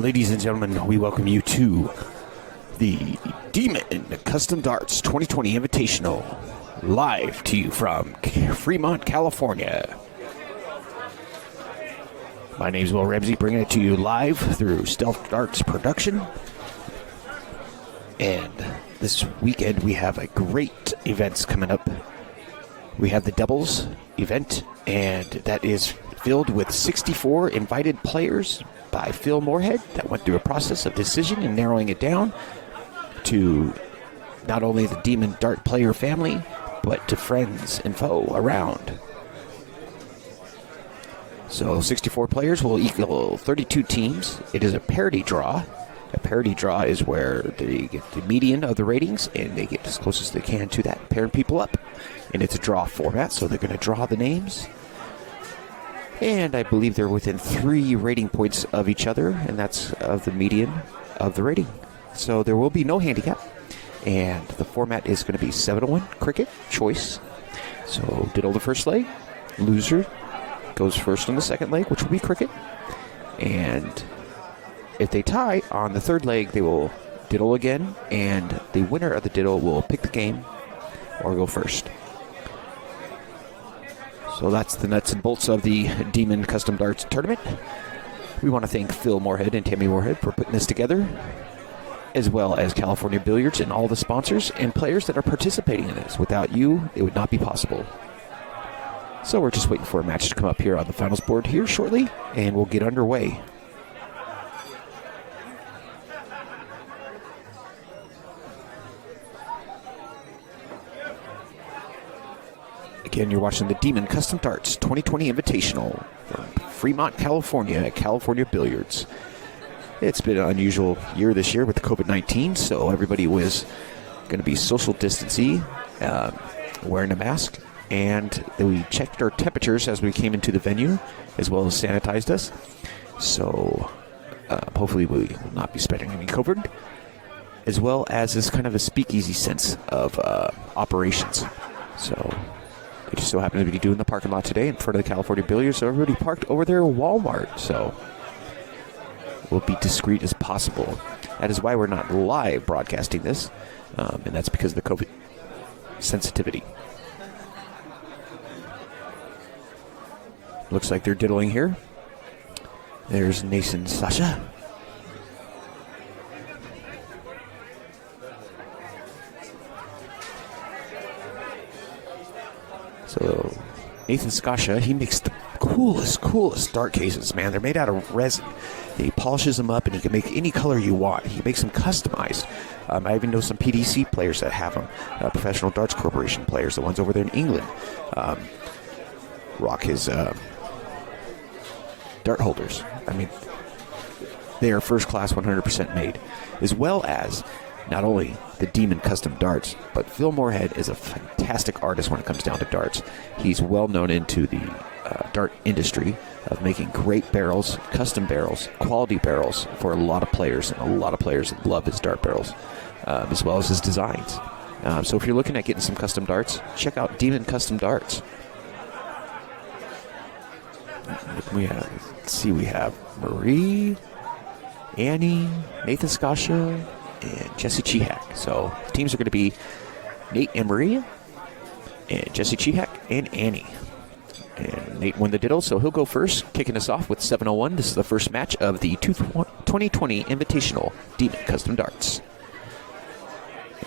Ladies and gentlemen, we welcome you to the Demon Custom Darts 2020 Invitational, live to you from Fremont, California. My name is Will Ramsey, bringing it to you live through Stealth Darts Production. And this weekend we have a great events coming up. We have the doubles event, and that is filled with 64 invited players by Phil Moorhead that went through a process of decision and narrowing it down to not only the Demon Dart player family, but to friends and foe around. So 64 players will equal 32 teams. It is a parity draw. A parity draw is where they get the median of the ratings and they get as close as they can to that, pairing people up. And it's a draw format, so they're going to draw the names. And I believe they're within 3 rating points of each other, and that's of the median of the rating. So there will be no handicap. And the format is going to be 7-1 cricket choice. So diddle the first leg. Loser goes first in the second leg, which will be cricket. And if they tie on the third leg, they will diddle again. And the winner of the diddle will pick the game or go first. So that's the nuts and bolts of the Demon Custom Darts tournament. We want to thank Phil Moorhead and Tammy Moorhead for putting this together, as well as California Billiards and all the sponsors and players that are participating in this. Without you, it would not be possible. So we're just waiting for a match to come up here on the finals board here shortly, and we'll get underway. Again, you're watching the Demon Custom Darts 2020 Invitational from Fremont, California at California Billiards. It's been an unusual year this year with the COVID-19, so everybody was going to be social distancing, wearing a mask, and we checked our temperatures as we came into the venue, as well as sanitized us. So hopefully we will not be spreading any COVID, as well as this kind of a speakeasy sense of operations. So they just so happen to be doing the parking lot today in front of the California Billiards, so everybody parked over there at Walmart. So we'll be discreet as possible. That is why we're not live broadcasting this, and that's because of the COVID sensitivity. Looks like they're diddling here. There's Nathen Sasha. So Nathen Sasha, he makes the coolest dart cases, man. They're made out of resin. He polishes them up, and he can make any color you want. He makes them customized. I even know some PDC players that have them, Professional Darts Corporation players, the ones over there in England, rock his dart holders. I mean, they are first class, 100% made, as well as not only the Demon Custom Darts, but Phil Moorhead is a fantastic artist when it comes down to darts. He's well known into the dart industry of making great barrels, custom barrels, quality barrels for a lot of players, and a lot of players love his dart barrels, as well as his designs. So if you're looking at getting some custom darts, check out Demon Custom Darts. We have Marie, Annie, Nathen Sasha, and Jessie Chihak. So the teams are going to be Nate and Maria, and Jessie Chihak and Annie. And Nate won the diddle, so he'll go first, kicking us off with 7-01. This is the first match of the 2020 Invitational Demon Custom Darts.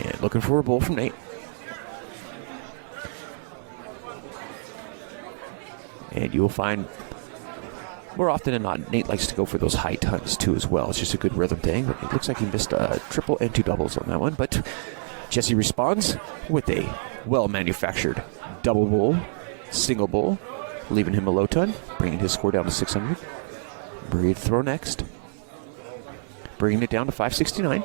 And looking for a bowl from Nate. And you will find, more often than not, Nate likes to go for those high tons too as well. It's just a good rhythm thing. But it looks like he missed a triple and 2 doubles on that one. But Jessie responds with a well-manufactured double bowl, single bowl, leaving him a low ton, bringing his score down to 600. Maria to throw next, bringing it down to 569.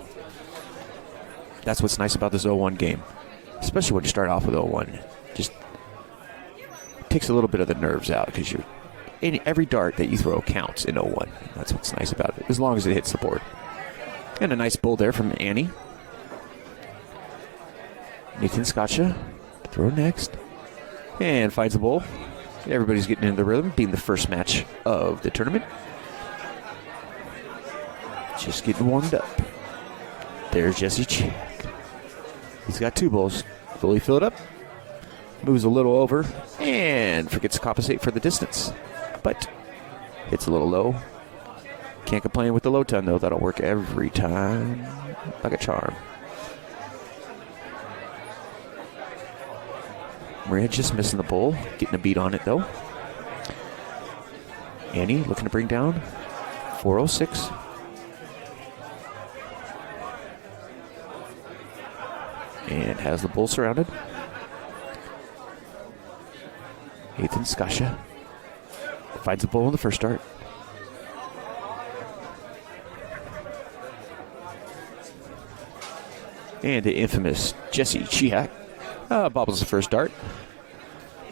That's what's nice about this 0-1 game, especially when you start off with 0-1. Just takes a little bit of the nerves out, because every dart that you throw counts in 0-1. That's what's nice about it, as long as it hits the board. And a nice bull there from Annie. Nathen Sasha to throw next. And finds the bull. Everybody's getting into the rhythm, being the first match of the tournament. Just getting warmed up. There's Jessie Check. He's got 2 bowls. Fully filled up. Moves a little over. And forgets to compensate for the distance. But it's a little low. Can't complain with the low ton, though. That'll work every time. Like a charm. Maria just missing the bowl. Getting a beat on it, though. Annie looking to bring down 406. And has the bull surrounded. Nathen Skasha finds the bull in the first start. And the infamous Jessie Check bobbles the first dart.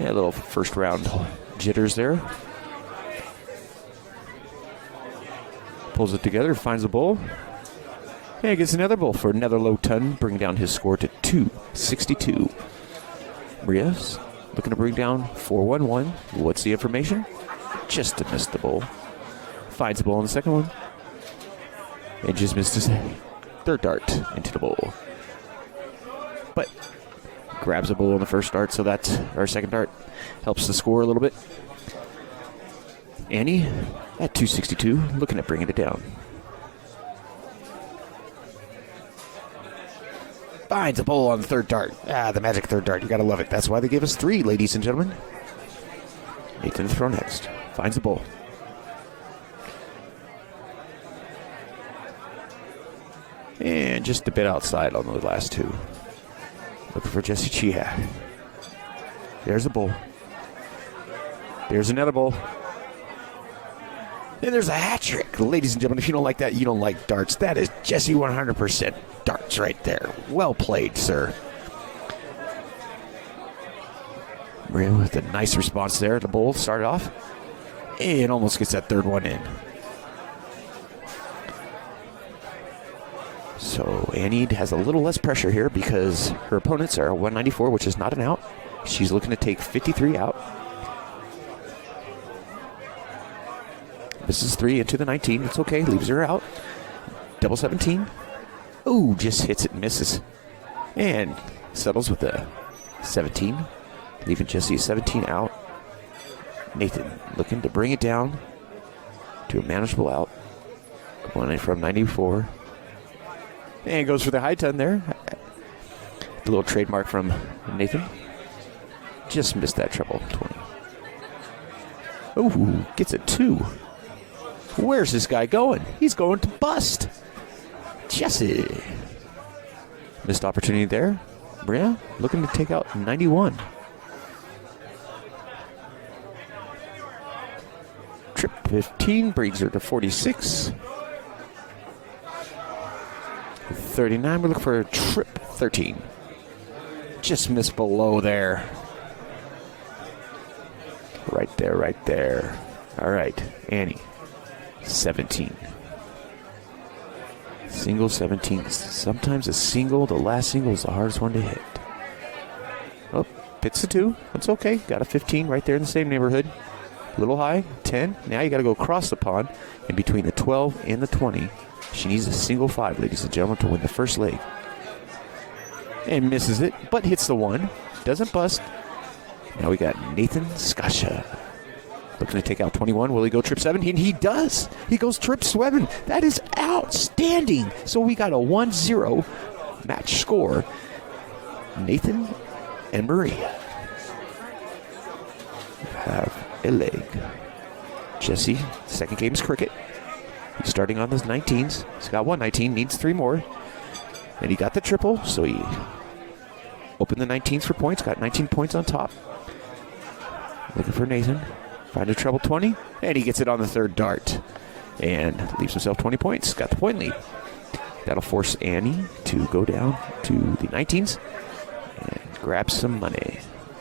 Yeah, a little first round jitters there. Pulls it together, finds the bull. Yeah, gets another bull for another low ton, bringing down his score to 262. Maria's looking to bring down 411. What's the information? Just to miss the bull. Finds the bull in the second one. And just missed his third dart into the bull. But grabs a bull in the first dart, so that's our second dart. Helps the score a little bit. Annie at 262, looking at bringing it down. Finds a bull on the third dart. The magic third dart. You gotta love it. That's why they gave us 3, ladies and gentlemen. Nathen to throw next. Finds a bull. And just a bit outside on the last 2. Looking for Jessie Chia. There's a bull. There's another bull. And there's a hat trick. Ladies and gentlemen, if you don't like that, you don't like darts. That is Jessie 100% darts right there. Well played, sir. Maria with a nice response there. The bull started off. And almost gets that third one in. So Annie has a little less pressure here because her opponents are 194, which is not an out. She's looking to take 53 out. This is 3 into the 19. It's okay. Leaves her out. Double 17. Ooh, just hits it and misses. And settles with a 17. Leaving Jessie 17 out. Nathen looking to bring it down to a manageable out. One from 94. And goes for the high ton there. The little trademark from Nathen. Just missed that treble. 20. Ooh, gets a 2. Where's this guy going? He's going to bust. Jessie. Missed opportunity there. Bria looking to take out 91. Trip 15 brings her to 46. 39. We're looking for a trip 13. Just missed below there. Right there, right there. All right, Annie. 17. Single 17. Sometimes a single, the last single is the hardest one to hit. Oh, hits the 2. That's okay. Got a 15 right there in the same neighborhood. A little high. 10. Now you got to go across the pond. In between the 12 and the 20. She needs a single 5, ladies and gentlemen, to win the first leg. And misses it, but hits the 1. Doesn't bust. Now we got Nathen Skasha. Looking to take out 21. Will he go trip 17? He does. He goes trip 7. That is outstanding. So we got a 1-0 match score. Nathen and Maria have a leg. Jessie, second game is cricket. He's starting on those 19s. He's got 119, needs 3 more. And he got the triple, so he opened the 19s for points. Got 19 points on top. Looking for Nathen. Find a treble 20, and he gets it on the third dart. And leaves himself 20 points. Got the point lead. That'll force Annie to go down to the 19s and grab some money,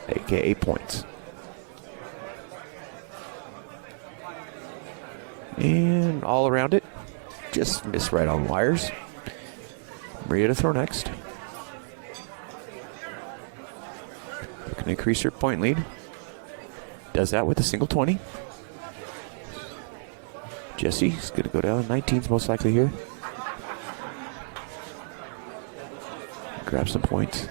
a.k.a. points. And all around it, just missed right on wires. Maria to throw next. Looking to increase her point lead. Does that with a single 20. Jessie's going to go down 19s most likely here. grab some points.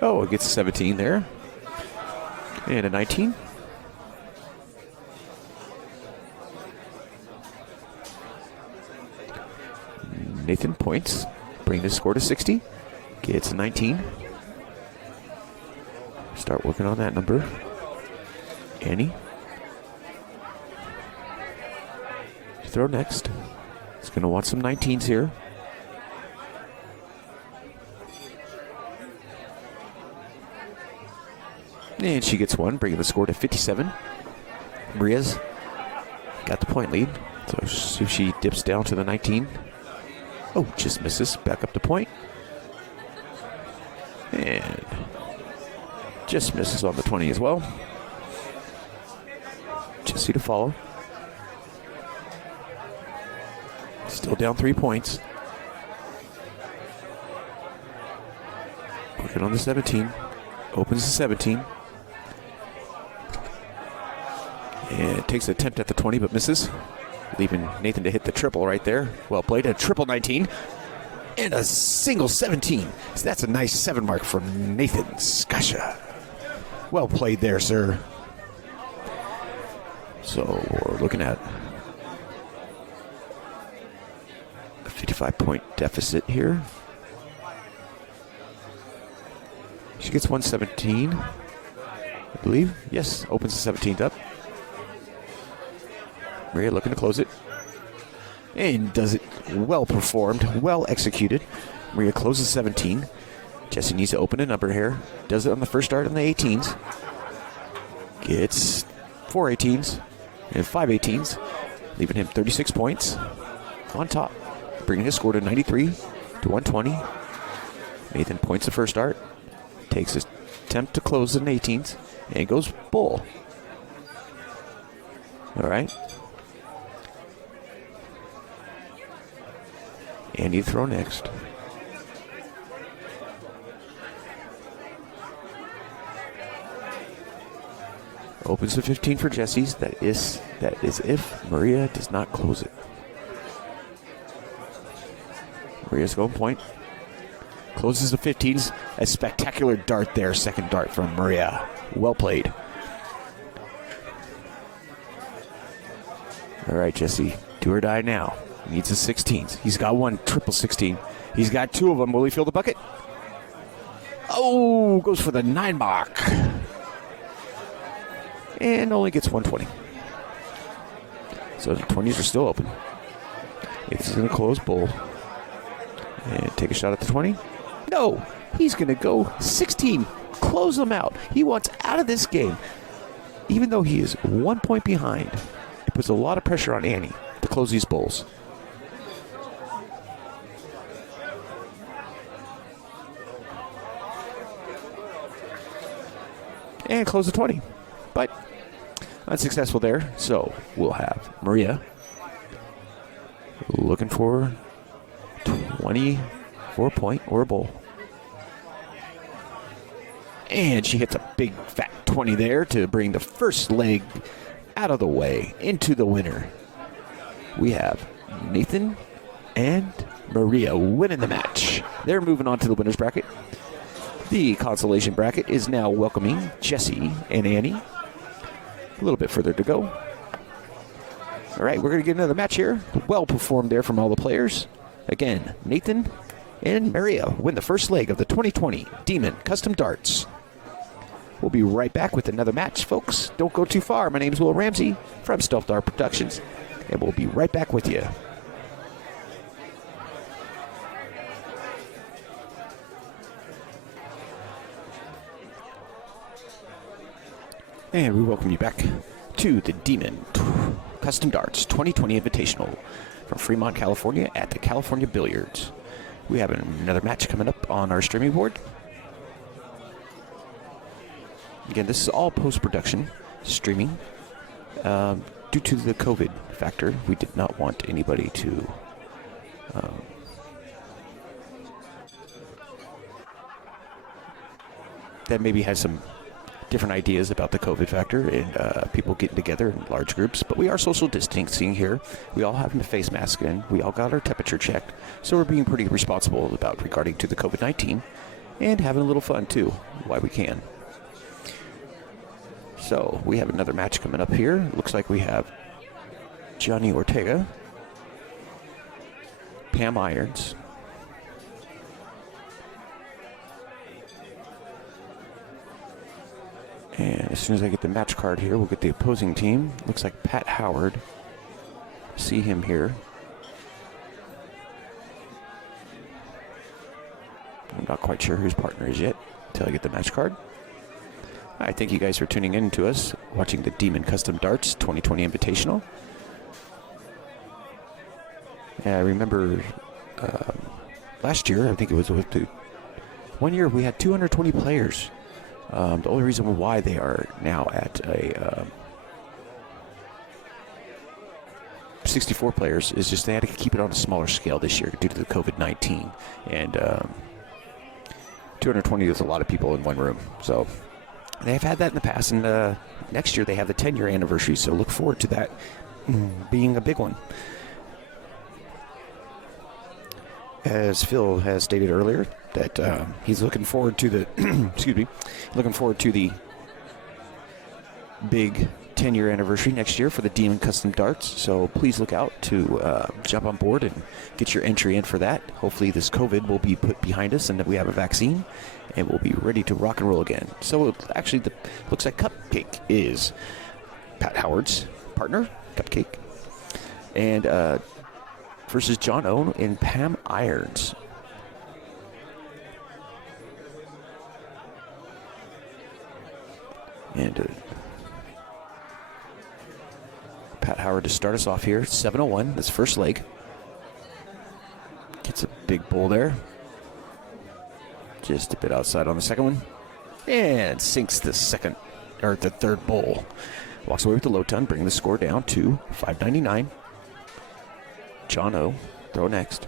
Oh, it gets a 17 there. And a 19. Nathen points. Bring the score to 60. Gets a 19. Start working on that number. Annie. Throw next. He's going to want some 19s here. And she gets one, bringing the score to 57. Maria's got the point lead. So see if she dips down to the 19. Oh, just misses. Back up to point. And just misses on the 20 as well. Jessie to follow. Still down 3 points. Working on the 17. Opens the 17. And takes an attempt at the 20, but misses. Leaving Nathen to hit the triple right there. Well played. A triple 19. And a single 17. So that's a nice 7 mark from Nathen Skasha. Well played there, sir. So we're looking at a 55-point deficit here. She gets 117, I believe. Yes, opens the 17th up. Maria looking to close it. And does it well performed, well executed. Maria closes 17. Jessie needs to open a number here. Does it on the first start on the 18s. Gets 4 18s and 5 18s, leaving him 36 points on top, bringing his score to 93 to 120. Nathen points the first start, takes his attempt to close the 18s, and goes bull. All right. Andy throw next. Opens the 15 for Jessie's. That is if Maria does not close it. Maria's going point. Closes the 15s. A spectacular dart there. Second dart from Maria. Well played. All right, Jessie. Do or die now. He needs the 16s. He's got one triple 16. He's got 2 of them. Will he fill the bucket? Oh, goes for the 9 mark. And only gets 120. So the 20s are still open. He's going to close bull. And take a shot at the 20. No, he's going to go 16. Close them out. He wants out of this game. Even though he is 1 point behind, it puts a lot of pressure on Annie to close these bowls. And close the 20. But unsuccessful there. So we'll have Maria looking for 24 point or a bowl. And she hits a big fat 20 there to bring the first leg out of the way into the winner. We have Nathen and Maria winning the match. They're moving on to the winner's bracket. The consolation bracket is now welcoming Jessie and Annie. A little bit further to go. All right, we're going to get another match here. Well performed there from all the players. Again, Nathen and Maria win the first leg of the 2020 Demon Custom Darts. We'll be right back with another match, folks. Don't go too far. My name is Will Ramsey from Stealth Dart Productions, and we'll be right back with you. And we welcome you back to the Demon Custom Darts 2020 Invitational from Fremont, California at the California Billiards. We have another match coming up on our streaming board. Again, this is all post-production streaming. Due to the COVID factor, we did not want anybody to that maybe has some different ideas about the COVID factor and people getting together in large groups. But we are social distancing here. We all have a face mask in. We all got our temperature checked. So we're being pretty responsible about regarding to the COVID-19 and having a little fun too, while we can. So we have another match coming up here. Looks like we have Johnny Ortega, Pam Irons, and as soon as I get the match card here, we'll get the opposing team. Looks like Pat Howard. See him here. I'm not quite sure who his partner is yet until I get the match card. I thank you guys for tuning in to us, watching the Demon Custom Darts 2020 Invitational. Yeah, I remember last year, I think it was one year we had 220 players. The only reason why they are now at a 64 players is just they had to keep it on a smaller scale this year due to the COVID-19. And 220 is a lot of people in one room. So they've had that in the past. And next year they have the 10-year anniversary. So look forward to that being a big one. As Phil has stated earlier, that he's looking forward to the looking forward to the big 10-year anniversary next year for the Demon Custom Darts. So please look out to jump on board and get your entry in for that. Hopefully this COVID will be put behind us and that we have a vaccine and we'll be ready to rock and roll again. So actually, looks like CupCake is Pat Howard's partner, CupCake, and versus John Owen and Pam Irons. And Pat Howard to start us off here. 7:01, this first leg. Gets a big bull there. Just a bit outside on the second one. And sinks the third bull. Walks away with the low ton, bringing the score down to 599. John O, throw next.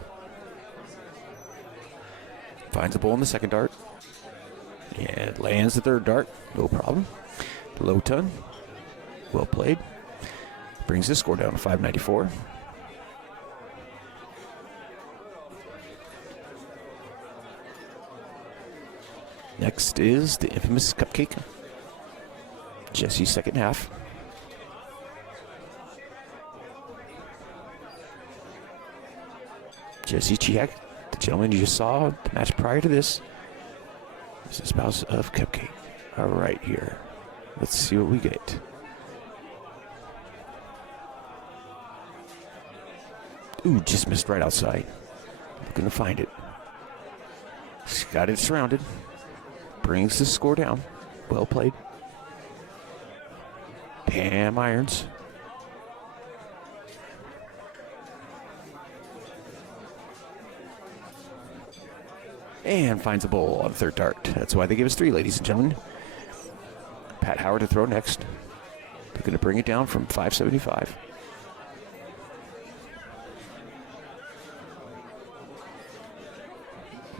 Finds the bull in the second dart. And lands the third dart, no problem. Low ton, well played. Brings the score down to 594. Next is the infamous CupCake. Jesse's second half. Jessie Chiak, the gentleman you just saw the match prior to this, is the spouse of CupCake. All right, here. Let's see what we get. Ooh, just missed right outside. Looking to find it. She's got it surrounded. Brings the score down. Well played. Pam Irons. And finds a bull on the third dart. That's why they give us 3, ladies and gentlemen. Pat Howard to throw next. They're going to bring it down from 575.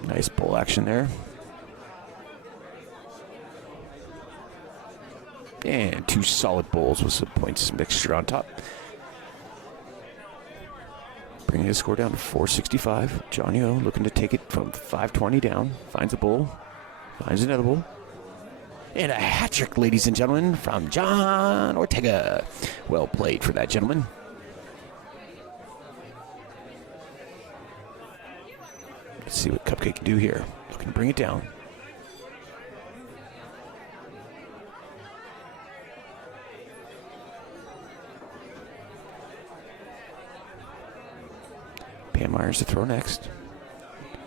Nice bull action there. And 2 solid bulls with some points mixture on top. Bringing his score down to 465. Johnny O looking to take it from 520 down. Finds a bull. Finds another bull. And a hat trick, ladies and gentlemen, from John Ortega. Well played for that gentleman. Let's see what CupCake can do here. Looking to bring it down. Pam Myers to throw next.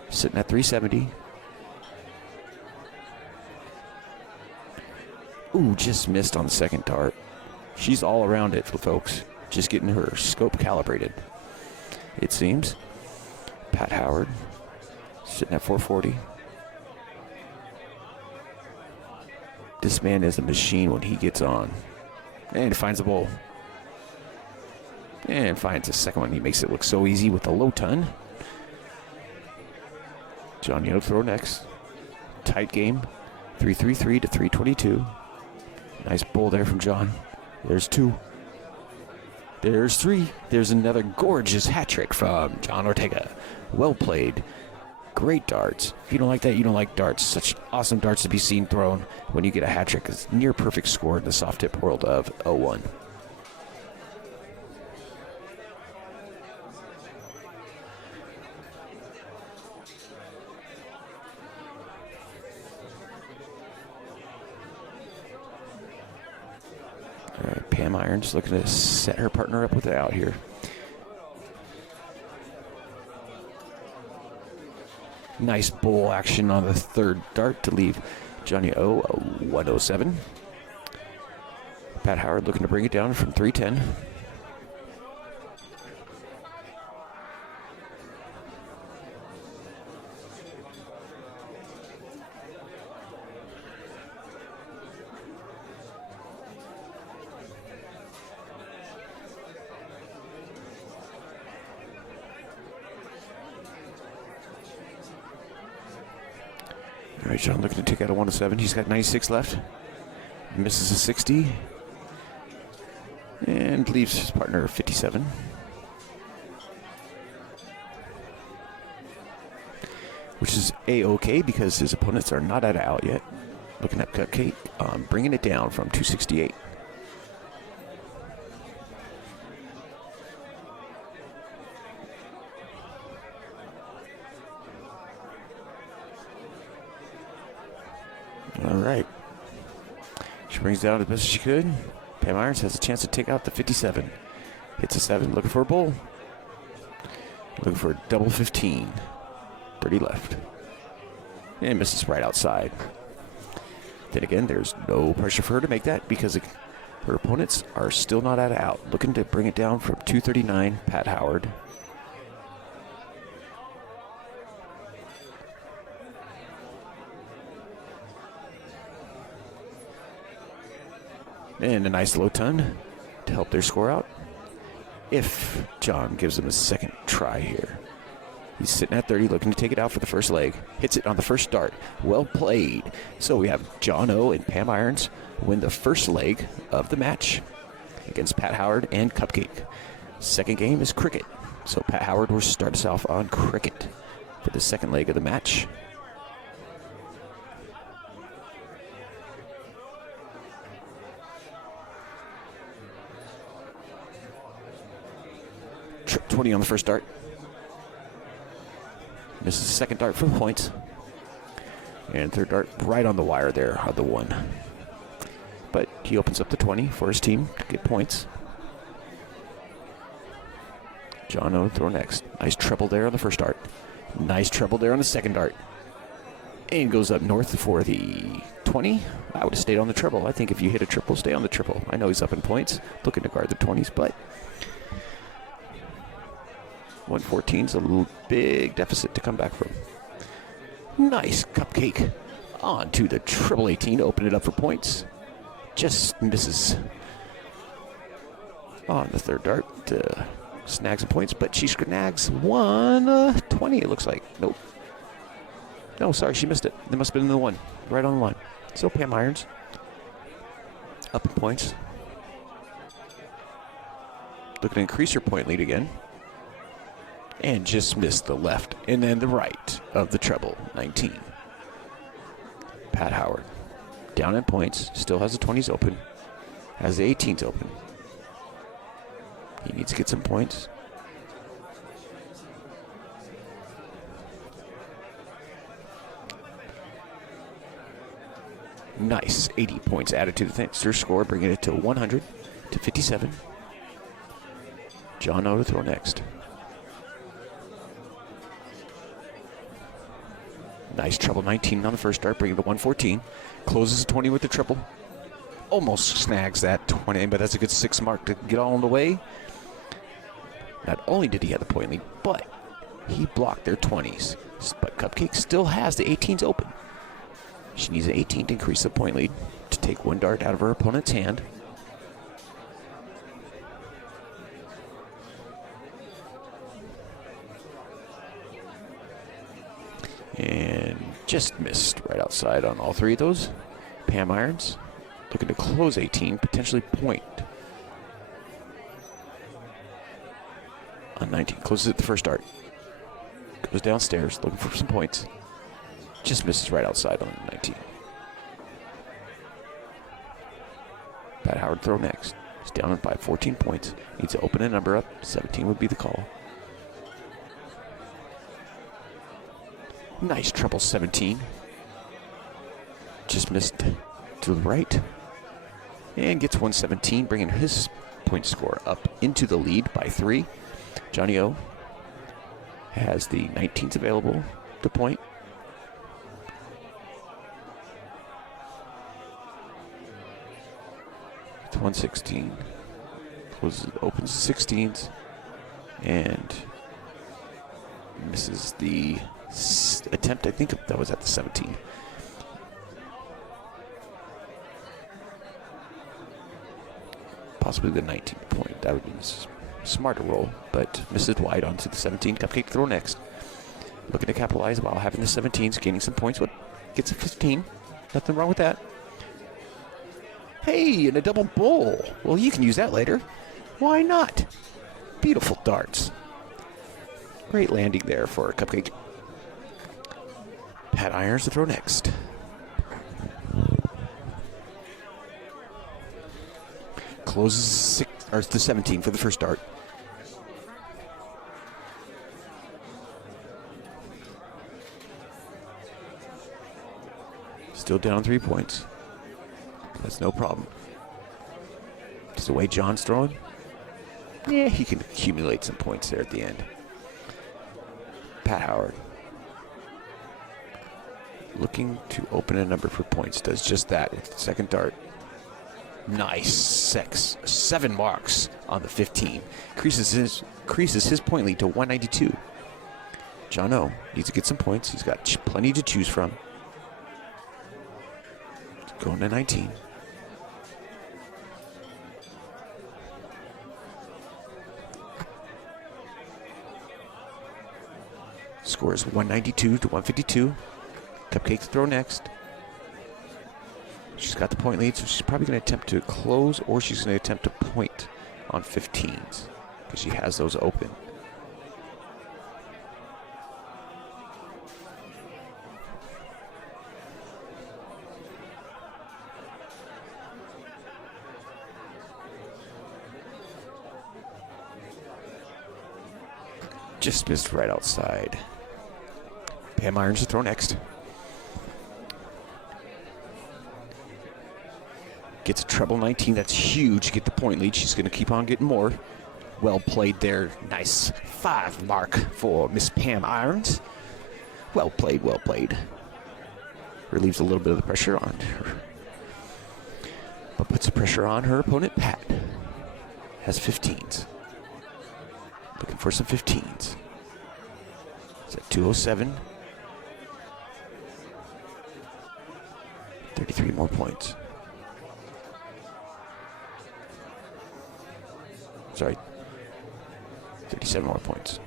Sitting at 370. Ooh, just missed on the second dart. She's all around it, folks. Just getting her scope calibrated, it seems. Pat Howard sitting at 440. This man is a machine when he gets on. And finds a bull. And finds the second one. He makes it look so easy with the low ton. John Yo throw next. Tight game. 333 to 322. Nice bull there from John. There's 2. There's 3. There's another gorgeous hat trick from John Ortega. Well played. Great darts. If you don't like that, you don't like darts. Such awesome darts to be seen thrown when you get a hat trick. It's near perfect score in the soft tip world of 01. All right, Pam Irons looking to set her partner up with it out here. Nice bull action on the third dart to leave Johnny O a 107. Pat Howard looking to bring it down from 310. All right, John looking to take out a 107. He's got 96 left. Misses a 60. And leaves his partner 57. Which is A-OK because his opponents are not at out yet. Looking at CupCake, bringing it down from 268. All right. She brings it down as best as she could. Pam Irons has a chance to take out the 57. Hits a 7, looking for a bull. Looking for a double 15. 30 left. And misses right outside. Then again, there's no pressure for her to make that because her opponents are still not at out. Looking to bring it down from 239, Pat Howard. And a nice low ton to help their score out. If John gives them a second try here. He's sitting at 30, looking to take it out for the first leg. Hits it on the first dart. Well played. So we have John O and Pam Irons win the first leg of the match against Pat Howard and CupCake. Second game is cricket. So Pat Howard will start us off on cricket for the second leg of the match. Trip 20 on the first dart. Misses the second dart for the points. And third dart right on the wire there on the 1. But he opens up the 20 for his team to get points. John O throw next. Nice treble there on the first dart. Nice treble there on the second dart. And goes up north for the 20. I would have stayed on the treble. I think if you hit a triple, stay on the triple. I know he's up in points, looking to guard the 20s, but 114 is a little big deficit to come back from. Nice CupCake on to the triple 18 to open it up for points. Just misses on the third dart to snag some points, but she snags 120, it looks like. Nope. No, sorry, she missed it. It must have been the 1, right on the line. So Pam Irons up in points. Looking to increase her point lead again. And just missed the left and then the right of the treble, 19. Pat Howard down in points, still has the 20s open, has the 18s open. He needs to get some points. Nice, 80 points added to the their score, bringing it to 100 to 57. John O to throw next. Nice treble 19 on the first dart, bringing it to 114. Closes the 20 with the triple. Almost snags that 20, but that's a good 6 mark to get all the way. Not only did he have the point lead, but he blocked their 20s. But CupCake still has the 18s open. She needs an 18 to increase the point lead to take 1 dart out of her opponent's hand. And just missed right outside on all 3 of those. Pam Irons Looking to close 18, potentially point. On 19, closes at the first dart. Goes downstairs, looking for some points. Just misses right outside on 19. Pat Howard throw next. He's down by 14 points. Needs to open a number up. 17 would be the call. Nice treble 17. Just missed to the right. And gets 117, bringing his point score up into the lead by 3. Johnny O has the 19s available to point. It's 116. Opens the 16s and misses the attempt. I think that was at the 17. Possibly the 19 point. That would be a smarter roll, but misses wide onto the 17. CupCake throw next. Looking to capitalize while having the 17s, gaining some points. What gets a 15? Nothing wrong with that. Hey, and a double bowl. Well, you can use that later. Why not? Beautiful darts. Great landing there for CupCake. Pat irons to throw next. Closes the 17 for the first dart. Still down 3 points. That's no problem. Just the way John's throwing. Yeah, he can accumulate some points there at the end. Pat Howard. Looking to open a number for points. Does just that with the second dart. Nice. 7 marks on the 15. Increases his point lead to 192. John O needs to get some points. He's got plenty to choose from. Going to 19. Score is 192 to 152. CupCake to throw next. She's got the point lead, so she's probably going to attempt to close, or she's going to attempt to point on 15s because she has those open. Just missed right outside. Pam irons to throw next. Gets a treble 19. That's huge. Get the point lead. She's going to keep on getting more. Well played there. Nice 5 mark for Miss Pam Irons. Well played, well played. Relieves a little bit of the pressure on her. But puts the pressure on her opponent, Pat. Has 15s. Looking for some 15s. It's at 207. 33 more points. Sorry. 37 more points.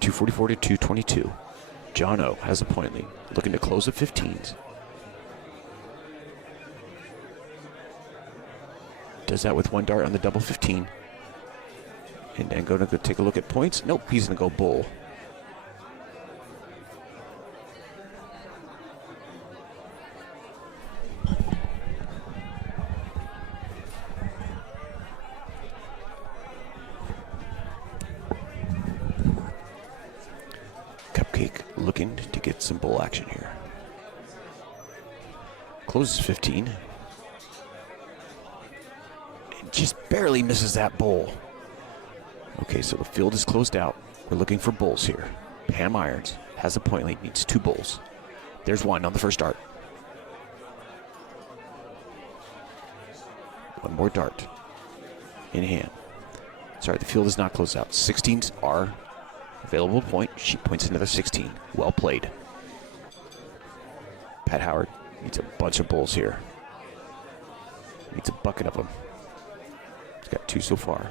244 to 222. John O has a point lead. Looking to close at 15s. Does that with 1 dart on the double 15. And then going to go take a look at points. Nope, he's going to go bull. CupCake looking to get some bull action here. Closes 15. And just barely misses that bull. Okay, so the field is closed out. We're looking for bulls here. Pam Irons has a point lead, needs 2 bulls. There's 1 on the first dart. 1 more dart in hand. Sorry, the field is not closed out. 16s are available to point. She points another 16. Well played. Pat Howard needs a bunch of bulls here. Needs a bucket of them. He's got 2 so far.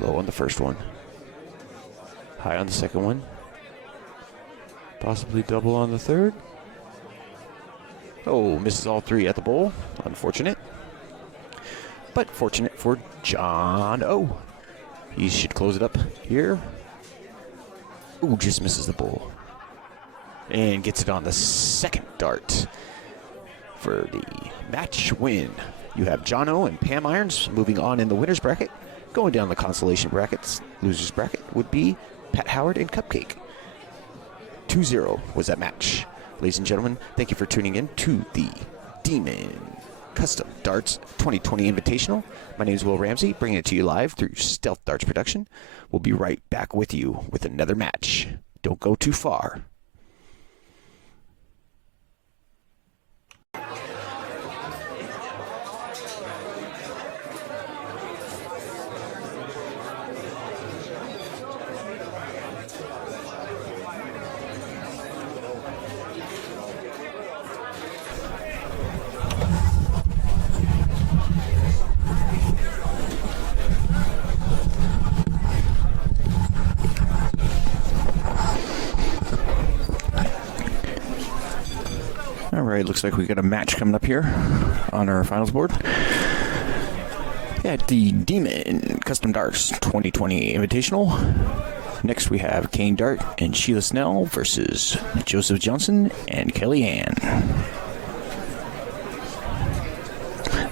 Low on the first one. High on the second one. Possibly double on the third. Oh, misses all three at the bowl. Unfortunate. But fortunate for John O. He should close it up here. Ooh, just misses the bowl. And gets it on the second dart for the match win. You have John O and Pam Irons moving on in the winner's bracket. Going down the consolation brackets, loser's bracket would be Pat Howard and CupCake. 2-0 was that match. Ladies and gentlemen, thank you for tuning in to the Demon Custom Darts 2020 Invitational. My name is Will Ramsey, bringing it to you live through Stealth Darts Production. We'll be right back with you with another match. Don't go too far. All right, looks like we got a match coming up here on our finals board. At the Demon Custom Darts 2020 Invitational. Next we have Caine Dart and Sheila Snell versus Joseph Johnson and KellyAnne.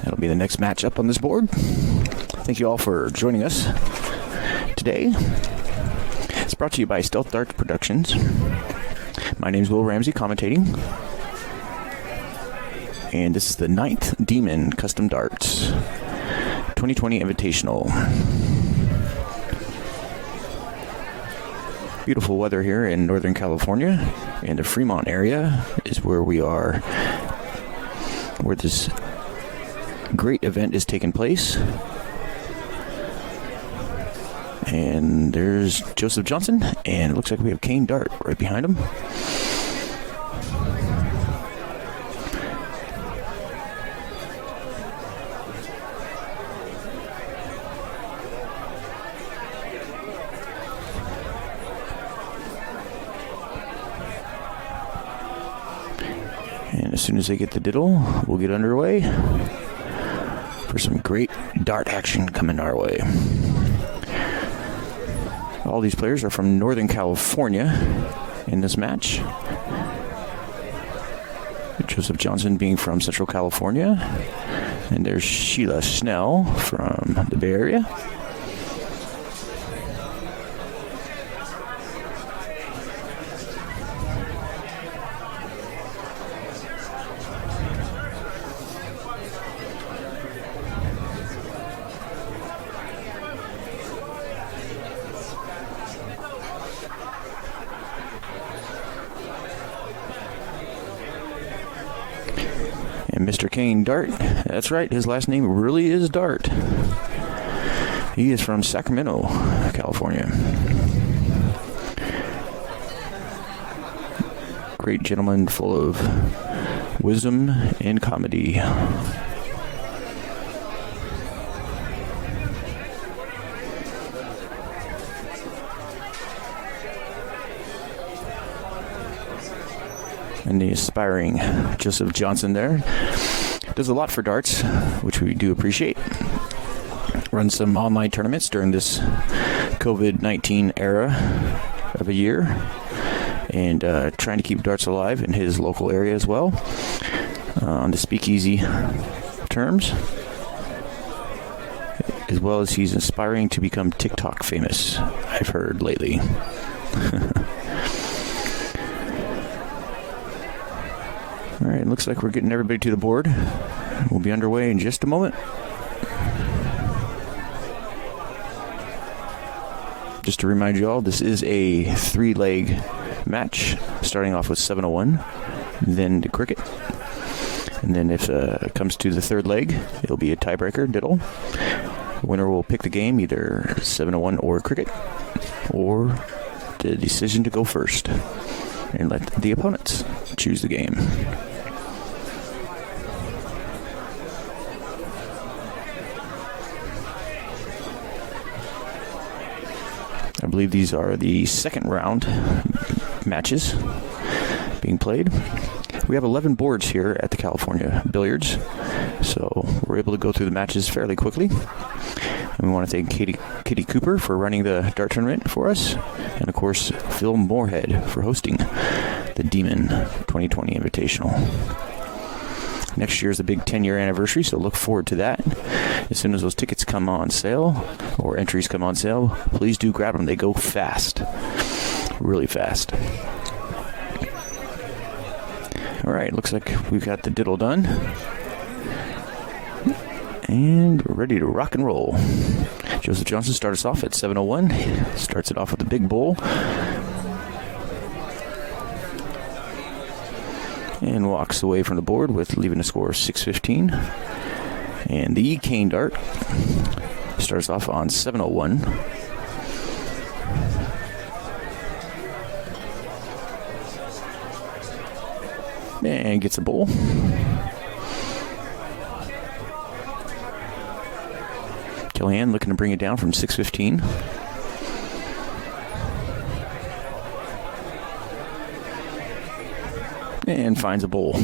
That'll be the next match up on this board. Thank you all for joining us today. It's brought to you by Stealth Darts Productions. My name is Will Ramsey, commentating. And this is the 9th Demon Custom Darts 2020 Invitational. Beautiful weather here in Northern California, and the Fremont area is where we are, where this great event is taking place. And there's Joseph Johnson, and it looks like we have Caine Dart right behind him. And as soon as they get the diddle, we'll get underway for some great dart action coming our way. All these players are from Northern California in this match. Joseph Johnson being from Central California. And there's Sheila Snell from the Bay Area. And Mr. Caine Dart, that's right, his last name really is Dart. He is from Sacramento, California. Great gentleman, full of wisdom and comedy. And the aspiring Joseph Johnson there does a lot for darts, which we do appreciate. Runs some online tournaments during this COVID-19 era of a year, and trying to keep darts alive in his local area as well, on the speakeasy terms, as well as he's aspiring to become TikTok famous, I've heard lately. All right, looks like we're getting everybody to the board. We'll be underway in just a moment. Just to remind you all, this is a 3-leg match, starting off with 701, then the cricket. And then if it comes to the third leg, it'll be a tiebreaker, diddle. The winner will pick the game, either 701 or cricket, or the decision to go first, and let the opponents choose the game. believe these are the second round matches being played. We have 11 boards here at the California Billiards, so we're able to go through the matches fairly quickly. And we want to thank Kitty Cooper for running the dart tournament for us, and of course Phil Moorhead for hosting the Demon 2020 Invitational. Next year is the big 10-year anniversary, so look forward to that. As soon as those tickets come on sale, or entries come on sale, please do grab them. They go fast, really fast. All right, looks like we've got the diddle done. And we're ready to rock and roll. Joseph Johnson starts off at 7:01. Starts it off with a big bowl. And walks away from the board with leaving a score of 6:15. And the Caine dart starts off on 7:01. And gets a bowl. KellyAnne looking to bring it down from 6:15. And finds a bowl.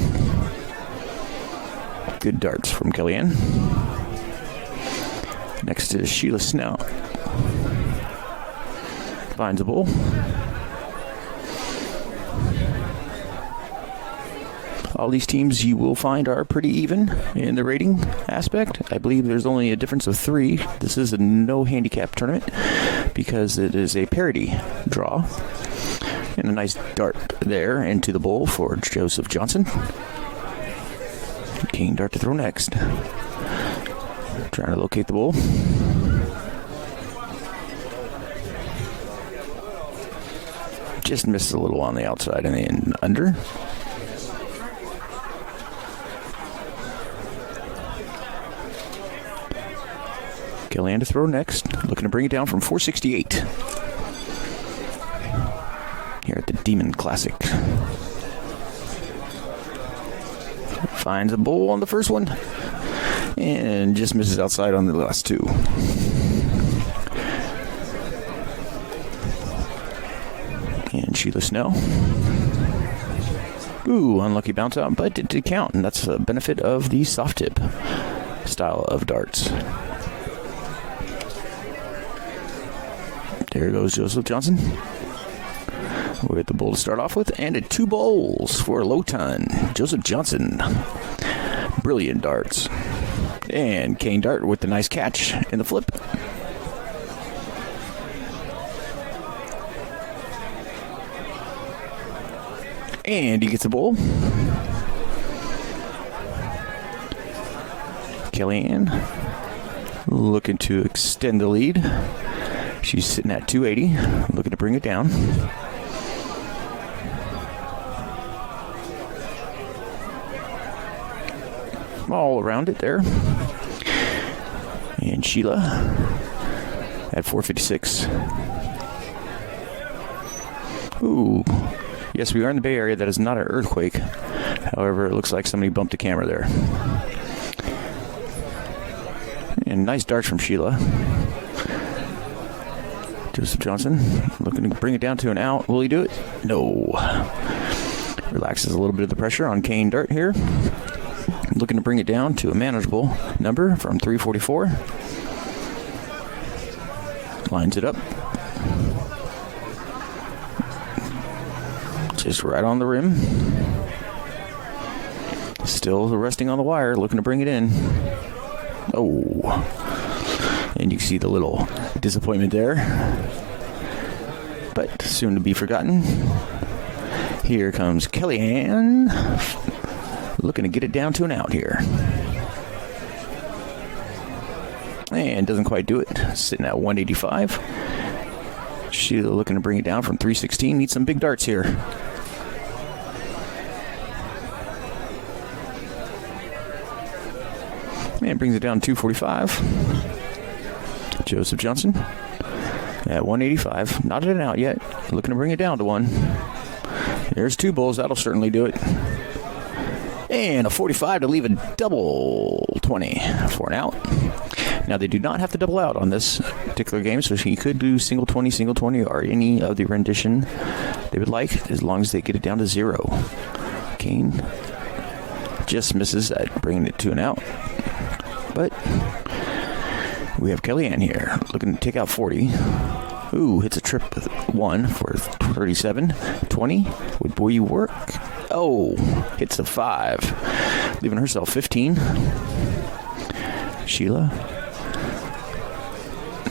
Good darts from KellyAnne. Next is Sheila Snout. Finds a bowl. All these teams you will find are pretty even in the rating aspect. I believe there's only a difference of 3. This is a no handicap tournament because it is a parity draw. And a nice dart there into the bowl for Joseph Johnson. Caine dart to throw next. Trying to locate the bowl. Just missed a little on the outside and then under. KellyAnne to throw next. Looking to bring it down from 468. Here at the Demon Classic. Finds a bowl on the first one. And just misses outside on the last 2. And Sheila Snow. Ooh, unlucky bounce out, but it did count. And that's the benefit of the soft tip style of darts. There goes Joseph Johnson with the bowl to start off with, and at 2 bowls for a low ton. Joseph Johnson. Brilliant darts. And Caine dart with the nice catch in the flip. And he gets a bowl. KellyAnne looking to extend the lead. She's sitting at 280, looking to bring it down. All around it there. And Sheila at 456. Ooh. Yes, we are in the Bay Area. That is not an earthquake. However, it looks like somebody bumped the camera there. And nice darts from Sheila. Joseph Johnson looking to bring it down to an out. Will he do it? No. Relaxes a little bit of the pressure on Caine dart here. Looking to bring it down to a manageable number from 344. Lines it up. Just right on the rim. Still resting on the wire, looking to bring it in. Oh. And you can see the little disappointment there. But soon to be forgotten. Here comes KellyAnne. Looking to get it down to an out here. And doesn't quite do it. Sitting at 185. Sheila looking to bring it down from 316. Needs some big darts here. And brings it down to 245. Joseph Johnson at 185. Not at an out yet. Looking to bring it down to 1. There's 2 bowls. That'll certainly do it. And a 45 to leave a double 20 for an out. Now, they do not have to double out on this particular game, so he could do single 20, or any of the rendition they would like, as long as they get it down to 0. Caine just misses at bringing it to an out. But we have KellyAnne here, looking to take out 40. Ooh, hits a trip 1 for 37. 20. Would boy you work? Oh, hits a 5. Leaving herself 15. Sheila.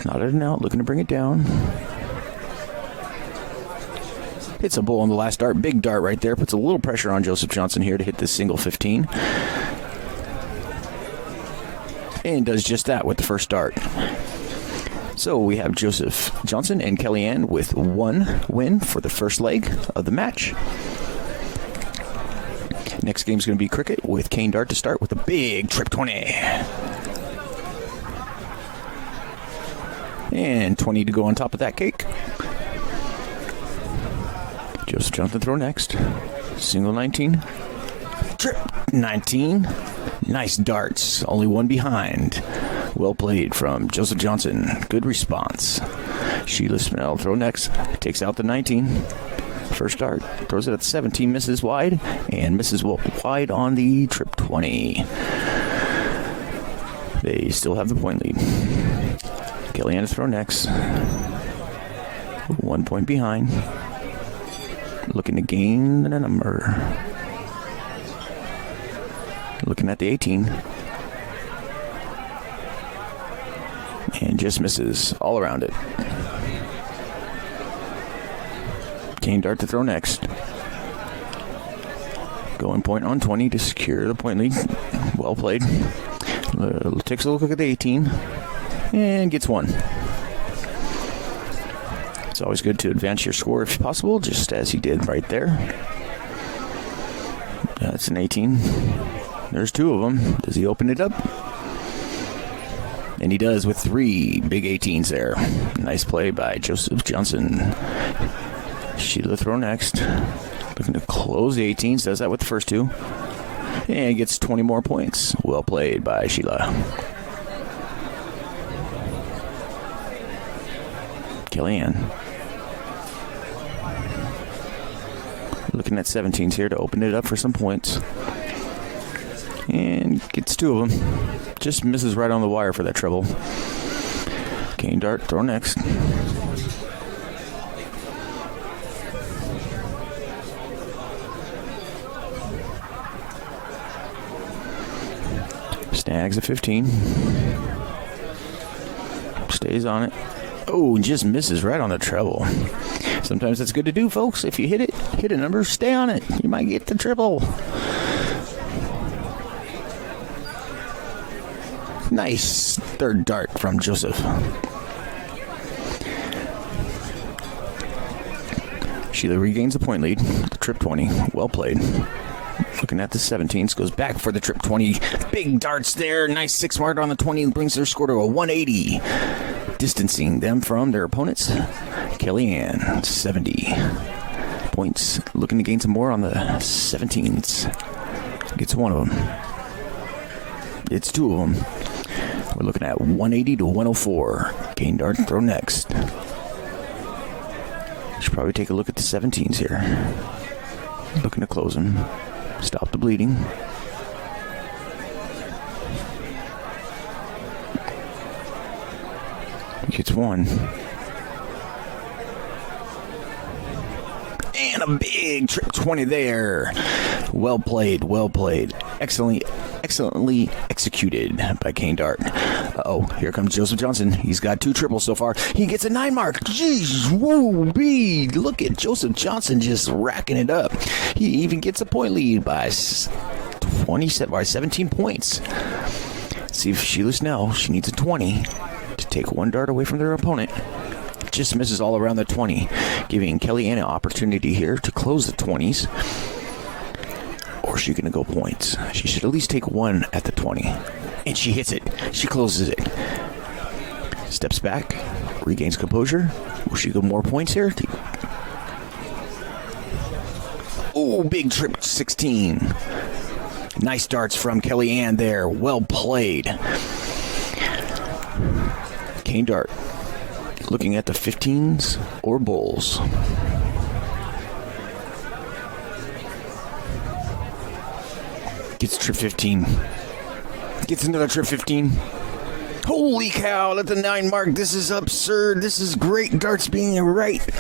Nodded and out, looking to bring it down. Hits a bull on the last dart. Big dart right there. Puts a little pressure on Joseph Johnson here to hit this single 15. And does just that with the first dart. So we have Joseph Johnson and KellyAnne with 1 win for the first leg of the match. Next game is going to be cricket with Caine dart to start with a big trip 20. And 20 to go on top of that cake. Joseph Johnson throw next. Single 19. Trip 19. Nice darts. Only 1 behind. Well played from Joseph Johnson. Good response. Sheila Smell throw next. Takes out the 19. First dart. Throws it at 17. Misses wide. And misses wide on the trip 20. They still have the point lead. KellyAnne throw next. 1 point behind. Looking to gain a number. Looking at the 18. And just misses all around it. Caine dart to throw next. Going point on 20 to secure the point lead. Well played. Takes a look at the 18. And gets 1. It's always good to advance your score if possible, just as he did right there. That's an 18. There's 2 of them. Does he open it up? And he does with 3 big 18s there. Nice play by Joseph Johnson. Sheila throw next. Looking to close the 18s. Does that with the first 2. And gets 20 more points. Well played by Sheila. KellyAnne. Looking at 17s here to open it up for some points. And gets 2 of them. Just misses right on the wire for that treble. Caine dart, throw next. Snags a 15. Stays on it. Oh, just misses right on the treble. Sometimes that's good to do, folks. If you hit a number, stay on it. You might get the triple. Nice third dart from Joseph. Sheila regains the point lead. The trip 20. Well played. Looking at the 17s. Goes back for the trip 20. Big darts there. Nice 6 mark on the 20. Brings their score to a 180. Distancing them from their opponents. KellyAnne, 70 points. Looking to gain some more on the 17s. Gets 1 of them. It's 2 of them. We're looking at 180 to 104. Caine dart throw next. Should probably take a look at the 17s here. Looking to close them. Stop the bleeding. Gets 1. And a big trip 20 there. Well played, well played. Excellently executed by Caine dart. Uh-oh, here comes Joseph Johnson. He's got 2 triples so far. He gets a 9 mark. Jeez, whoa, look at Joseph Johnson just racking it up. He even gets a point lead by 17 points. Let's see if Sheila Snell, she needs a 20 to take 1 dart away from their opponent. Just misses all around the 20, giving KellyAnne an opportunity here to close the 20s. Or she's going to go points. She should at least take 1 at the 20. And she hits it. She closes it. Steps back. Regains composure. Will she go more points here? Oh, big trip 16. Nice darts from KellyAnne there. Well played. Caine dart. Looking at the 15s or bowls. Gets trip 15. Gets another trip 15. Holy cow, at the 9 mark. This is absurd. This is great darts being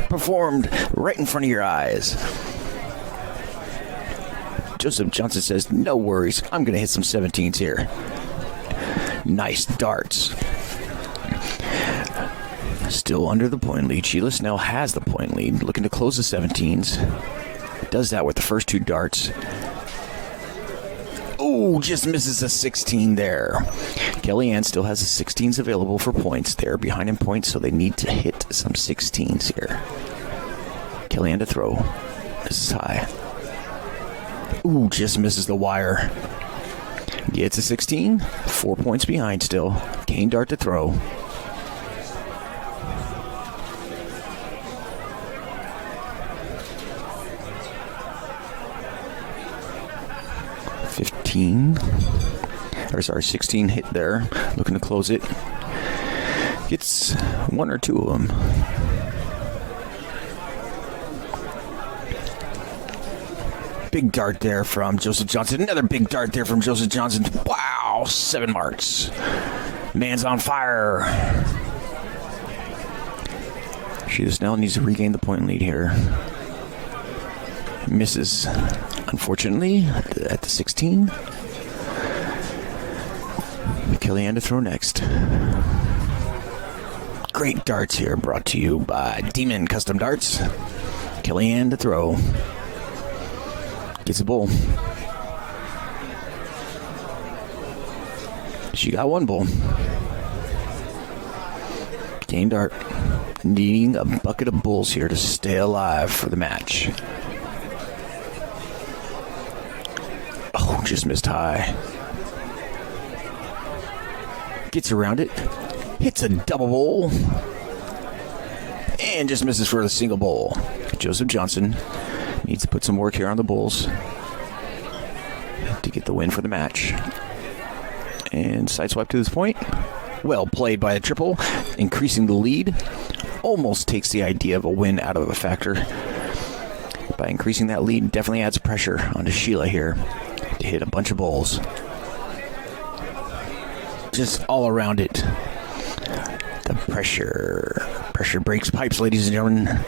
performed right in front of your eyes. Joseph Johnson says, no worries. I'm going to hit some 17s here. Nice darts. Still under the point lead. Sheila Snell has the point lead. Looking to close the 17s. Does that with the first 2 darts. Oh, just misses a 16 there. KellyAnne still has the 16s available for points. They're behind in points, so they need to hit some 16s here. KellyAnne to throw. This is high. Ooh, just misses the wire. Gets a 16. 4 points behind still. Caine dart to throw. Or sorry, 16 hit there. Looking to close it. Gets 1 or 2 of them. Big dart there from Joseph Johnson. Another big dart there from Joseph Johnson. Wow, 7 marks. Man's on fire. She just now needs to regain the point lead here. Misses, unfortunately, at the 16. KellyAnne to throw next. Great darts here, brought to you by Demon Custom Darts. KellyAnne to throw. Gets a bowl. She got 1 bowl. Caine dart. Needing a bucket of bowls here to stay alive for the match. Oh, just missed high. Gets around it. Hits a double bowl. And just misses for the single bowl. Joseph Johnson needs to put some work here on the bowls to get the win for the match. And sideswipe to this point. Well played by the triple. Increasing the lead. Almost takes the idea of a win out of a factor. By increasing that lead, definitely adds pressure onto Sheila here to hit a bunch of bowls. Just all around it. The pressure. Pressure breaks pipes, ladies and gentlemen.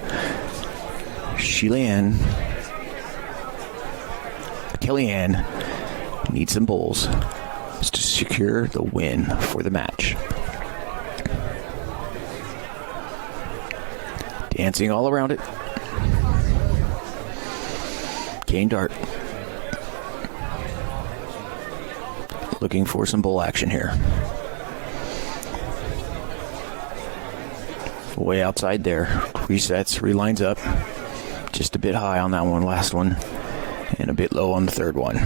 KellyAnne needs some bowls to secure the win for the match. Dancing all around it. Caine dart. Looking for some bowl action here. Way outside there. Resets, relines up. Just a bit high on that one, last one. And a bit low on the third one.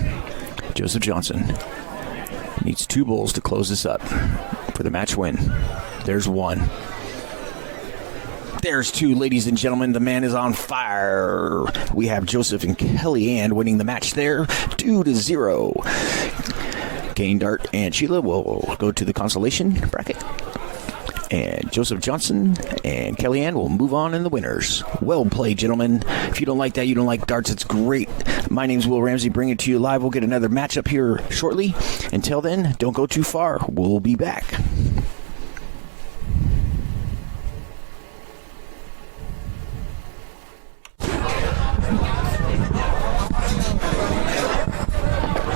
Joseph Johnson needs 2 bowls to close this up for the match win. There's 1. There's 2, ladies and gentlemen. The man is on fire. We have Joseph and KellyAnne winning the match there, 2-0. Caine dart and Sheila will go to the consolation bracket. And Joseph Johnson and KellyAnne will move on in the winners. Well played, gentlemen. If you don't like that, you don't like darts, it's great. My name's Will Ramsey, bringing it to you live. We'll get another matchup here shortly. Until then, don't go too far. We'll be back.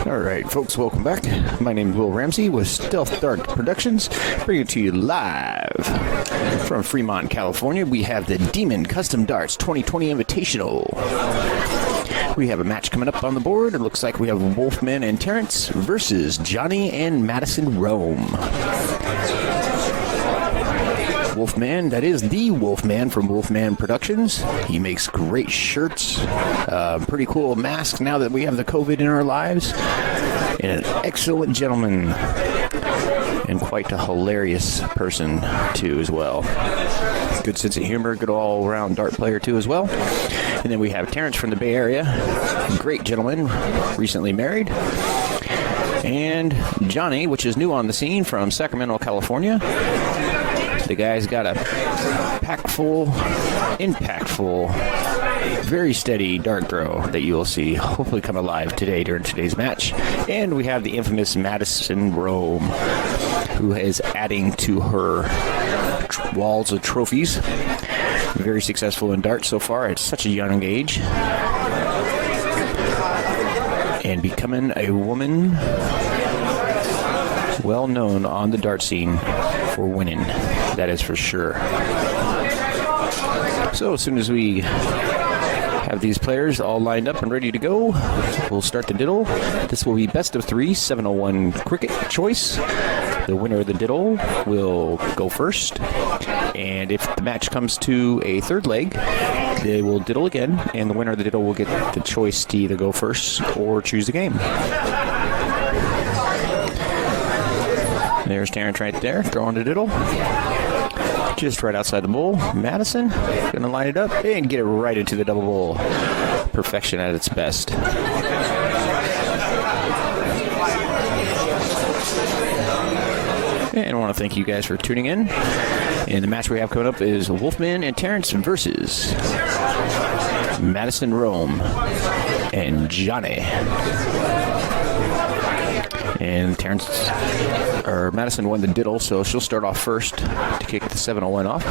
All right, folks, welcome back. My name is Will Ramsey with Stealth Dart Productions, bringing it to you live from Fremont, California. We have the Demon Custom Darts 2020 Invitational. We have a match coming up on the board. It looks like we have Wolfman and Terrance versus Johnny and Madison Rome. Wolfman, that is the Wolfman from Wolfman Productions. He makes great shirts, pretty cool masks now that we have the COVID in our lives, and an excellent gentleman, and quite a hilarious person too as well. Good sense of humor, good all-around dart player too as well. And then we have Terrance from the Bay Area, great gentleman, recently married. And Johnny, which is new on the scene, from Sacramento, California. The guy's got a impactful, very steady dart throw that you will see hopefully come alive today during today's match. And we have the infamous Madison Rome, who is adding to her walls of trophies. Very successful in darts so far at such a young age. And becoming a woman well known on the dart scene for winning. That is for sure. So as soon as we have these players all lined up and ready to go, we'll start the diddle. This will be best of 3, 701 cricket choice. The winner of the diddle will go first. And if the match comes to a third leg, they will diddle again, and the winner of the diddle will get the choice to either go first or choose the game. There's Terrance right there, throwing the diddle. Just right outside the bowl. Madison gonna line it up and get it right into the double bowl. Perfection at its best. And I want to thank you guys for tuning in. And the match we have coming up is Wolfman and Terrance versus Madison Rome and Johnny. And Madison won the diddle, so she'll start off first to kick the 701 off.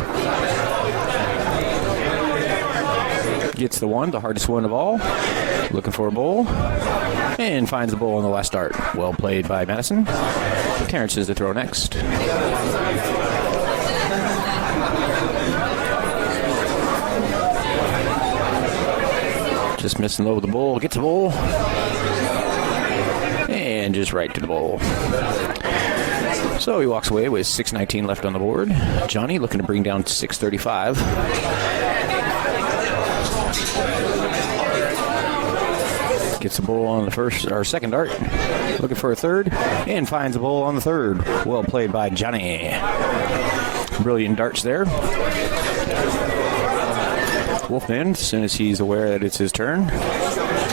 Gets the one, the hardest one of all. Looking for a bowl. And finds the bowl on the last dart. Well played by Madison. Terrance is to throw next. Just missing low with the bowl. Gets the bowl. And just right to the bowl. So he walks away with 6:19 left on the board. Johnny looking to bring down 6:35. Gets the bowl on the first or second dart. Looking for a third and finds the bowl on the third. Well played by Johnny. Brilliant darts there. Wolfman, as soon as he's aware that it's his turn,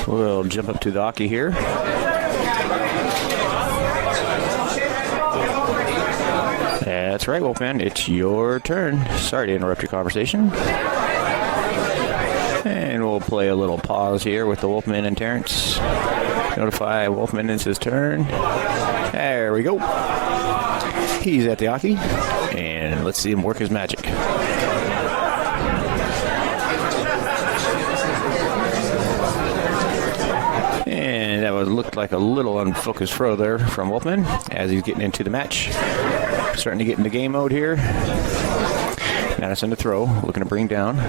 will jump up to the hockey here. That's right, Wolfman. It's your turn. Sorry to interrupt your conversation. And we'll play a little pause here with the Wolfman and Terrance. Notify Wolfman it's his turn. There we go. He's at the hockey. And let's see him work his magic. And that looked like a little unfocused throw there from Wolfman as he's getting into the match. Starting to get into game mode here. Madison to throw, looking to bring down.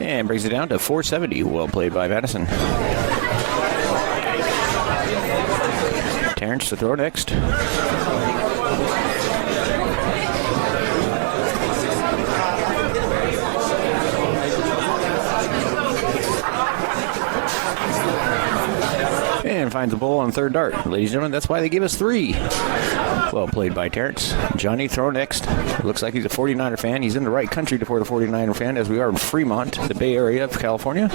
And brings it down to 470. Well played by Madison. Terrance to throw next. And finds the bowl on third dart. Ladies and gentlemen, that's why they give us 3. Well played by Terrance. Johnny throw next. Looks like he's a 49er fan. He's in the right country for the 49er fan, as we are in Fremont, the Bay Area of California.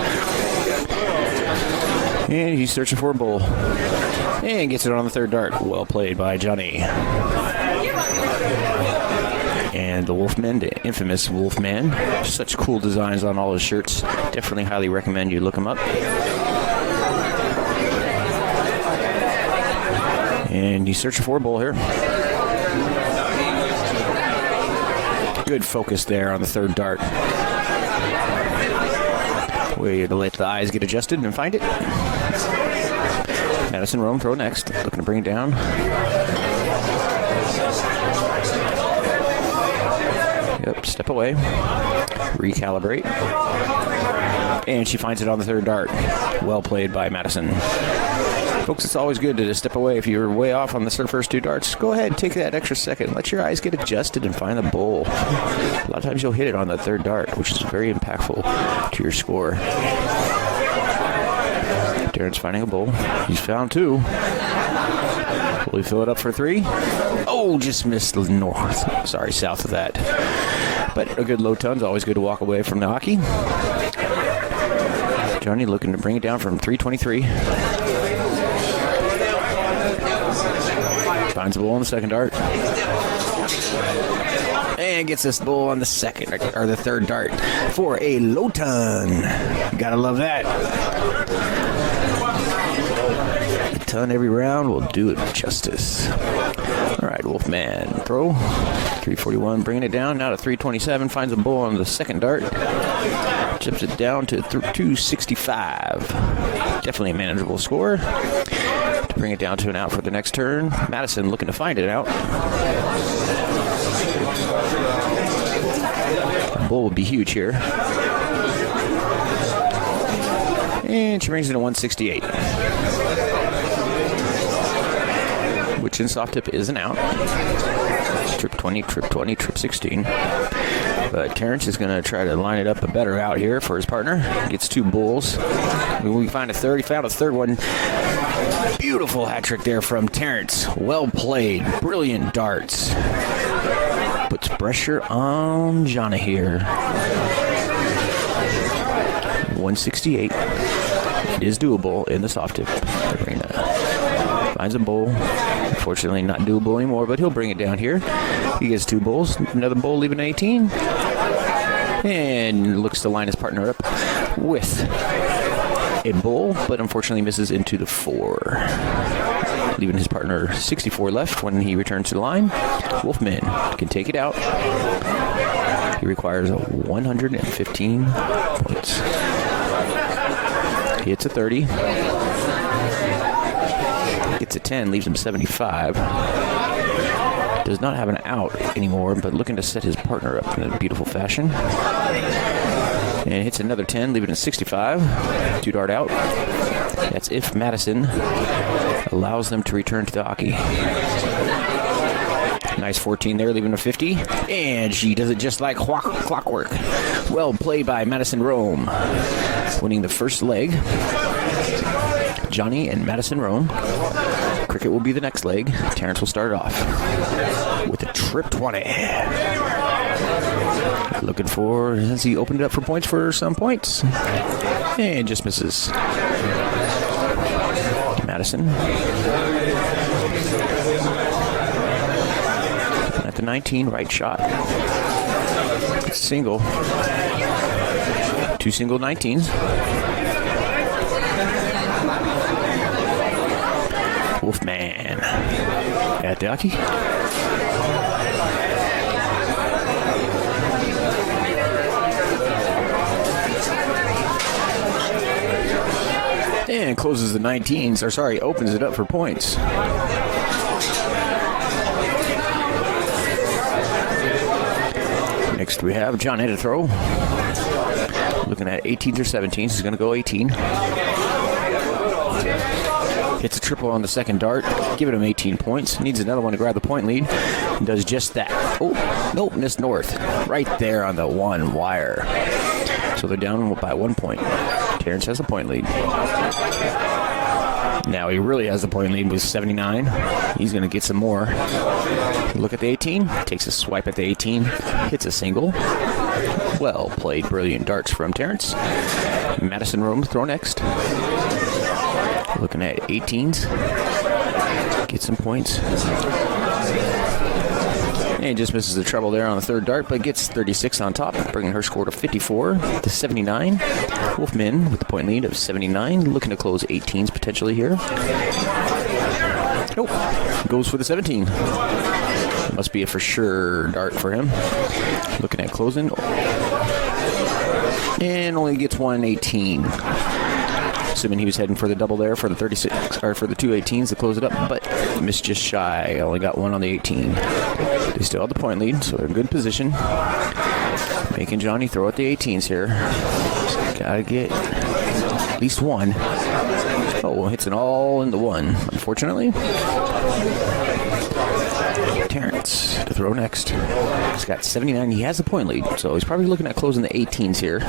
And he's searching for a bowl. And gets it on the third dart. Well played by Johnny. And the Wolfman, the infamous Wolfman. Such cool designs on all his shirts. Definitely highly recommend you look him up. And he's searching for a bowl here. Good focus there on the third dart. Way to let the eyes get adjusted and find it. Madison Rome throw next. Looking to bring it down. Yep, step away. Recalibrate. And she finds it on the third dart. Well played by Madison. Folks, it's always good to just step away. If you're way off on the first 2 darts, go ahead and take that extra second. Let your eyes get adjusted and find the bowl. A lot of times you'll hit it on the third dart, which is very impactful to your score. Terrance finding a bowl. He's found 2. Will he fill it up for 3? Oh, just missed north. Sorry, south of that. But a good low ton's always good to walk away from the hockey. Johnny looking to bring it down from 323. finds a bull on the second dart. And gets this bull on the second, or the third dart for a low ton. Gotta love that. A ton every round will do it justice. All right, Wolfman, throw. 341, bringing it down. Now to 327, finds a bull on the second dart. Chips it down to 265. Definitely a manageable score. To bring it down to an out for the next turn. Madison looking to find it out. The bull would be huge here. And she brings it to 168. Which in soft tip is an out. Trip 20, trip 20, trip 16. But Terrance is going to try to line it up a better out here for his partner. Gets two bulls. We find a third. He found a third one. Beautiful hat trick there from Terrance. Well played. Brilliant darts. Puts pressure on Johnny here. 168. It is doable in the soft tip arena. Finds a bull. Unfortunately, not doable anymore, but he'll bring it down here. He gets two bulls. Another bull leaving 18. And looks to line his partner up with a bull, but unfortunately misses into the 4. Leaving his partner 64 left when he returns to the line. Wolfman can take it out. He requires 115 points. He hits a 30. Gets a 10, leaves him 75. Does not have an out anymore, but looking to set his partner up in a beautiful fashion. And hits another 10, leaving it 65. 2 dart out. That's if Madison allows them to return to the hockey. Nice 14 there, leaving a 50. And she does it just like clockwork. Well played by Madison Rome. Winning the first leg. Johnny and Madison Rome. Cricket will be the next leg. Terrance will start off with a trip 20. Looking for, has he opened it up for points for some points? And just misses. Madison. At the 19, right shot. Single. 2 single 19s. Wolfman at the hockey. And closes the 19s, or sorry, opens it up for points. Next we have Johnny to throw. Looking at 18s or 17s. He's going to go 18. Hits a triple on the second dart, giving him 18 points. Needs another one to grab the point lead. Does just that. Oh, nope, missed north. Right there on the 1 wire. So they're down by 1 point. Terrance has a point lead. Now he really has the point lead with 79. He's going to get some more. Look at the 18. Takes a swipe at the 18. Hits a single. Well played. Brilliant darts from Terrance. Madison Rome to throw next. Looking at 18s. Get some points. And just misses the treble there on the third dart, but gets 36 on top, bringing her score to 54 to 79. Wolfman with the point lead of 79, looking to close 18s potentially here. Nope. Goes for the 17. Must be a for sure dart for him. Looking at closing. And only gets 118. Assuming he was heading for the double there for the 36 or for the 2 18s to close it up, but missed just shy. Only got one on the 18. They still have the point lead, so they're in good position. Making Johnny throw at the 18s here. Gotta get at least one. Oh, hits it all in the 1, unfortunately. Terrance to throw next. He's got 79. He has the point lead, so he's probably looking at closing the 18s here.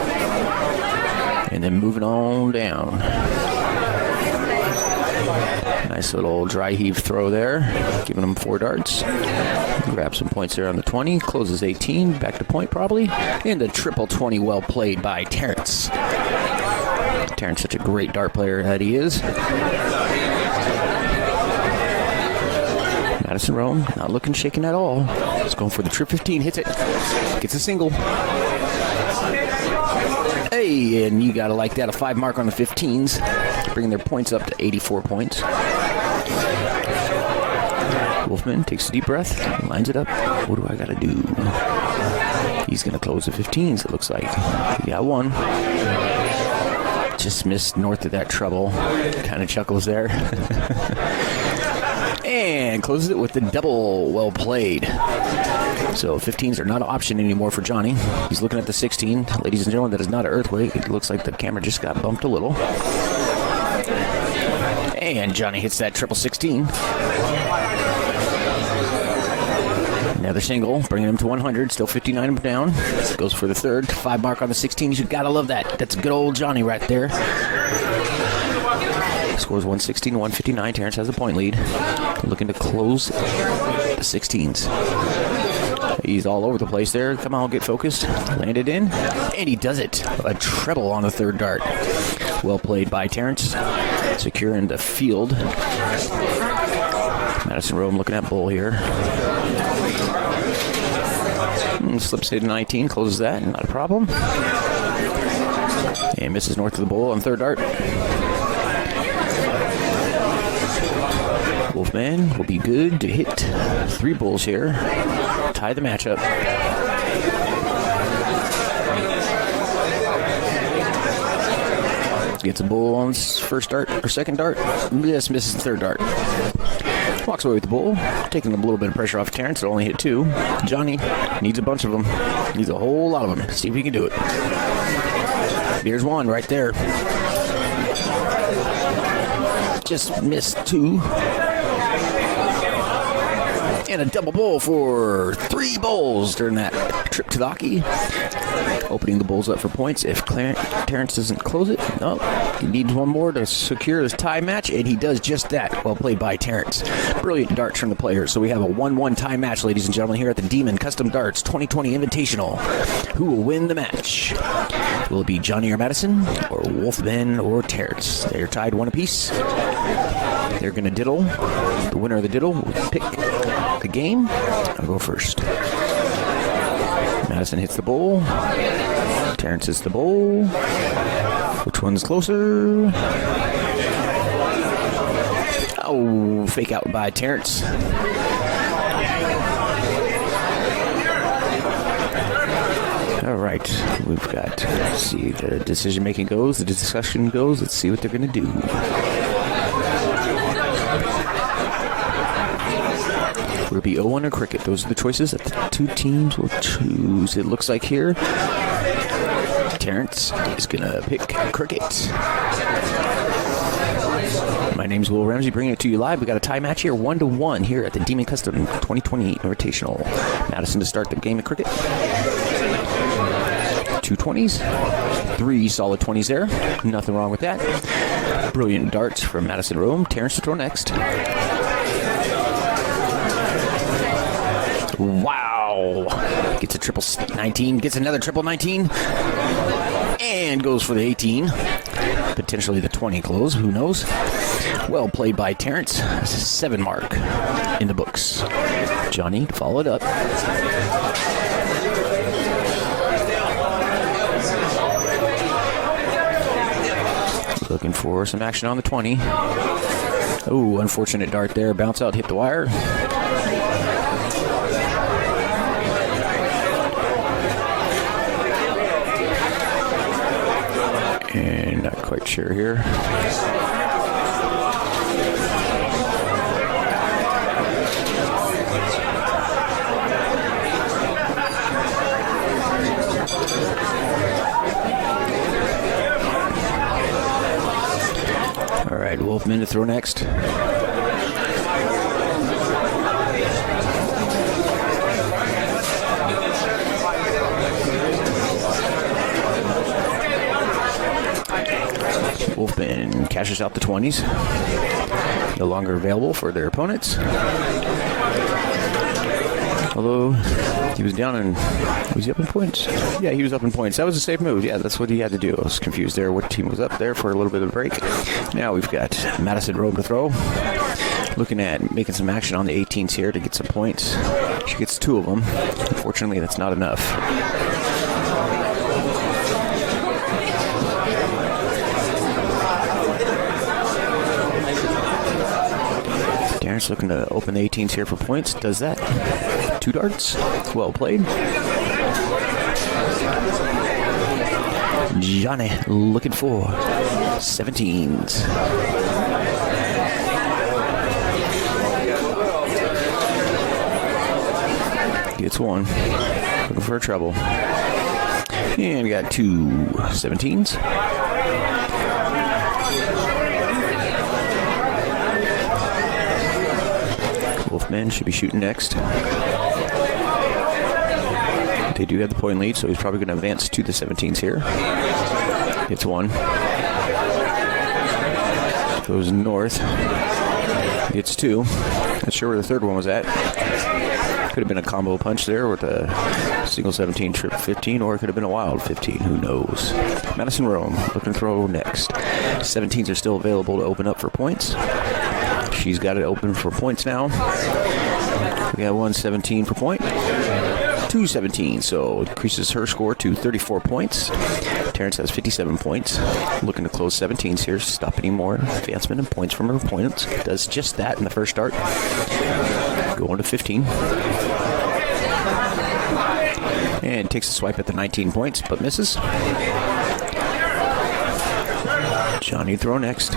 And then moving on down. Nice little dry heave throw there. Giving him 4 darts. Grab some points there on the 20. Closes 18. Back to point probably. And the triple 20 well played by Terrance. Terrance, such a great dart player that he is. Madison Rome, not looking shaken at all. He's going for the trip 15, hits it, gets a single. Hey, and you gotta like that, a 5 mark on the 15s, bringing their points up to 84 points. Wolfman takes a deep breath, lines it up. What do I gotta do? He's gonna close the 15s, it looks like. He got one. Just missed north of that treble. Kind of chuckles there. And closes it with the double. Well played. So 15s are not an option anymore for Johnny. He's looking at the 16. Ladies and gentlemen, that is not an earthquake. It looks like the camera just got bumped a little. And Johnny hits that triple 16. Another single, bringing him to 100. Still 59 down. Goes for the third. 5 mark on the 16s. You gotta love that. That's good old Johnny right there. Scores 116 to 159. Terrance has a point lead. Looking to close the 16s. He's all over the place there. Come on, get focused. Landed in. And he does it. A treble on the third dart. Well played by Terrance. Securing the field. Madison Rome looking at bull here. Slips it to 19, closes that, not a problem. And misses north of the bull on third dart. Wolfman will be good to hit 3 bulls here. Tie the matchup. Gets a bull on his first dart or second dart. Yes, misses the third dart. Walks away with the bull, taking a little bit of pressure off Terrance. It only hit 2. Johnny needs a bunch of them. Needs a whole lot of them. See if he can do it. There's one right there. Just missed 2. And a double bowl for 3 bowls during that trip to the hockey. Opening the bowls up for points. If Terrance doesn't close it, no, he needs one more to secure his tie match, and he does just that. Well played by Terrance. Brilliant darts from the players. So we have a 1-1 tie match, ladies and gentlemen, here at the Demon Custom Darts 2020 Invitational. Who will win the match? Will it be Johnny or Madison, or Wolfman or Terrance? They're tied 1 apiece. They're going to diddle. The winner of the diddle will pick the game. I'll go first. Madison hits the bowl. Terrance hits the bowl. Which one's closer? Oh, fake out by Terrance. All right, we've got, let's see, the decision making goes, the discussion goes. Let's see what they're going to do. Will it be 0-1 or cricket? Those are the choices that the 2 teams will choose. It looks like here, Terrance is going to pick cricket. My name's Will Ramsey, bringing it to you live. We got a tie match here, 1-1 here at the Demon Custom 2020 Invitational. Madison to start the game of cricket. 2 20s, 3 solid 20s there. Nothing wrong with that. Brilliant darts from Madison Rome. Terrance to throw next. Wow. Gets a triple 19, gets another triple 19, and goes for the 18. Potentially the 20 close, who knows? Well played by Terrance. 7 mark in the books. Johnny followed up. Looking for some action on the 20. Oh, unfortunate dart there. Bounce out, hit the wire. And not quite sure here. All right, Wolfman to throw next. Wolfman cashes out the 20s. No longer available for their opponents. Although he was down in, was he up in points? Yeah, he was up in points. That was a safe move. Yeah, that's what he had to do. I was confused there. What team was up there for a little bit of a break. Now we've got Madison Rome to throw. Looking at making some action on the 18s here to get some points. She gets 2 of them. Unfortunately, that's not enough. Terrance looking to open the 18s here for points. Does that. 2 darts. Well played. Johnny looking for 17s. Gets 1. Looking for a treble. And we got 2 17s. Wolfman should be shooting next. They do have the point lead, so he's probably going to advance to the 17s here. Gets 1. Goes north. Gets 2. Not sure where the third one was at. Could have been a combo punch there with a single 17 trip 15, or it could have been a wild 15. Who knows? Madison Rome looking to throw next. 17s are still available to open up for points. She's got it open for points now. We got 1 17 for point. 2 17, so increases her score to 34 points. Terrance has 57 points. Looking to close 17s here, stop any more advancement and points from her opponents. Does just that in the first start. Going to 15. And takes a swipe at the 19 points, but misses. Johnny throw next.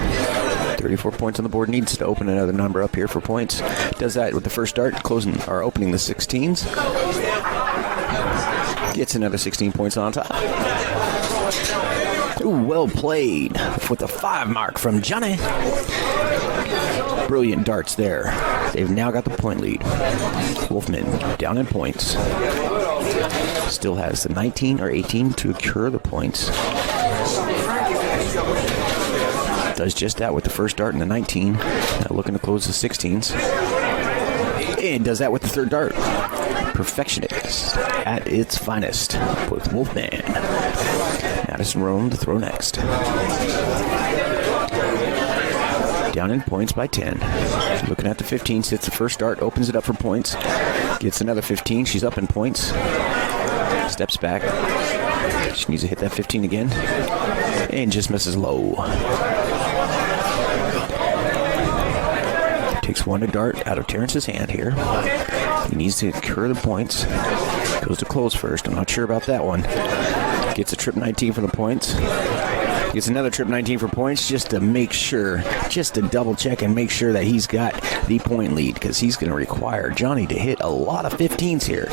34 points on the board, needs to open another number up here for points. Does that with the first dart, closing or opening the 16s. Gets another 16 points on top. Ooh, well played with the 5 mark from Johnny. Brilliant darts there. They've now got the point lead. Wolfman down in points. Still has the 19 or 18 to accrue the points. Does just that with the first dart in the 19. Now looking to close the 16s. And does that with the third dart. Perfectionist at its finest with Wolfman. Madison Rome to throw next. Down in points by 10. Looking at the 15, hits the first dart, opens it up for points. Gets another 15. She's up in points. Steps back. She needs to hit that 15 again. And just misses low. Takes 1 to dart out of Terrance's hand here. He needs to incur the points. Goes to close first. I'm not sure about that one. Gets a trip 19 for the points. Gets another trip 19 for points just to make sure, just to double check and make sure that he's got the point lead, because he's going to require Johnny to hit a lot of 15s here.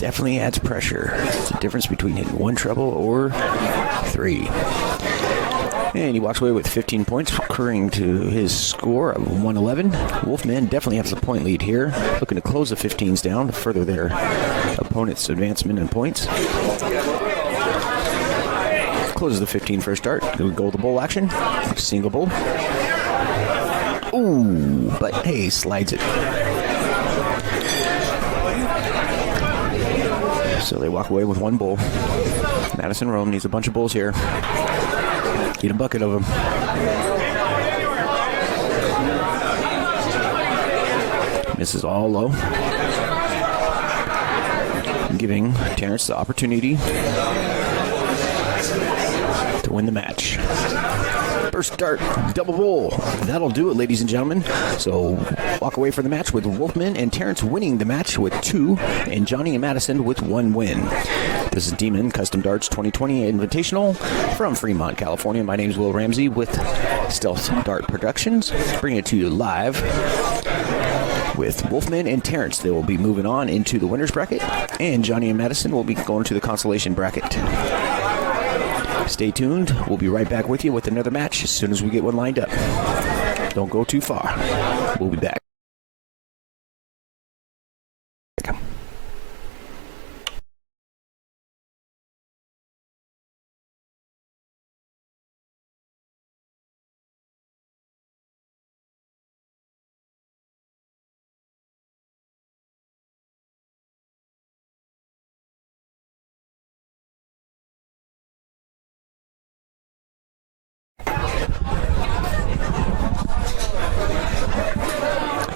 Definitely adds pressure. It's the difference between hitting 1 treble or 3. And he walks away with 15 points, accruing to his score of 111. Wolfman definitely has the point lead here, looking to close the 15s down to further their opponent's advancement in points. Closes the 15 first start. We go to the bowl action. Single bowl. Ooh, but hey, slides it. So they walk away with 1 bowl. Madison Rome needs a bunch of bowls here. Get a bucket of them. Misses all low. Giving Terrance the opportunity to win the match. First start, double bowl. That'll do it, ladies and gentlemen. So walk away from the match with Wolfman and Terrance winning the match with 2, and Johnny and Madison with 1 win. This is Demon Custom Darts 2020 Invitational from Fremont, California. My name is Will Ramsey with Stealth Dart Productions, bringing it to you live with Wolfman and Terrance. They will be moving on into the winner's bracket, and Johnny and Madison will be going to the consolation bracket. Stay tuned. We'll be right back with you with another match as soon as we get one lined up. Don't go too far. We'll be back.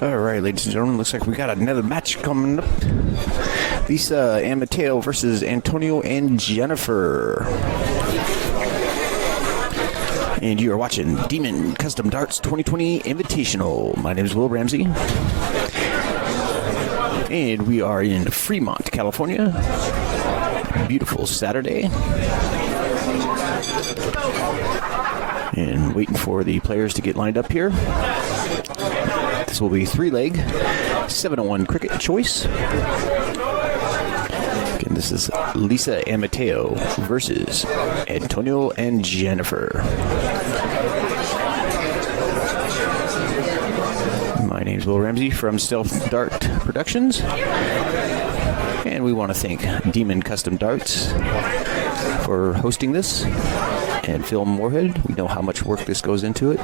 All right, ladies and gentlemen, looks like we got another match coming up. Lisa and Mateo versus Antonio and Jennifer. And you are watching Demon Custom Darts 2020 Invitational. My name is Will Ramsey. And we are in Fremont, California. Beautiful Saturday. And waiting for the players to get lined up here. This will be 3-leg, 7-1 cricket choice. Again, this is Lisa and Mateo versus Antonio and Jennifer. My name's Will Ramsey from Stealth Dart Productions. And we want to thank Demon Custom Darts for hosting this. And Phil Moorhead, we know how much work this goes into it.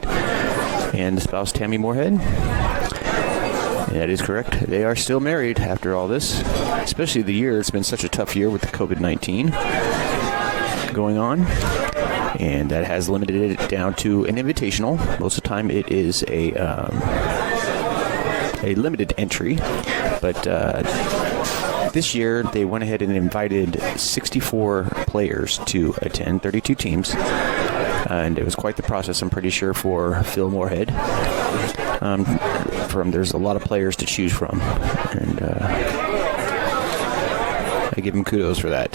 And the spouse, Tammy Moorhead. That is correct. They are still married after all this, especially the year. It's been such a tough year with the COVID-19 going on. And that has limited it down to an invitational. Most of the time it is a limited entry. But this year they went ahead and invited 64 players to attend, 32 teams. And it was quite the process, I'm pretty sure, for Phil Moorhead. There's a lot of players to choose from, and I give him kudos for that.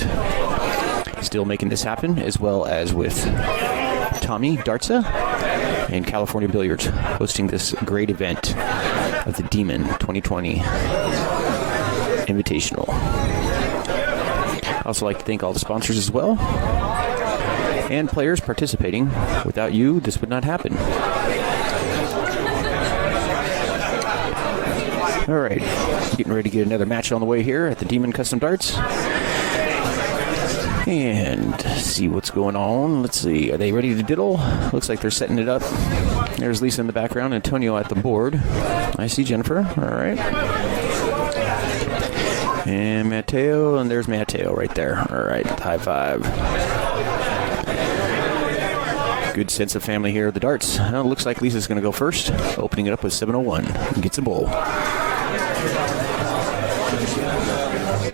Still making this happen, as well as with Tommy Dartsa and California Billiards, hosting this great event of the Demon 2020 Invitational. I also like to thank all the sponsors as well, and players participating. Without you, this would not happen. All right, getting ready to get another match on the way here at the Demon Custom Darts. And see what's going on. Let's see, are they ready to diddle? Looks like they're setting it up. There's Lisa in the background, Antonio at the board. I see Jennifer, all right. And Mateo, and there's Mateo right there. All right, high five. Good sense of family here at the darts. Well, it looks like Lisa's going to go first, opening it up with 701. Gets a bowl.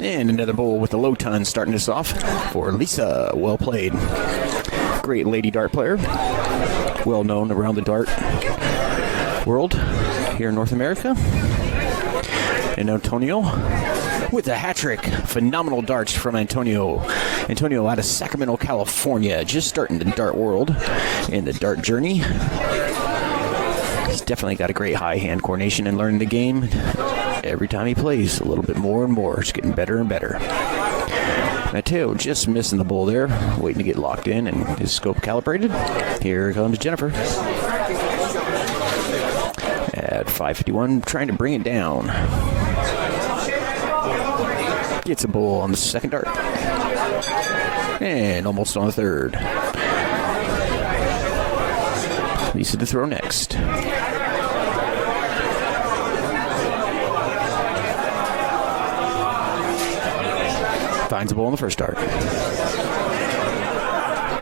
And another bowl with a low ton starting us off for Lisa. Well played. Great lady dart player. Well known around the dart world here in North America. And Antonio with a hat trick. Phenomenal darts from Antonio. Antonio out of Sacramento, California. Just starting the dart world and the dart journey. He's definitely got a great high hand coordination and learning the game. Every time he plays, a little bit more and more. It's getting better and better. Mateo just missing the bowl there, waiting to get locked in and his scope calibrated. Here comes Jennifer. At 551, trying to bring it down. Gets a bowl on the second dart. And almost on the third. Lisa to throw next. Finds a bowl on the first dart.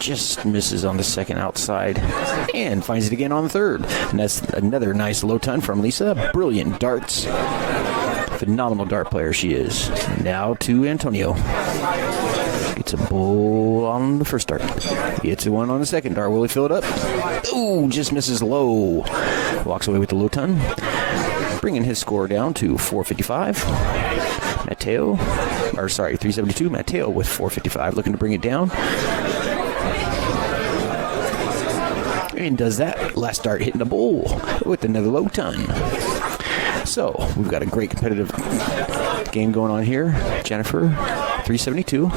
Just misses on the second outside. And finds it again on the third. And that's another nice low ton from Lisa. Brilliant darts. Phenomenal dart player she is. Now to Antonio. Gets a bowl on the first dart. Gets a one on the second dart. Will he fill it up? Ooh, just misses low. Walks away with the low ton. Bringing his score down to 455. Mateo, 372. Mateo with 455, looking to bring it down. And does that. Last dart hitting the bowl with another low ton. So, we've got a great competitive game going on here. Jennifer, 372.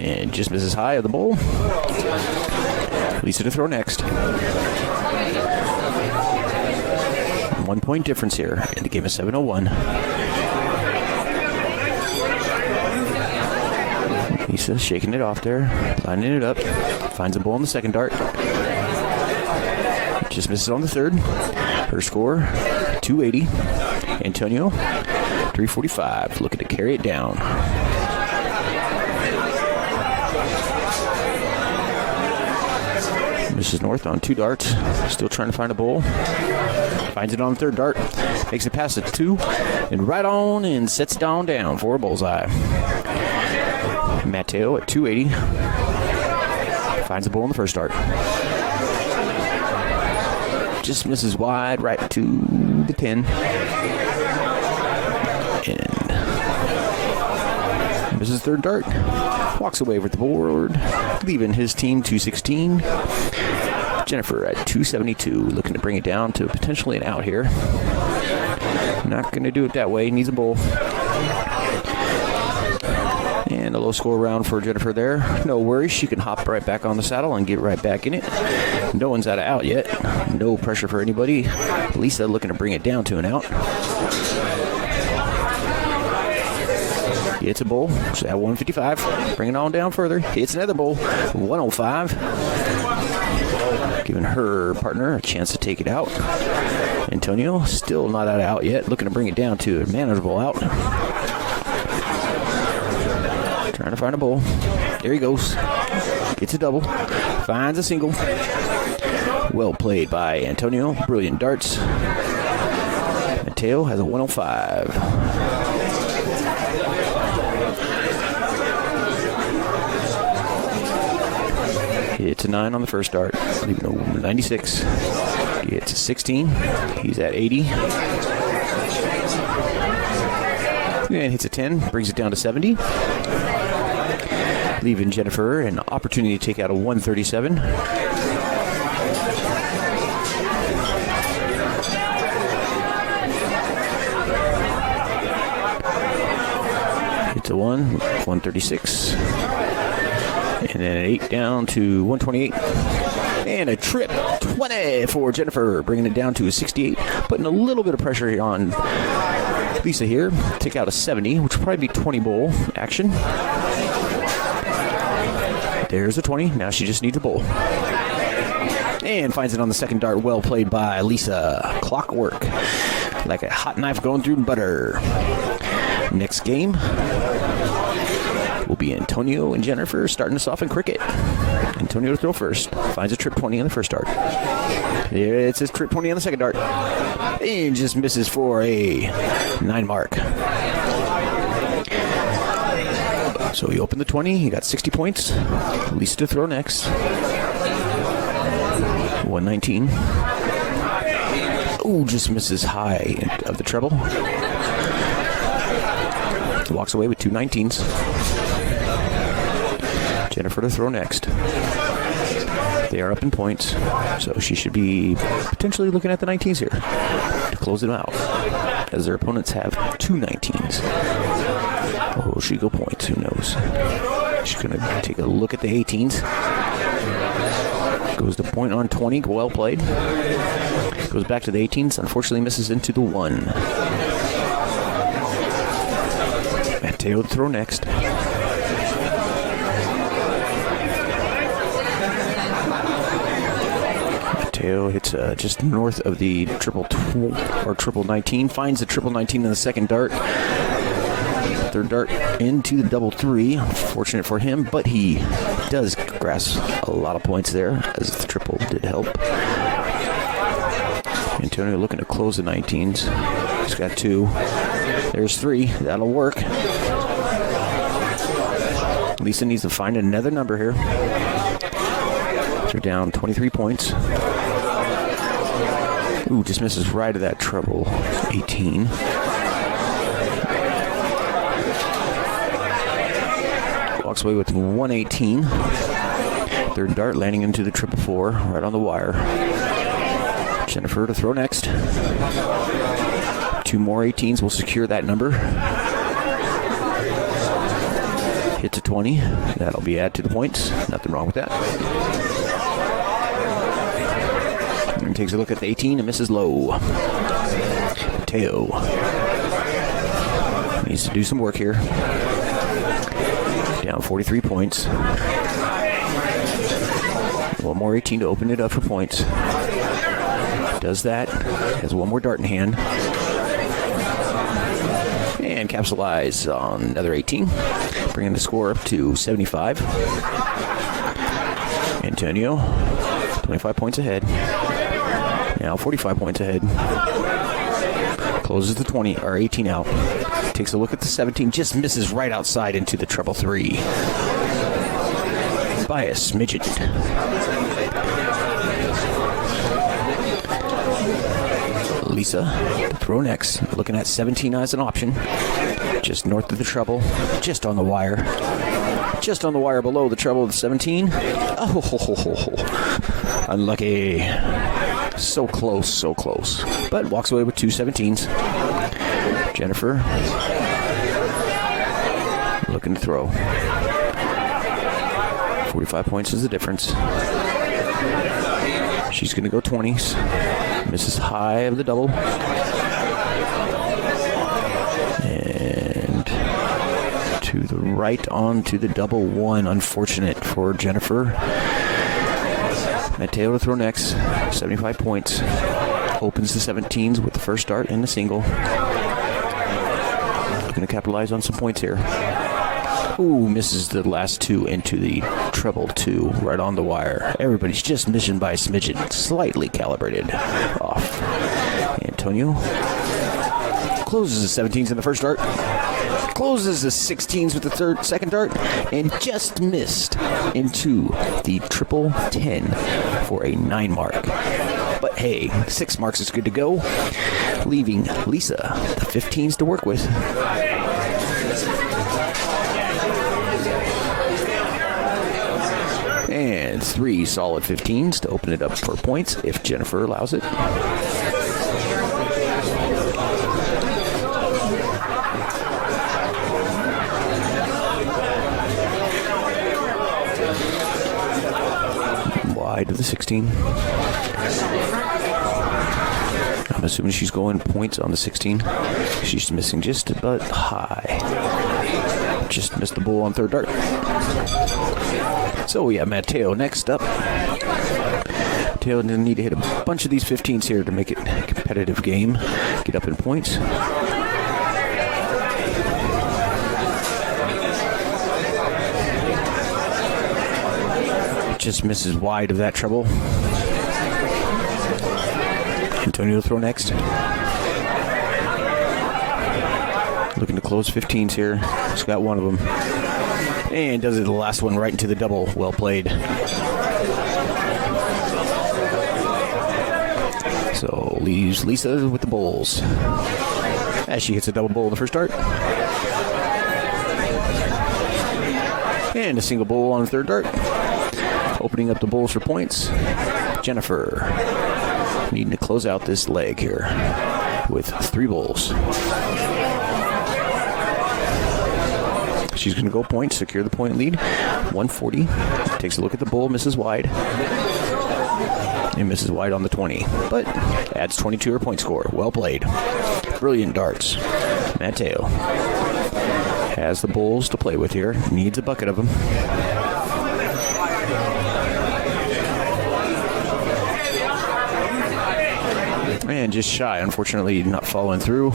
And just misses high of the bowl. Lisa to throw next. 1 point difference here in the game of 701. Lisa shaking it off there, lining it up, finds a bowl on the second dart. Just misses on the third. Her score, 280. Antonio, 345, looking to carry it down. Mrs. North on 2 darts. Still trying to find a bowl. Finds it on the 3rd dart. Makes it past it 2. And right on and sets it down for a bullseye. Mateo at 280. Finds a bowl in the 1st dart. Just misses wide right to the pin. And misses 3rd dart. Walks away with the board, leaving his team 216. Jennifer at 272, looking to bring it down to potentially an out here. Not going to do it that way. Needs a bowl. And a low score round for Jennifer there. No worries. She can hop right back on the saddle and get right back in it. No one's out of out yet. No pressure for anybody. Lisa looking to bring it down to an out. Hits a bowl. So at 155. Bring it on down further. Hits another bowl. 105. Giving her partner a chance to take it out. Antonio still not out of out yet. Looking to bring it down to a manageable out. Trying to find a bowl. There he goes. Gets a double. Finds a single. Well played by Antonio. Brilliant darts. Mateo has a 105. It's a 9 on the 1st dart, leaving a 96. It's a 16. He's at 80. And hits a 10, brings it down to 70. Leaving Jennifer an opportunity to take out a 137. It's a 136. And then an 8 down to 128. And a trip 20 for Jennifer, bringing it down to a 68. Putting a little bit of pressure on Lisa here. Take out a 70, which will probably be 20 bowl action. There's a 20. Now she just needs a bowl. And finds it on the 2nd dart. Well played by Lisa. Clockwork. Like a hot knife going through butter. Next game will be Antonio and Jennifer starting us off in cricket. Antonio to throw first. Finds a trip 20 on the 1st dart. There it's his trip 20 on the 2nd dart. And just misses for a 9 mark. So he opened the 20. He got 60 points. Lisa to throw next. 119. Ooh, just misses high of the treble. Walks away with 2 19s. Jennifer to throw next. They are up in points, so she should be potentially looking at the 19s here to close it out, as their opponents have 2 19s. Or will she go points? Who knows? She's going to take a look at the 18s. Goes to point on 20. Well played. Goes back to the 18s. Unfortunately misses into the 1. Mateo to throw next. Mateo hits just north of the triple 19. Finds the triple 19 in the 2nd dart. 3rd dart into the double 3. Unfortunate for him, but he does grasp a lot of points there, as the triple did help. Antonio looking to close the 19s. He's got 2. There's 3. That'll work. Lisa needs to find another number here. They're down 23 points. Ooh, just misses right of that treble. 18. Walks away with 118. 3rd dart landing into the triple 4, right on the wire. Jennifer to throw next. 2 more 18s will secure that number. Hits a 20. That'll be add to the points. Nothing wrong with that. And takes a look at the 18 and misses low. Mateo needs to do some work here. Down 43 points. 1 more 18 to open it up for points. Does that. Has 1 more dart in hand. And capitalize on another 18. Bringing the score up to 75. Antonio 25 points ahead. Now 45 points ahead. Closes the 20 or 18 out. Takes a look at the 17. Just misses right outside into the treble 3. By a smidgen. Lisa, throw next. Looking at 17 as an option. Just north of the treble. Just on the wire. Just on the wire below the treble of the 17. Oh, unlucky. So close, so close. But walks away with 2 17s. Jennifer looking to throw. 45 points is the difference. She's going to go 20s. Misses high of the double. And to the right onto the double 1. Unfortunate for Jennifer. Mateo to throw next. 75 points. Opens the 17s with the first dart and the single. Looking to capitalize on some points here. Ooh, misses the last 2 into the treble 2 right on the wire. Everybody's just missing by a smidgen. Slightly calibrated off. Antonio closes the 17s in the first dart. Closes the 16s with the second dart. And just missed into the triple 10 for a 9 mark. But hey, 6 marks is good to go. Leaving Lisa the 15s to work with. And 3 solid 15s to open it up for points if Jennifer allows it. Wide of the 16. I'm assuming she's going points on the 16. She's missing just about high. Just missed the bull on third dart. So we have Mateo next up. Mateo didn't need to hit a bunch of these 15s here to make it a competitive game. Get up in points. Just misses wide of that treble. Antonio throw next. Looking to close 15s here. He's got one of them. And does it the last one right into the double. Well played. So leaves Lisa with the bowls. As she hits a double bowl in the first dart. And a single bowl on the third dart. Opening up the bowls for points. Jennifer needing to close out this leg here with 3 bowls. She's going to go point, secure the point lead. 140. Takes a look at the bowl, misses wide. And misses wide on the 20. But adds 22 to her point score. Well played. Brilliant darts. Mateo has the bowls to play with here. Needs a bucket of them. And just shy, unfortunately, not following through.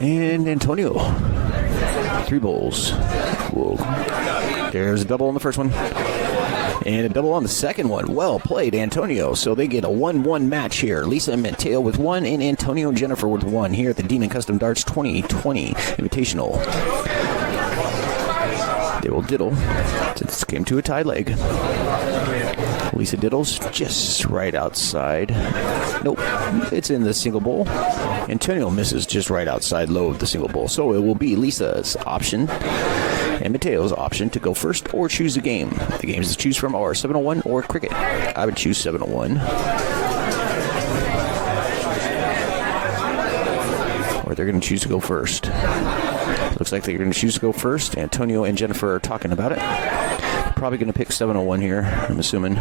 And Antonio, 3 bowls. Whoa. There's a double on the first one. And a double on the second one. Well played, Antonio. So they get a 1-1 match here. Lisa and Mateo with 1, and Antonio and Jennifer with 1 here at the Demon Custom Darts 2020 Invitational. They will diddle since it came to a tie leg. Lisa diddles just right outside. Nope, it's in the single bowl. Antonio misses just right outside low of the single bowl. So it will be Lisa's option and Mateo's option to go first or choose a game. The games to choose from are 701 or cricket. I would choose 701. Or they're going to choose to go first. Looks like they're going to choose to go first. Antonio and Jennifer are talking about it. Probably going to pick 701 here, I'm assuming.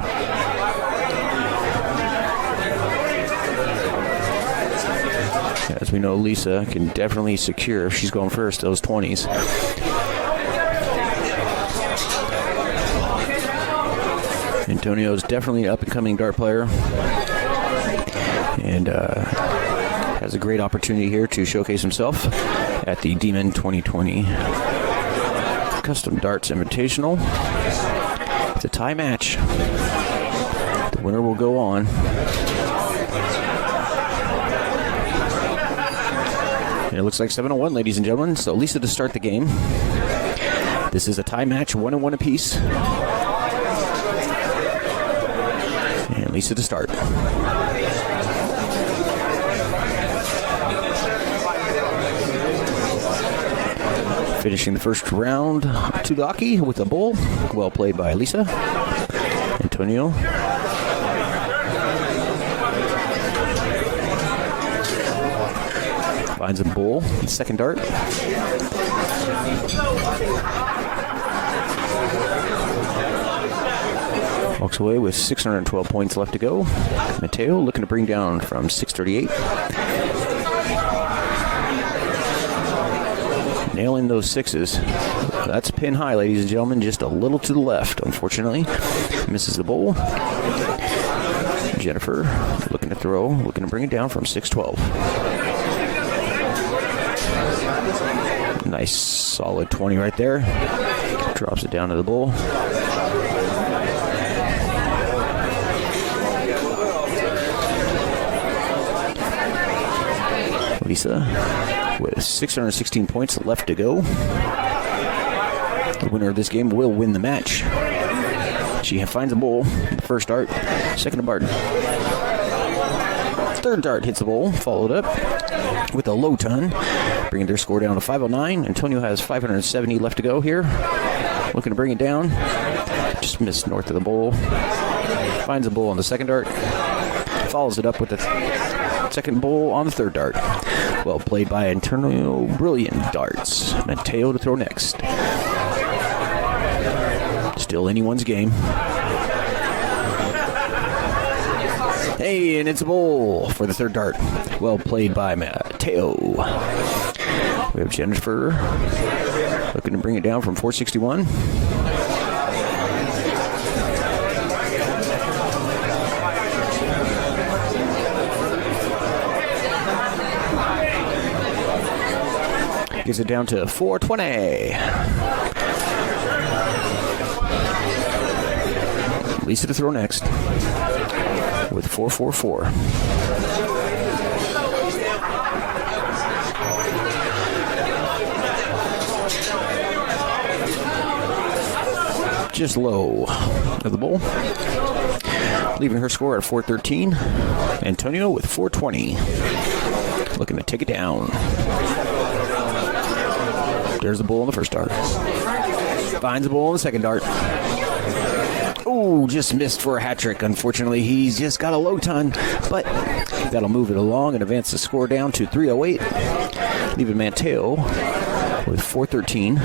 As we know, Lisa can definitely secure, if she's going first, those 20s. Antonio's definitely an up-and-coming dart player. And has a great opportunity here to showcase himself at the Demon 2020 Custom Darts Invitational. It's a tie match. The winner will go on. And it looks like 7-1, ladies and gentlemen. So Lisa to start the game. This is a tie match, 1-1 apiece. And Lisa to start. Finishing the first round, Tudaki with a bowl. Well played by Lisa. Antonio. Finds a bowl. Second dart. Walks away with 612 points left to go. Mateo looking to bring down from 638. Nailing those sixes. That's pin high, ladies and gentlemen. Just a little to the left, unfortunately. Misses the bowl. Jennifer looking to throw. Looking to bring it down from 612. Nice solid 20 right there. Drops it down to the bowl. Lisa with 616 points left to go. The winner of this game will win the match. She finds a bowl. The first dart. Second dart. Third dart hits the bowl. Followed up with a low ton. Bringing their score down to 509. Antonio has 570 left to go here. Looking to bring it down. Just missed north of the bowl. Finds a bowl on the second dart. Follows it up with the second bowl on the third dart. Well played by Antonio. Brilliant darts. Mateo to throw next. Still anyone's game. Hey, and it's a bowl for the third dart. Well played by Mateo. We have Jennifer looking to bring it down from 461. Gets it down to 420. Lisa to throw next with 444. Just low of the bowl. Leaving her score at 413. Antonio with 420. Looking to take it down. There's the bull on the first dart. Finds the bull on the second dart. Oh, just missed for a hat trick. Unfortunately, he's just got a low ton, but that'll move it along and advance the score down to 308. Leaving Mateo with 413.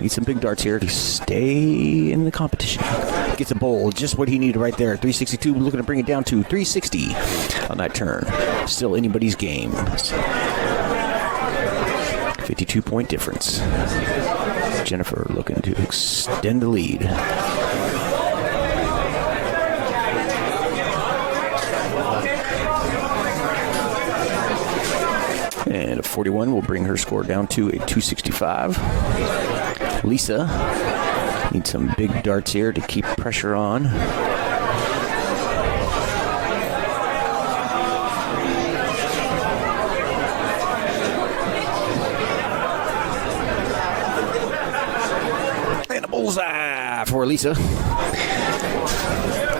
Need some big darts here to stay in the competition. Gets a bowl, just what he needed right there. 362, looking to bring it down to 360 on that turn. Still anybody's game. 52-point difference. Jennifer looking to extend the lead. And a 41 will bring her score down to a 265. Lisa needs some big darts here to keep pressure on. Bullseye for Lisa.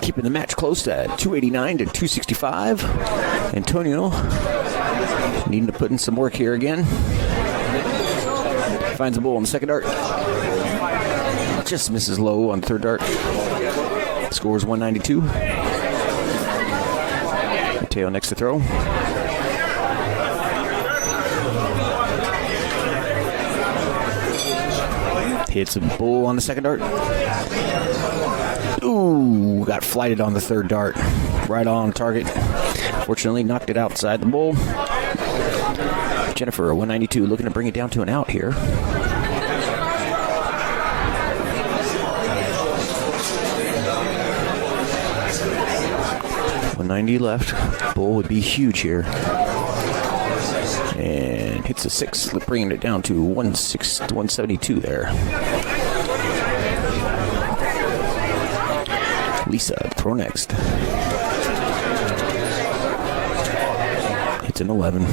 Keeping the match close at 289 to 265. Antonio needing to put in some work here again. Finds a bull on the second dart. Just misses low on the third dart. Scores 192. Mateo next to throw. Hits a bull on the second dart. Ooh, got flighted on the third dart. Right on target. Fortunately, knocked it outside the bull. Jennifer, 192, looking to bring it down to an out here. $190 left. Bull would be huge here. And hits a 6, bringing it down to 172 there. Lisa, throw next. It's an 11.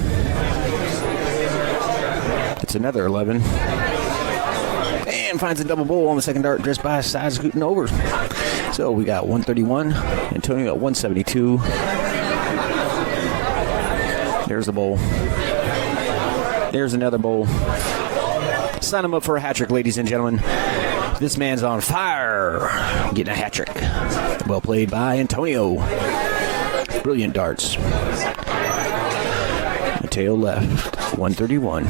It's another 11. And finds a double bowl on the second dart, just by side scooting over. So we got 131. Antonio at 172. There's the bowl. There's another bowl. Sign him up for a hat trick, ladies and gentlemen. This man's on fire, getting a hat trick. Well played by Antonio. Brilliant darts. Mateo left, 131.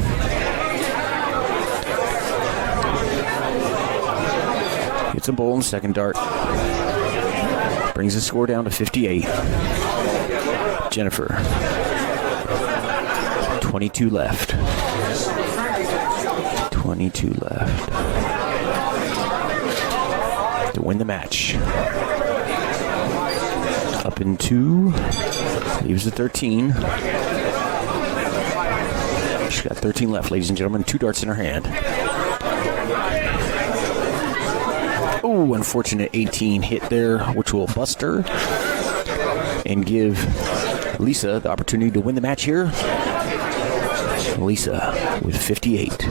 Gets a bowl in the second dart. Brings the score down to 58. Jennifer, 22 left. 22 left. To win the match. Up in 2. Leaves the 13. She's got 13 left, ladies and gentlemen. 2 darts in her hand. Oh, unfortunate 18 hit there, which will bust her and give Lisa the opportunity to win the match here. Lisa with 58.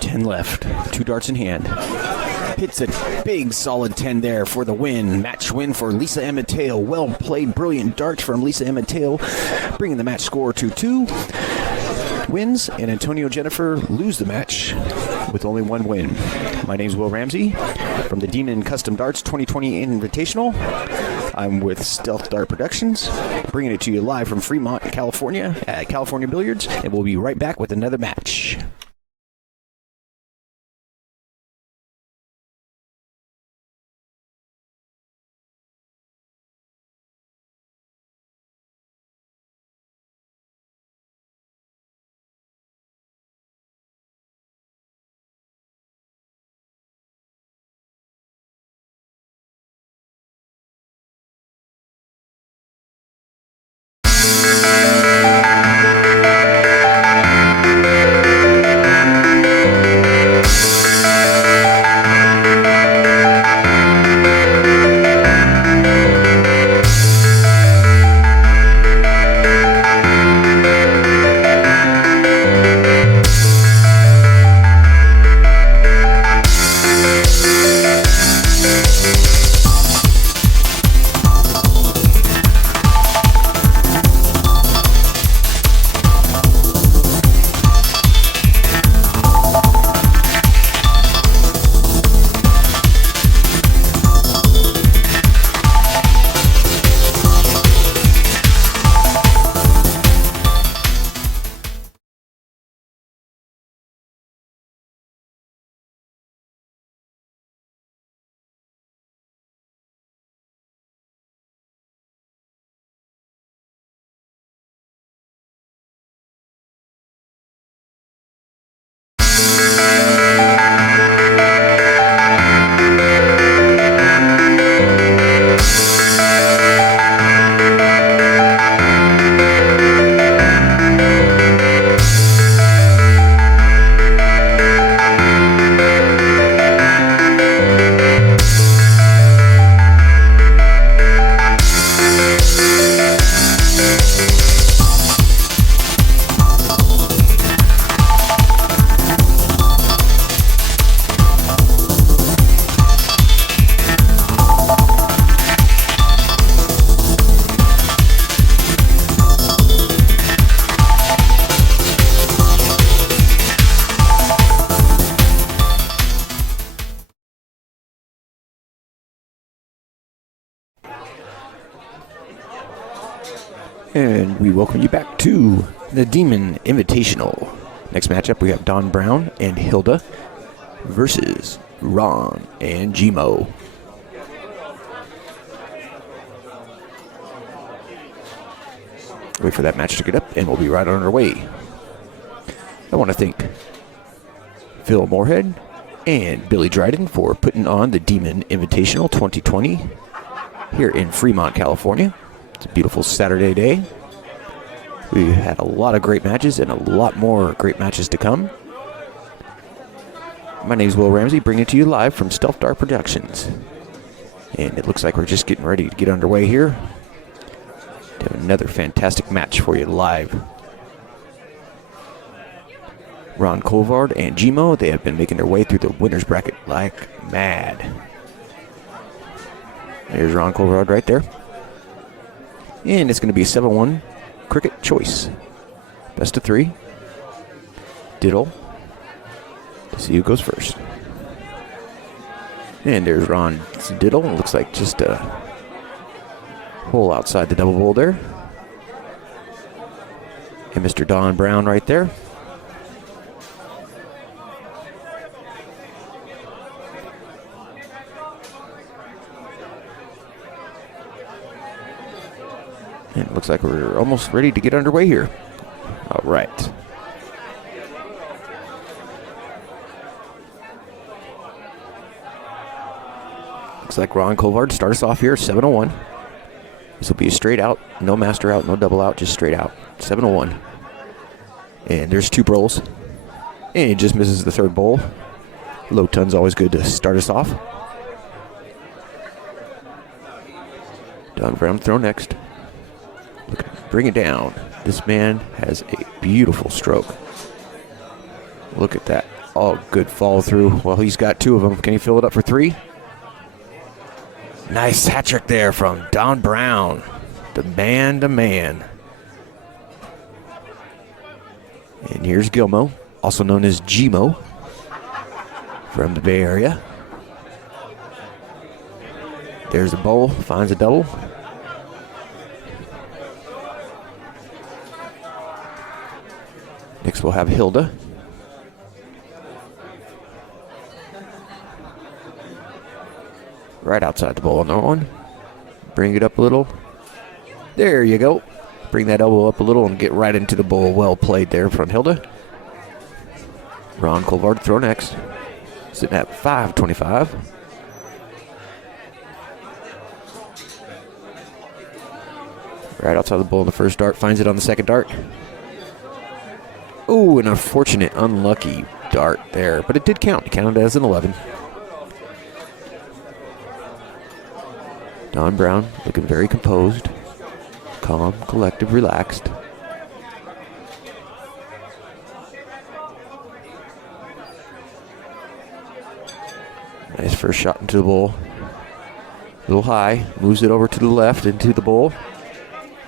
10 left. 2 darts in hand. Hits a big solid 10 there for the win. Match win for Lisa and Mateo. Well played, brilliant darts from Lisa and Mateo, bringing the match score to 2 wins, and Antonio and Jennifer lose the match with only 1 win. My name's Will Ramsey from the Demon Custom Darts 2020 Invitational. I'm with Stealth Dart Productions, bringing it to you live from Fremont, California at California Billiards, and we'll be right back with another match. And we welcome you back to the Demon Invitational. Next matchup, we have Don Brown and Hilda versus Ron and Gmo. Wait for that match to get up, and we'll be right on our way. I want to thank Phil Moorhead and Billy Dryden for putting on the Demon Invitational 2020 here in Fremont, California. It's a beautiful Saturday day. We had a lot of great matches and a lot more great matches to come. My name is Will Ramsey, bringing it to you live from Stealth Dart Productions. And it looks like we're just getting ready to get underway here. To have another fantastic match for you live. Ron Colvard and Gmo, they have been making their way through the winner's bracket like mad. There's Ron Colvard right there. And it's going to be a 7-1 cricket choice. Best of 3. Diddle. Let's see who goes first. And there's Ron's Diddle. It looks like just a hole outside the double bowl there. And Mr. Don Brown right there. And it looks like we're almost ready to get underway here. All right. Looks like Ron Colvard start us off here, 7-1. This will be a straight out, no master out, no double out, just straight out, 7-1. And there's 2 bowls. And he just misses the 3rd bowl. Low ton's always good to start us off. Don Brown throw next. Bring it down. This man has a beautiful stroke. Look at that. Oh, good follow through. Well, he's got 2 of them. Can he fill it up for 3? Nice hat trick there from Don Brown. The man to man. And here's Gilmo, also known as Gmo, from the Bay Area. There's a bowl, finds a double. Next we'll have Hilda. Right outside the bowl on that one. Bring it up a little. There you go. Bring that elbow up a little and get right into the bowl. Well played there from Hilda. Ron Colvard throw next. Sitting at 5.25. Right outside the bowl in the first dart. Finds it on the second dart. Ooh, an unfortunate, unlucky dart there. But it did count. It counted as an 11. Don Brown looking very composed. Calm, collective, relaxed. Nice first shot into the bowl. A little high. Moves it over to the left into the bowl.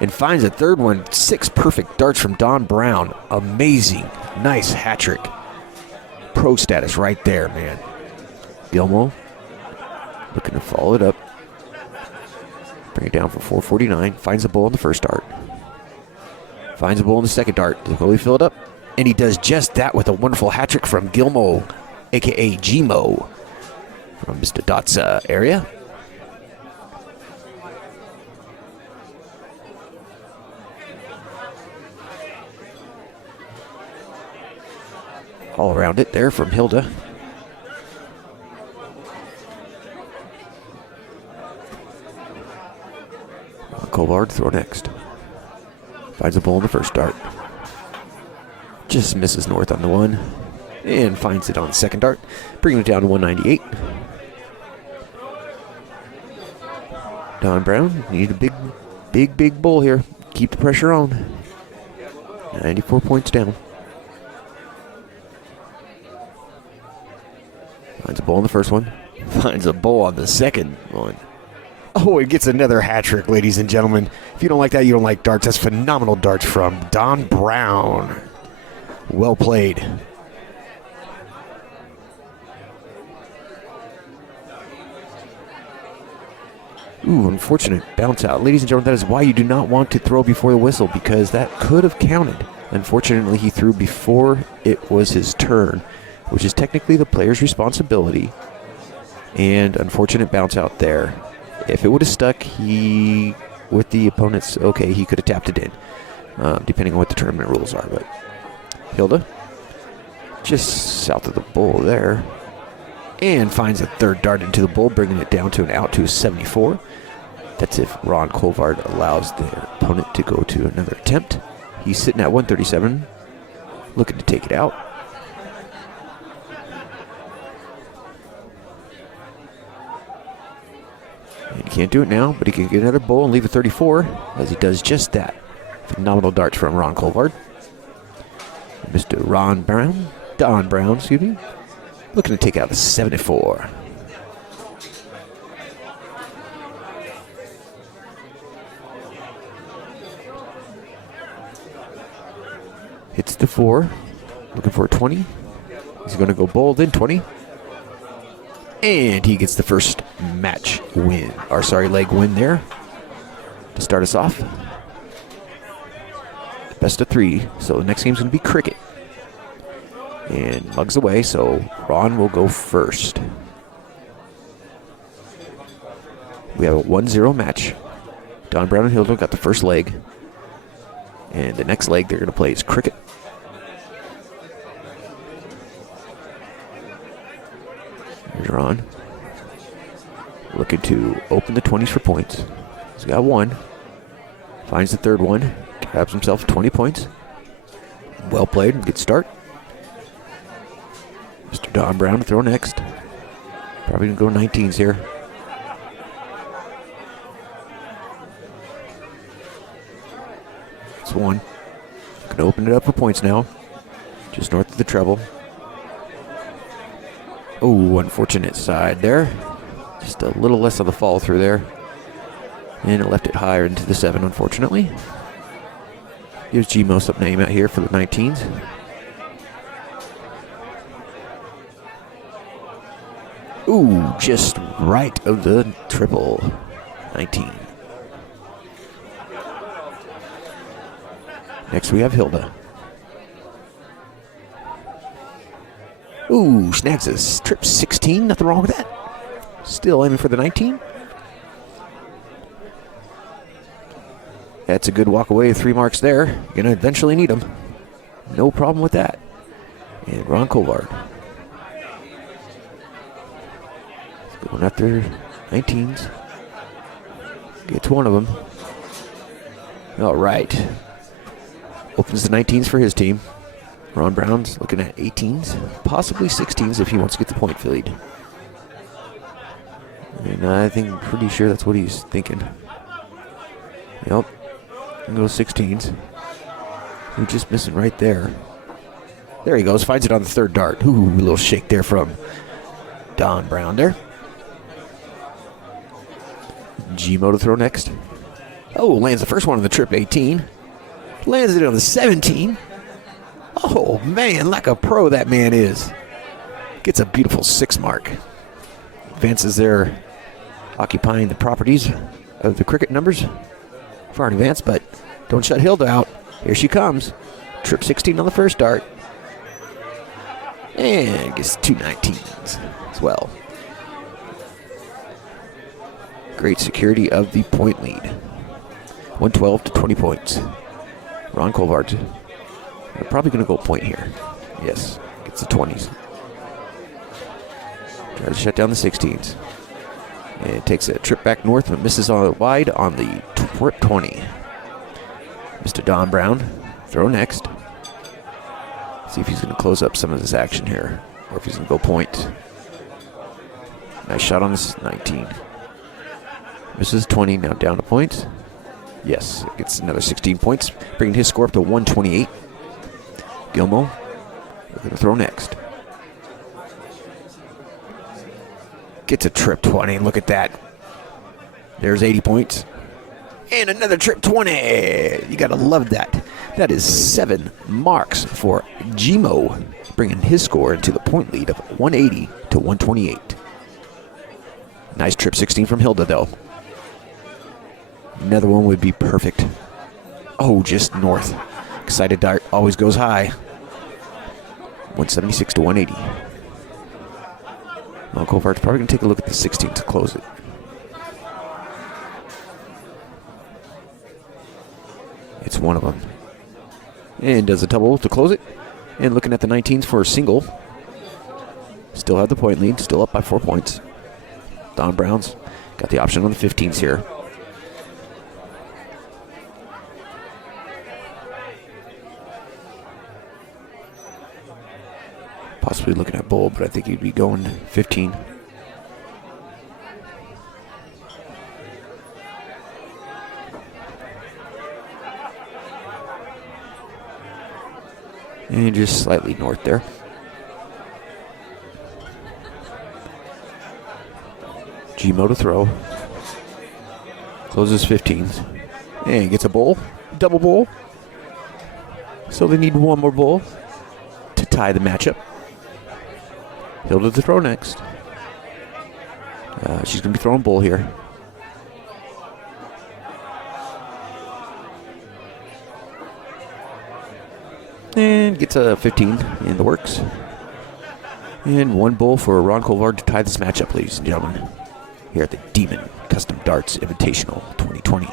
And finds a 3rd one. 6 perfect darts from Don Brown. Amazing. Nice hat trick. Pro status right there, man. Gilmo looking to follow it up. Bring it down for 449. Finds the bowl in the first dart. Finds the bowl in the second dart. Will he fill it up? And he does just that with a wonderful hat trick from Gilmo, a.k.a. Gmo, from Mr. Dot's area. All around it there from Hilda. Colvard throw next. Finds a bowl in the first dart. Just misses north on the one. And finds it on the second dart. Bringing it down to 198. Don Brown, need a big bowl here. Keep the pressure on. 94 points down. Finds a bowl on the first one. Finds a bowl on the second one. Oh, it gets another hat trick, ladies and gentlemen. If you don't like that, you don't like darts. That's phenomenal darts from Don Brown. Well played. Ooh, unfortunate bounce out. Ladies and gentlemen, that is why you do not want to throw before the whistle, because that could have counted. Unfortunately, he threw before it was his turn, which is technically the player's responsibility. And unfortunate bounce out there. If it would have stuck, with the opponent's okay, he could have tapped it in, depending on what the tournament rules are. But Hilda, just south of the bowl there, and finds a 3rd dart into the bowl, bringing it down to an out to a 74. That's if Ron Colvard allows their opponent to go to another attempt. He's sitting at 137, looking to take it out. Can't do it now, but he can get another bowl and leave a 34, as he does just that. Phenomenal darts from Ron Colvard. Mr. Don Brown, excuse me, looking to take out the 74. Hits the 4, looking for a 20. He's going to go bold in 20. And he gets the first leg win there to start us off. Best of 3, so the next game's going to be cricket. And mugs away, so Ron will go first. We have a 1-0 match. Don Brown and Hilda got the first leg. And the next leg they're going to play is cricket. Here's Ron. Looking to open the 20s for points. He's got 1. Finds the third one. Grabs himself 20 points. Well played. Good start. Mr. Don Brown to throw next. Probably going to go 19s here. It's 1. Going to open it up for points now. Just north of the treble. Oh, unfortunate side there. Just a little less of the fall through there. And it left it higher into the 7, unfortunately. Gives G-Mo some name out here for the 19s. Ooh, just right of the triple. 19. Next we have Hilda. Ooh, snags a trip 16. Nothing wrong with that. Still aiming for the 19. That's a good walk away. 3 marks there. Gonna eventually need them. No problem with that. And Ron Colvard. Going after 19s. Gets one of them. All right. Opens the 19s for his team. Ron Brown's looking at 18s, possibly 16s if he wants to get the point lead. And I think, pretty sure that's what he's thinking. Yep. Go 16s. He's just missing right there. There he goes. Finds it on the third dart. Ooh, a little shake there from Don Brown there. G-Mo to throw next. Oh, lands the first one on the trip 18. Lands it on the 17. Oh, man, like a pro that man is. Gets a beautiful 6 mark. Advances there, occupying the properties of the cricket numbers. Far in advance, but don't shut Hilda out. Here she comes. Trip 16 on the first dart. And gets 2 19s as well. Great security of the point lead. 112 to 20 points. Ron Colvard. They're probably going to go point here. Yes, gets the 20s. Tries to shut down the 16s. And takes a trip back north, but misses wide on the trip 20. Mr. Don Brown, throw next. See if he's going to close up some of this action here, or if he's going to go point. Nice shot on this 19. Misses 20, now down to points. Yes, gets another 16 points, bringing his score up to 128. Gilmo, we're going to throw next. Gets a trip 20. Look at that. There's 80 points. And another trip 20. You got to love that. That is 7 marks for G-Mo, bringing his score into the point lead of 180 to 128. Nice trip 16 from Hilda, though. Another one would be perfect. Oh, just north. Excited dart always goes high. 176 to 180. Well, Colvard's probably going to take a look at the 16 to close it. It's one of them. And does a double to close it. And looking at the 19s for a single. Still have the point lead. Still up by 4 points. Don Brown's got the option on the 15s here. Possibly looking at bold, but I think he'd be going 15. And just slightly north there. Gmo to throw. Closes 15s. And gets a bowl. Double bowl. So they need one more bowl to tie the matchup. Hilda to throw next. She's going to be throwing bowl here. And gets a 15 in the works. And one bowl for Ron Colvard to tie this matchup, ladies and gentlemen, here at the Demon Custom Darts Invitational 2020.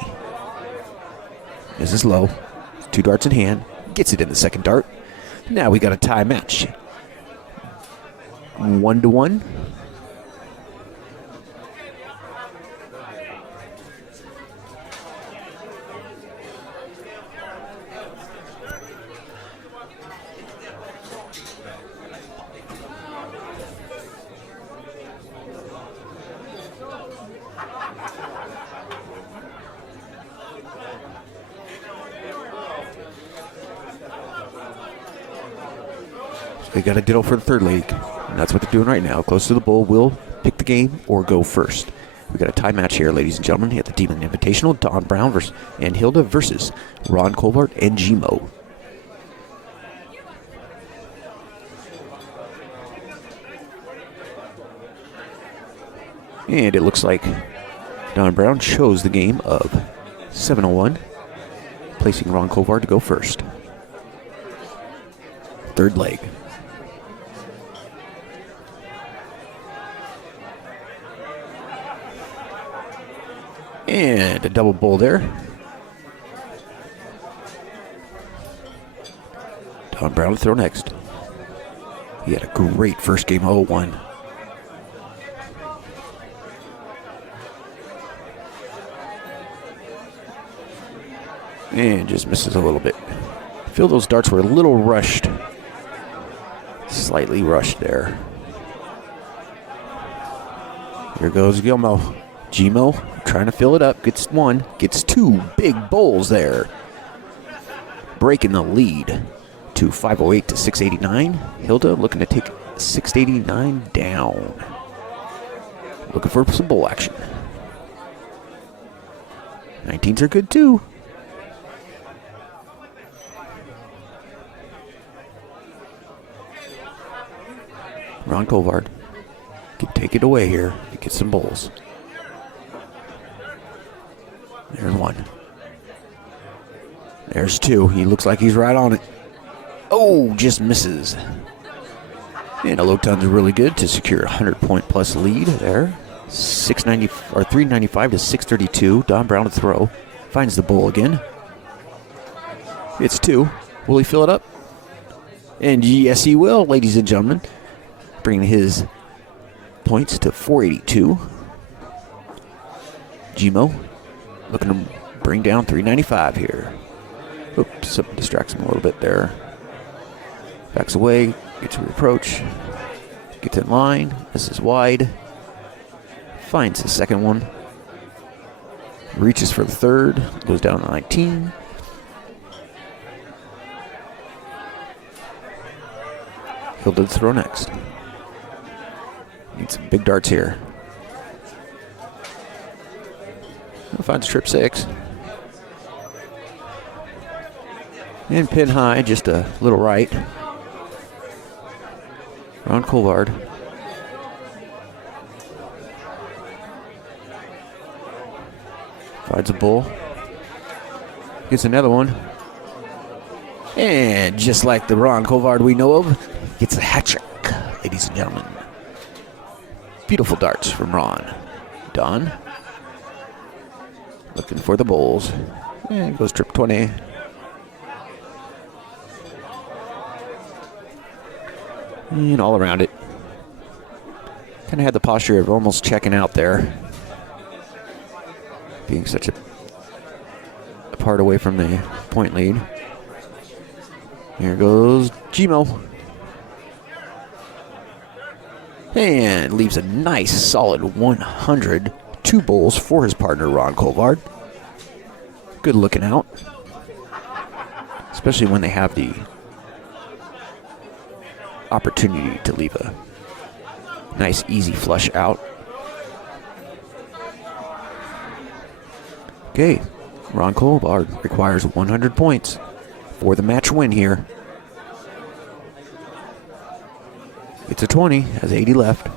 This is low. 2 darts in hand. Gets it in the second dart. Now we got a tie match. 1-1. They got a ditto for the third leg, and that's what they're doing right now. Close to the bull will pick the game or go first. We got a tie match here, ladies and gentlemen, at the Demon Invitational. Don Brown and Hilda versus Ron Colvard and Gmo. And it looks like Don Brown chose the game of 7-1, placing Ron Colvard to go first. Third leg. And a double bowl there. Don Brown to throw next. He had a great first game, 0-1. And just misses a little bit. I feel those darts were a little rushed. Slightly rushed there. Here goes Gilmo. Gmo trying to fill it up. Gets one. Gets 2 big bowls there. Breaking the lead to 508 to 689. Hilda looking to take 689 down. Looking for some bowl action. 19s are good too. Ron Colvard can take it away here to get some bowls. There's 1. There's 2. He looks like he's right on it. Oh, just misses. And a low ton's really good to secure a 100-point plus lead there. 690 or 395 to 632. Don Brown to throw. Finds the bowl again. It's 2. Will he fill it up? And yes, he will, ladies and gentlemen. Bringing his points to 482. Gmo looking to bring down 395 here. Oops, something distracts him a little bit there. Backs away, gets a approach, gets in line. This is wide. Finds the second one. Reaches for the third. Goes down to 19. Hilda to throw next. Need some big darts here. Finds trip 6. And pin high, just a little right. Ron Colvard. Finds a bull. Gets another one. And just like the Ron Colvard we know of, gets a hat trick, ladies and gentlemen. Beautiful darts from Ron. Don. Looking for the bowls. And goes trip 20. And all around it. Kind of had the posture of almost checking out there. Being such a part away from the point lead. Here goes Gmo. And leaves a nice solid 100. 2 bowls for his partner, Ron Colvard. Good looking out. Especially when they have the opportunity to leave a nice, easy flush out. Okay, Ron Colvard requires 100 points for the match win here. It's a 20, has 80 left.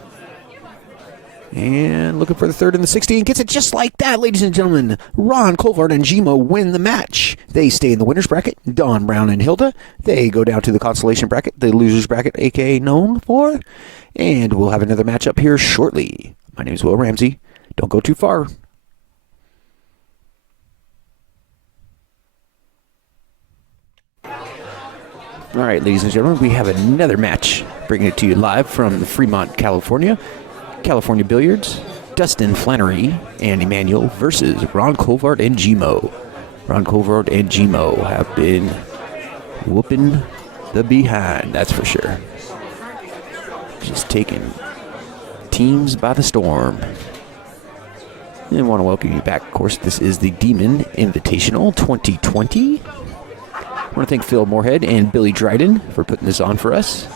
And looking for the third and the 60, and gets it just like that, ladies and gentlemen. Ron Colvard and Gmo win the match. They stay in the winner's bracket. Dawn, Brown, and Hilda, they go down to the consolation bracket, the loser's bracket, aka known for. And we'll have another match up here shortly. My name is Will Ramsey. Don't go too far. All right, ladies and gentlemen, we have another match, bringing it to you live from Fremont, California. California Billiards, Dustin Flannery and Emmanuel versus Ron Colvard and Gmo. Ron Colvard and Gmo have been whooping the behind, that's for sure. Just taking teams by the storm. And I want to welcome you back. Of course, this is the Demon Invitational 2020. I want to thank Phil Moorhead and Billy Dryden for putting this on for us.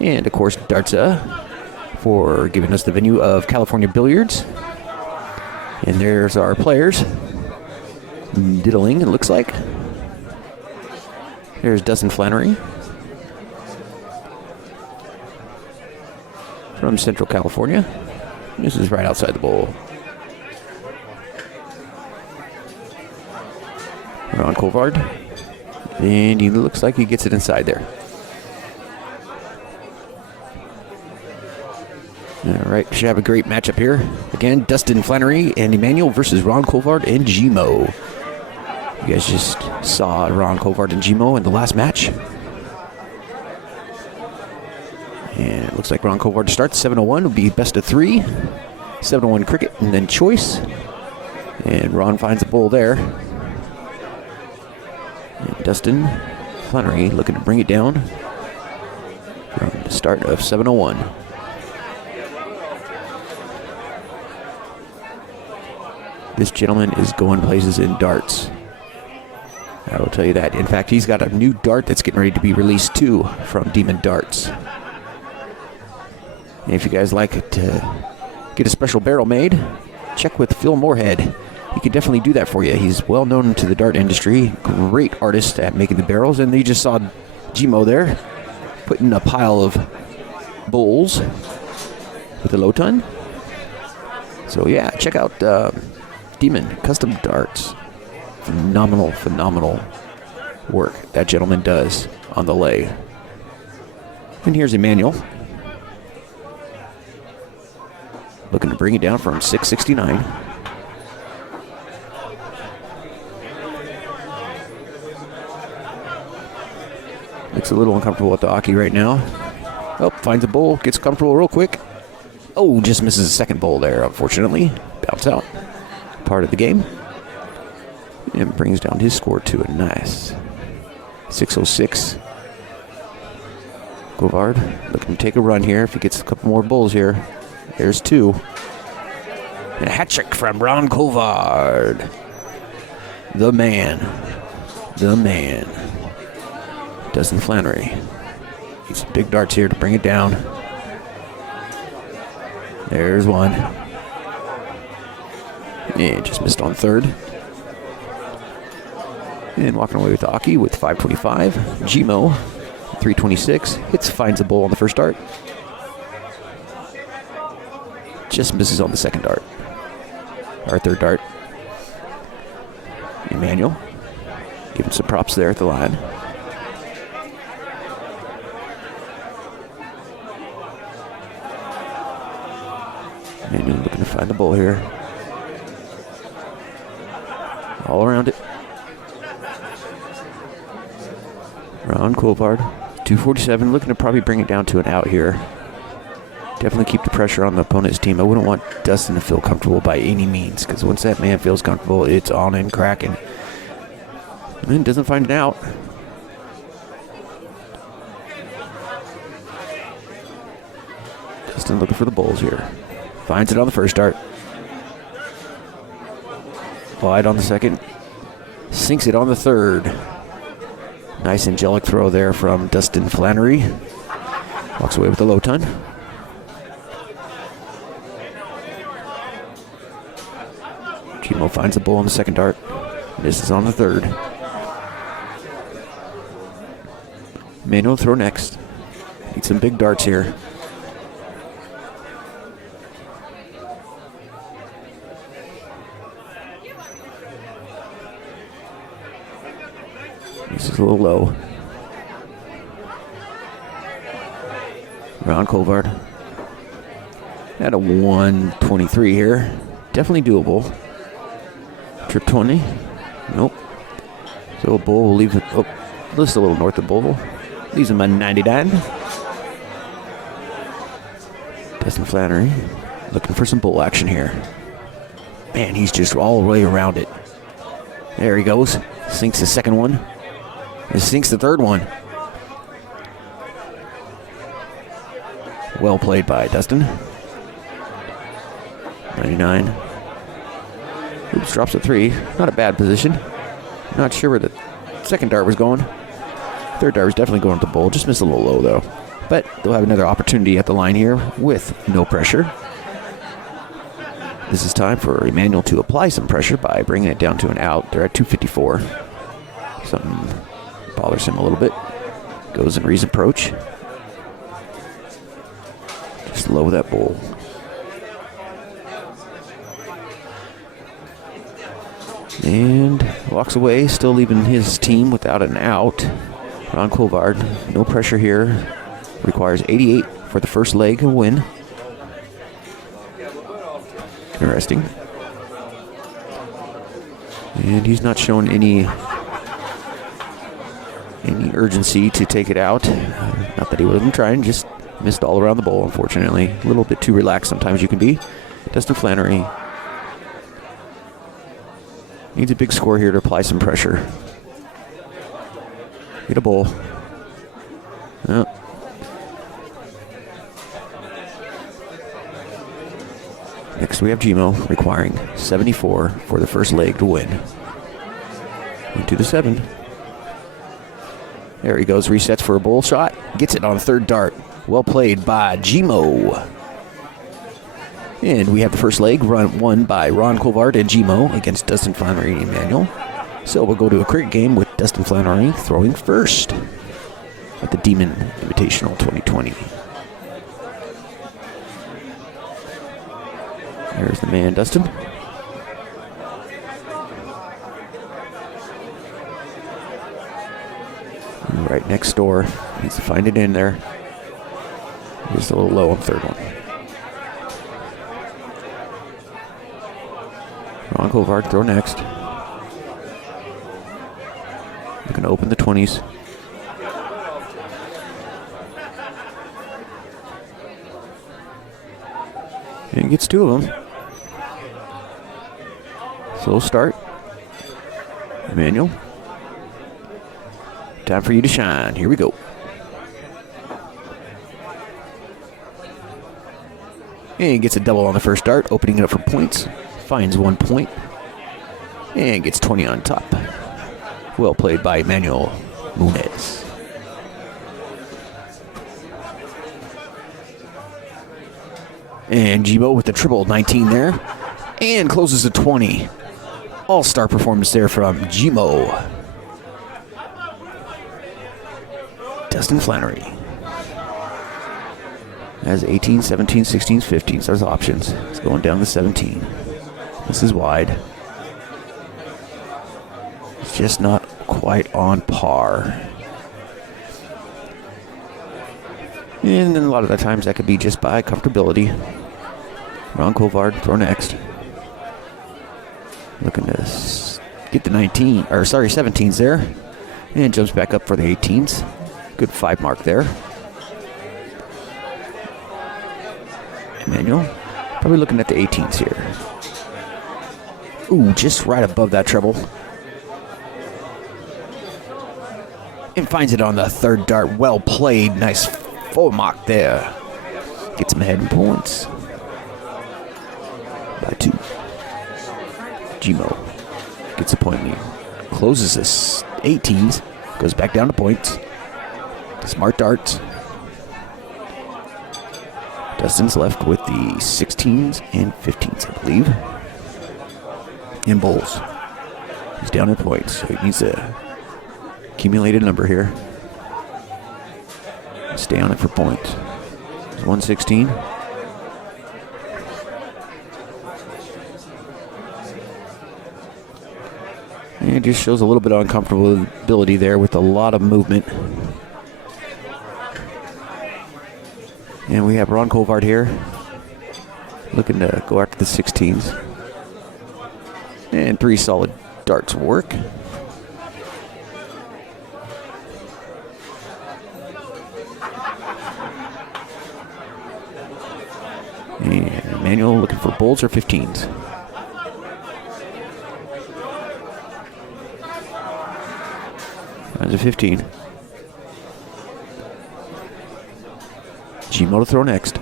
And, of course, Dartza for giving us the venue of California Billiards. And there's our players. Diddling, it looks like. There's Dustin Flannery from Central California. This is right outside the bowl. Ron Colvard. And he looks like he gets it inside there. All right, should have a great matchup here. Again, Dustin Flannery and Emmanuel versus Ron Colvard and Gmo. You guys just saw Ron Colvard and Gmo in the last match. And it looks like Ron Colvard starts. 701 will be best of 3. 701 cricket and then choice. And Ron finds a bowl there. And Dustin Flannery looking to bring it down from the start of 701. This gentleman is going places in darts. I will tell you that. In fact, he's got a new dart that's getting ready to be released too from Demon Darts. And if you guys like to get a special barrel made, check with Phil Moorhead. He can definitely do that for you. He's well known to the dart industry. Great artist at making the barrels. And you just saw Gmo there putting a pile of bowls with a low ton. So yeah, check out Demon Custom Darts. Phenomenal work that gentleman does on the lay. And here's Emmanuel. Looking to bring it down from 669. Looks a little uncomfortable at the hockey right now. Oh, finds a bowl, gets comfortable real quick. Oh, just misses a second bowl there, unfortunately. Bounce out. Part of the game. And brings down his score to a nice 606. Colvard looking to take a run here if he gets a couple more bowls here. There's 2. And a hat trick from Ron Colvard. The man. Dustin Flannery. Needs some big darts here to bring it down. There's one. And just missed on third. And walking away with Aki with 525. Gmo, 326. Finds a bowl on the first dart. Just misses on the second dart. Our third dart. Emmanuel. Giving some props there at the line. Emmanuel looking to find the bowl here. All around it. Ron Colvard, 247, looking to probably bring it down to an out here. Definitely keep the pressure on the opponent's team. I wouldn't want Dustin to feel comfortable by any means, because once that man feels comfortable, it's on and cracking. And doesn't find it out. Dustin looking for the bowls here. Finds it on the first dart. Wide on the second. Sinks it on the third. Nice angelic throw there from Dustin Flannery. Walks away with the low ton. Gmo finds the bull on the second dart. Misses on the third. Emmanuel throw next. Need some big darts here. This is a little low. Around Colvard. At a 123 here. Definitely doable. Trip 20. Nope. So bull will leave it. Oh, just a little north of bull. Leaves him at 99. Dustin Flannery looking for some bull action here. Man, he's just all the way around it. There he goes. Sinks the second one. And sinks the third one. Well played by Dustin. 99. Oops, drops a 3. Not a bad position. Not sure where the second dart was going. Third dart was definitely going to the bull. Just missed a little low, though. But they'll have another opportunity at the line here with no pressure. This is time for Emmanuel to apply some pressure by bringing it down to an out. They're at 254. Something bothers him a little bit. Goes in Ree's approach. Just low that bull. And walks away, still leaving his team without an out. Ron Colvard, no pressure here. Requires 88 for the first leg and win. Interesting. And he's not shown any urgency to take it out. Not that he wasn't trying, just missed all around the bowl, unfortunately. A little bit too relaxed sometimes you can be. Dustin Flannery needs a big score here to apply some pressure. Get a bowl. Oh. Next we have Gmo requiring 74 for the first leg to win. Into the 7. There he goes, resets for a bull shot. Gets it on the third dart. Well played by Gmo. And we have the first leg won by Ron Colvard and Gmo against Dustin Flannery and Emmanuel. So we'll go to a cricket game with Dustin Flannery throwing first at the Demon Invitational 2020. There's the man, Dustin. Right next door. Needs to find it in there. Just a little low on the third one. Ron Colvard, throw next. Looking to open the 20s. And he gets 2 of them. Slow start. Emmanuel. Time for you to shine. Here we go. And he gets a double on the first dart, opening it up for points. Finds 1 point. And gets 20 on top. Well played by Emmanuel Munez. And Gmo with the triple 19 there. And closes the 20. All-star performance there from Gmo. Dustin Flannery. Has 18, 17, 16, 15. So there's options. It's going down to 17. This is wide. It's just not quite on par. And then a lot of the times that could be just by comfortability. Ron Colvard, throw next. Looking to get the 17s there. And jumps back up for the 18s. Good 5 mark there. Emmanuel, probably looking at the 18s here. Ooh, just right above that treble. And finds it on the third dart. Well played. Nice full mark there. Gets him ahead in points. By 2. Gmo gets a point lead. Closes this 18s. Goes back down to points. Smart darts. Dustin's left with the 16s and 15s, I believe. And bowls. He's down at points, so he needs to accumulate a number here. Stay on it for points. It's 116. And it just shows a little bit of uncomfortability there with a lot of movement. And we have Ron Colvard here, looking to go after the 16s. And 3 solid darts work. And Emmanuel looking for bowls or 15s. Finds a 15. Gmo to throw next.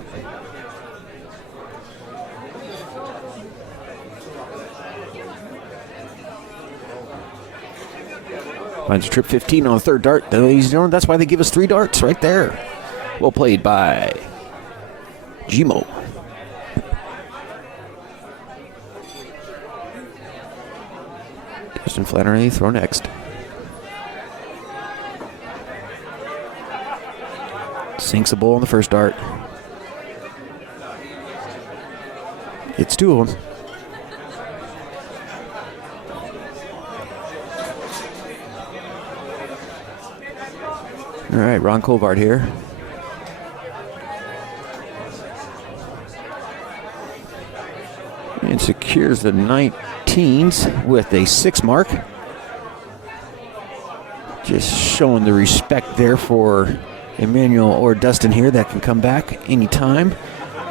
Finds a trip 15 on the third dart. That's why they give us 3 darts right there. Well played by Gmo. Dustin Flannery, throw next. Sinks a bowl on the first dart. It's 2 of them. All right, Ron Colvard here. And secures the 19s with a 6 mark. Just showing the respect there for Emmanuel or Dustin here that can come back anytime,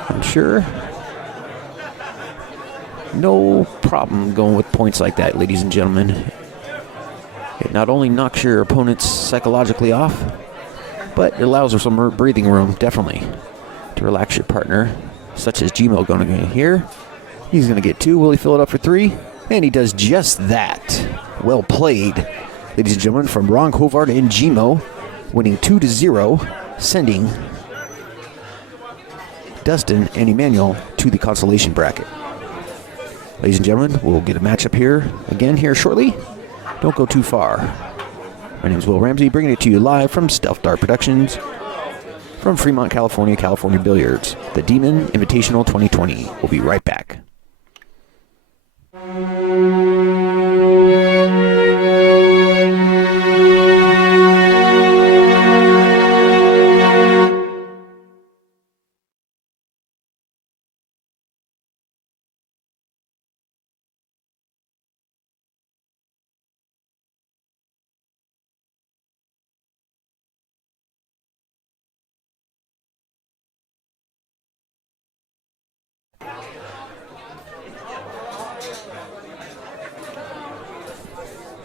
I'm sure. No problem going with points like that, ladies and gentlemen. It not only knocks your opponents psychologically off, but it allows for some breathing room, definitely, to relax your partner, such as Gmo going to get here. He's going to get 2. Will he fill it up for 3? And he does just that. Well played, ladies and gentlemen, from Ron Colvard and Gmo, winning 2-0, sending Dustin and Emmanuel to the consolation bracket. Ladies and gentlemen, we'll get a matchup here again here shortly. Don't go too far. My name is Will Ramsey, bringing it to you live from Stealth Dart Productions from Fremont, California, California Billiards, the Demon Invitational 2020. We'll be right back.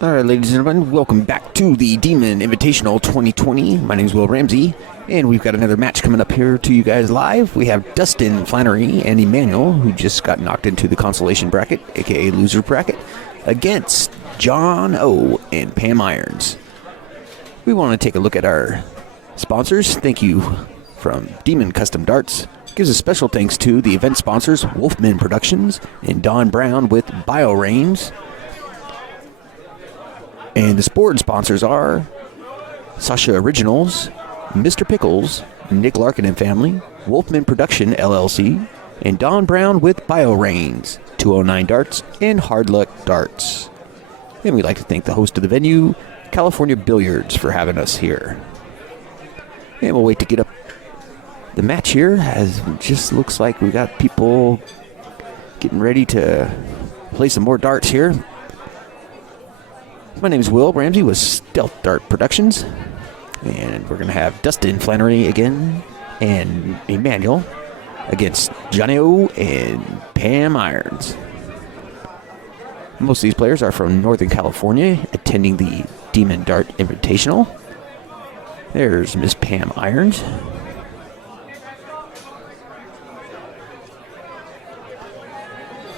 All right, ladies and gentlemen, welcome back to the Demon Invitational 2020. My name is Will Ramsey, and we've got another match coming up here to you guys live. We have Dustin Flannery and Emmanuel, who just got knocked into the consolation bracket, aka loser bracket, against John O. and Pam Irons. We want to take a look at our sponsors. Thank you from Demon Custom Darts. Gives a special thanks to the event sponsors, Wolfman Productions and Don Brown with BioRains. And the sport sponsors are Sasha Originals, Mr. Pickles, Nick Larkin and Family, Wolfman Production LLC, and Don Brown with BioRains, 209 Darts, and Hard Luck Darts. And we'd like to thank the host of the venue, California Billiards, for having us here. And we'll wait to get up the match here, as it just looks like we got people getting ready to play some more darts here. My name is Will Ramsey with Stealth Dart Productions, and we're going to have Dustin Flannery again and Emmanuel against Johnny O and Pam Irons. Most of these players are from Northern California, attending the Demon Dart Invitational. There's Miss Pam Irons.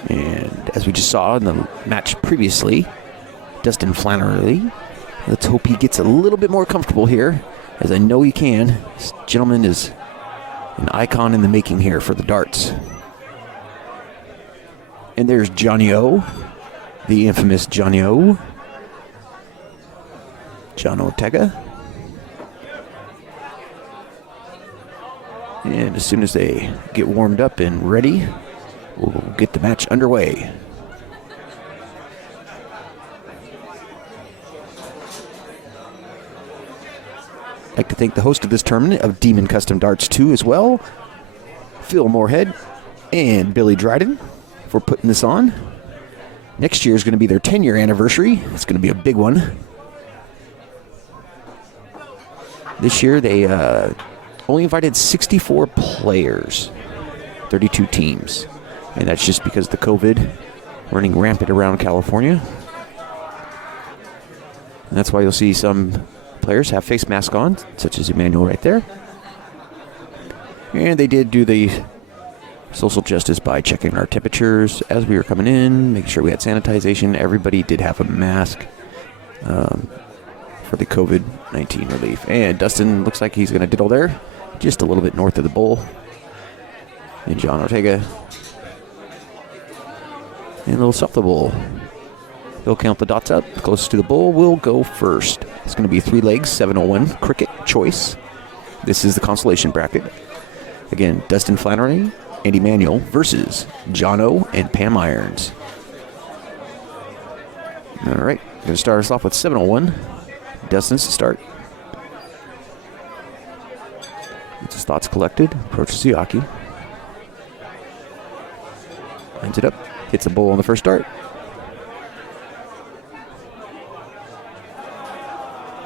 And as we just saw in the match previously, Dustin Flannery Let's hope he gets a little bit more comfortable here, as I know he can. This gentleman is an icon in the making here for the darts. And there's Johnny O, the infamous Johnny O. John Ortega. And as soon as they get warmed up and ready, we'll get the match underway. I'd like to thank the host of this tournament of Demon Custom Darts 2 as well, Phil Moorhead and Billy Dryden, for putting this on. Next year is going to be their 10-year anniversary. It's going to be a big one. This year they only invited 64 players, 32 teams. And that's just because the COVID running rampant around California. And that's why you'll see some players have face masks on, such as Emmanuel right there. And they did do the social justice by checking our temperatures as we were coming in, making sure we had sanitization. Everybody did have a mask for the COVID-19 relief. And Dustin looks like he's going to diddle there, just a little bit north of the bowl. And John Ortega. And a little south of the bowl. They'll count the dots up. Closest to the bowl will go first. It's going to be 3 legs, 701 cricket choice. This is the consolation bracket. Again, Dustin Flannery and Emmanuel versus Jono and Pam Irons. All right, going to start us off with 701. Dustin's to start. Gets his thoughts collected. Approaches the hockey. Lines it up. Hits the bowl on the first dart.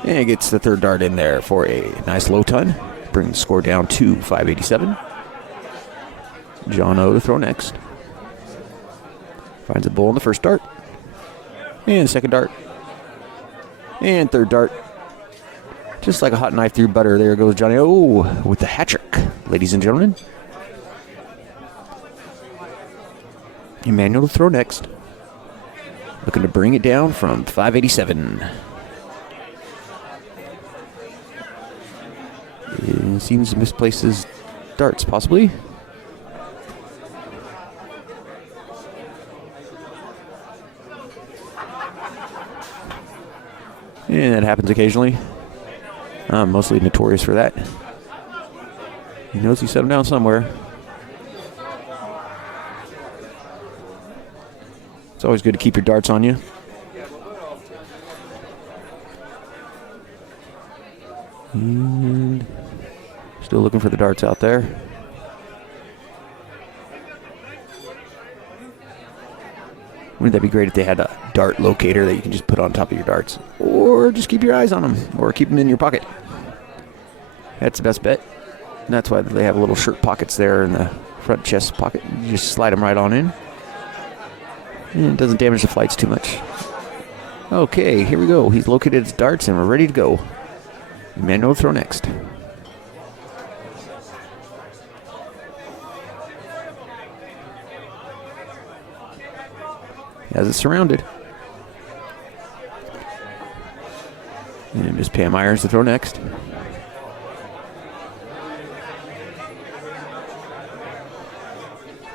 And gets the third dart in there for a nice low ton. Bring the score down to 587. John O to throw next. Finds a bull on the first dart. And second dart. And third dart. Just like a hot knife through butter, there goes Johnny O with the hat trick, ladies and gentlemen. Emmanuel to throw next. Looking to bring it down from 587. It seems to misplace his darts, possibly. And that happens occasionally. I'm mostly notorious for that. He knows he set him down somewhere. It's always good to keep your darts on you. And still looking for the darts out there. Wouldn't that be great if they had a dart locator that you can just put on top of your darts? Or just keep your eyes on them, or keep them in your pocket. That's the best bet. And that's why they have little shirt pockets there in the front chest pocket. You just slide them right on in. And it doesn't damage the flights too much. Okay, here we go. He's located his darts and we're ready to go. Emmanuel throw next. He has it surrounded. And Miss Pam Irons to throw next.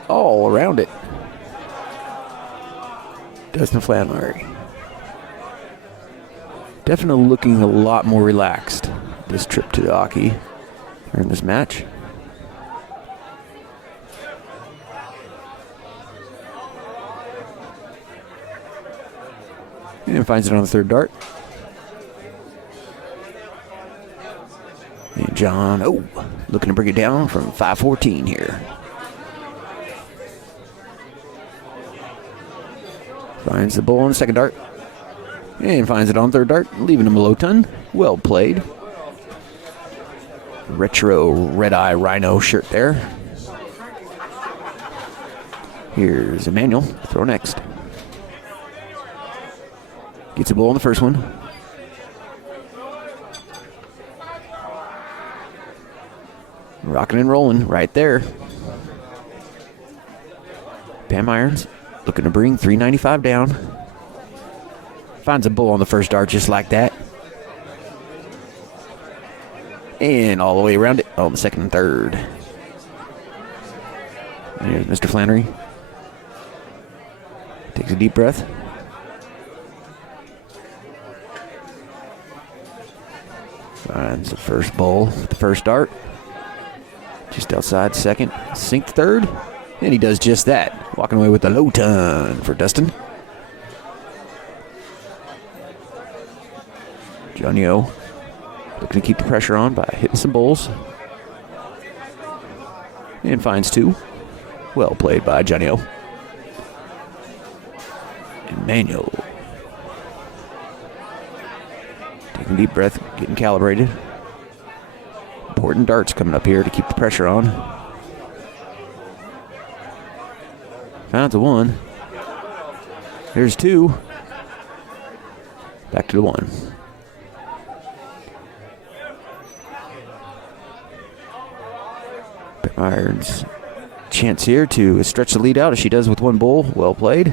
All around it. Dustin Flannery. Definitely looking a lot more relaxed this trip to the hockey during this match. And finds it on the third dart. And John, looking to bring it down from 514 here. Finds the bull on the second dart. And finds it on third dart, leaving him a low ton. Well played. Retro red-eye rhino shirt there. Here's Emmanuel. Throw next. Gets a bull on the first one. Rocking and rolling right there. Pam Irons looking to bring 395 down. Finds a bull on the first dart just like that. And all the way around it. Oh, the second and third. There's Mr. Flannery. Takes a deep breath. Finds the first bowl with the first dart. Just outside second. Sink third. And he does just that. Walking away with a low ton for Dustin. Johnny O looking to keep the pressure on by hitting some bowls. And finds two. Well played by Johnny O. Emmanuel. Taking a deep breath, getting calibrated. Important darts coming up here to keep the pressure on. Found the one. There's two. Back to the one. Irons chance here to stretch the lead out as she does with one bowl. Well played.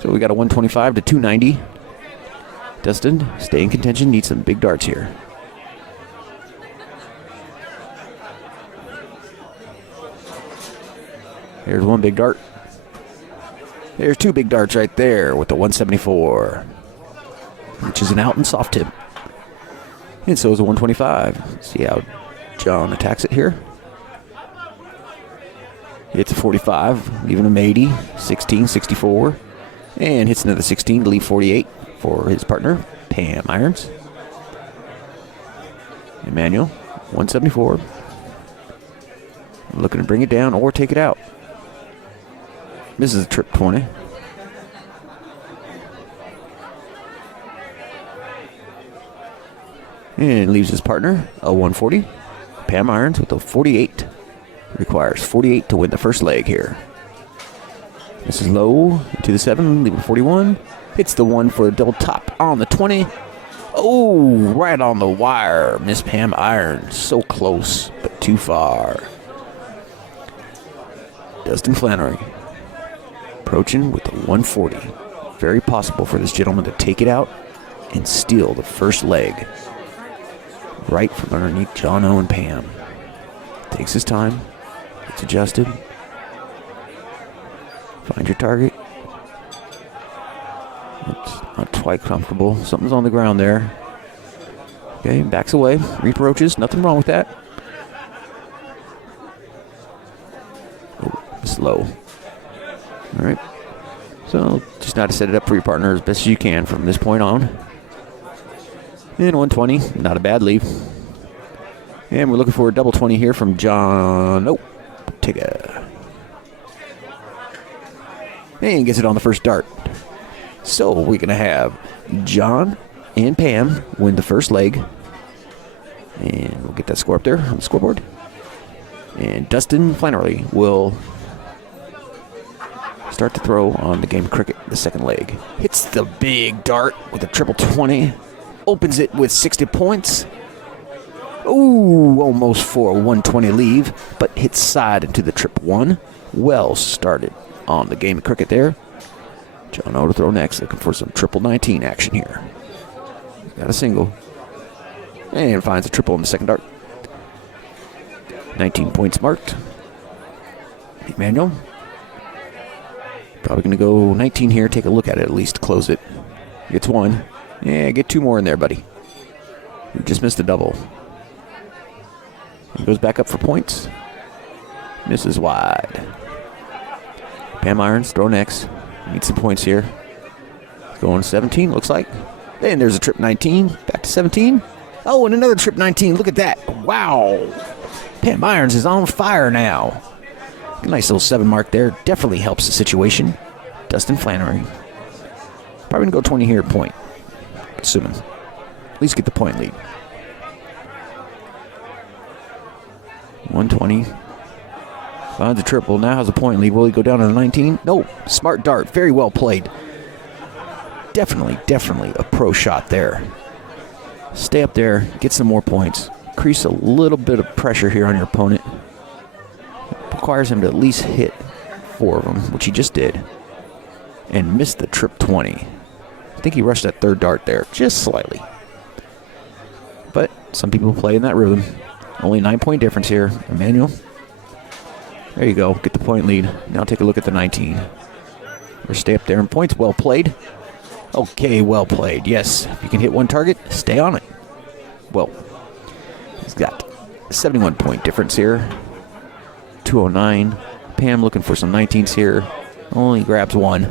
So we got a 125 to 290. Dustin, stay in contention, needs some big darts here. There's one big dart. There's two big darts right there with the 174, which is an out and soft tip. And so is a 125. See how John attacks it here. Hits a 45, leaving him 80, 16, 64. And hits another 16 to leave 48 for his partner, Pam Irons. Emmanuel, 174. Looking to bring it down or take it out. This is a trip 20. And leaves his partner a 140. Pam Irons with a 48. Requires 48 to win the first leg here. This is low to the 7, leaving 41. Hits the one for a double top on the 20. Oh, right on the wire. Miss Pam Irons. So close, but too far. Dustin Flannery approaching with a 140. Very possible for this gentleman to take it out and steal the first leg. Right from underneath John O and Pam. Takes his time. Gets adjusted. Find your target. It's not quite comfortable. Something's on the ground there. Okay, backs away. Reapproaches. Nothing wrong with that. Oh, slow. All right. So just now to set it up for your partner as best as you can from this point on. And 120, not a bad leave. And we're looking for a double 20 here from John. Nope. Take a. And gets it on the first dart. So we're going to have John and Pam win the first leg. And we'll get that score up there on the scoreboard. And Dustin Flannery will start to throw on the game of cricket, the second leg. Hits the big dart with a triple 20. Opens it with 60 points. Ooh, almost for a 120 leave, but hits side into the trip 1. Well started on the game of cricket there. John O to throw next, looking for some triple 19 action here. Got a single. And finds a triple in the second dart. 19 points marked. Emmanuel. Probably going to go 19 here. Take a look at it at least. Close it. Gets one. Yeah, get two more in there, buddy. You just missed a double. He goes back up for points. Misses wide. Pam Irons, throw next. Needs some points here. Going 17, looks like. And there's a trip 19. Back to 17. Oh, and another trip 19. Look at that. Wow. Pam Irons is on fire now. Nice little 7 mark there. Definitely helps the situation. Dustin Flannery. Probably going to go 20 here at point. Assuming. At least get the point lead. 120. Finds a triple. Now has a point lead. Will he go down to the 19? No. Smart dart. Very well played. Definitely a pro shot there. Stay up there. Get some more points. Increase a little bit of pressure here on your opponent. Requires him to at least hit 4 of them, which he just did. And missed the trip 20. I think he rushed that third dart there just slightly. some people play in that rhythm. Only 9-point difference here. Emmanuel. There you go. Get the point lead. Now take a look at the 19. Or stay up there in points. Well played. Okay, well played. Yes, if you can hit one target, stay on it. Well, he's got 71-point difference here. 209. Pam looking for some 19s here. Only grabs one.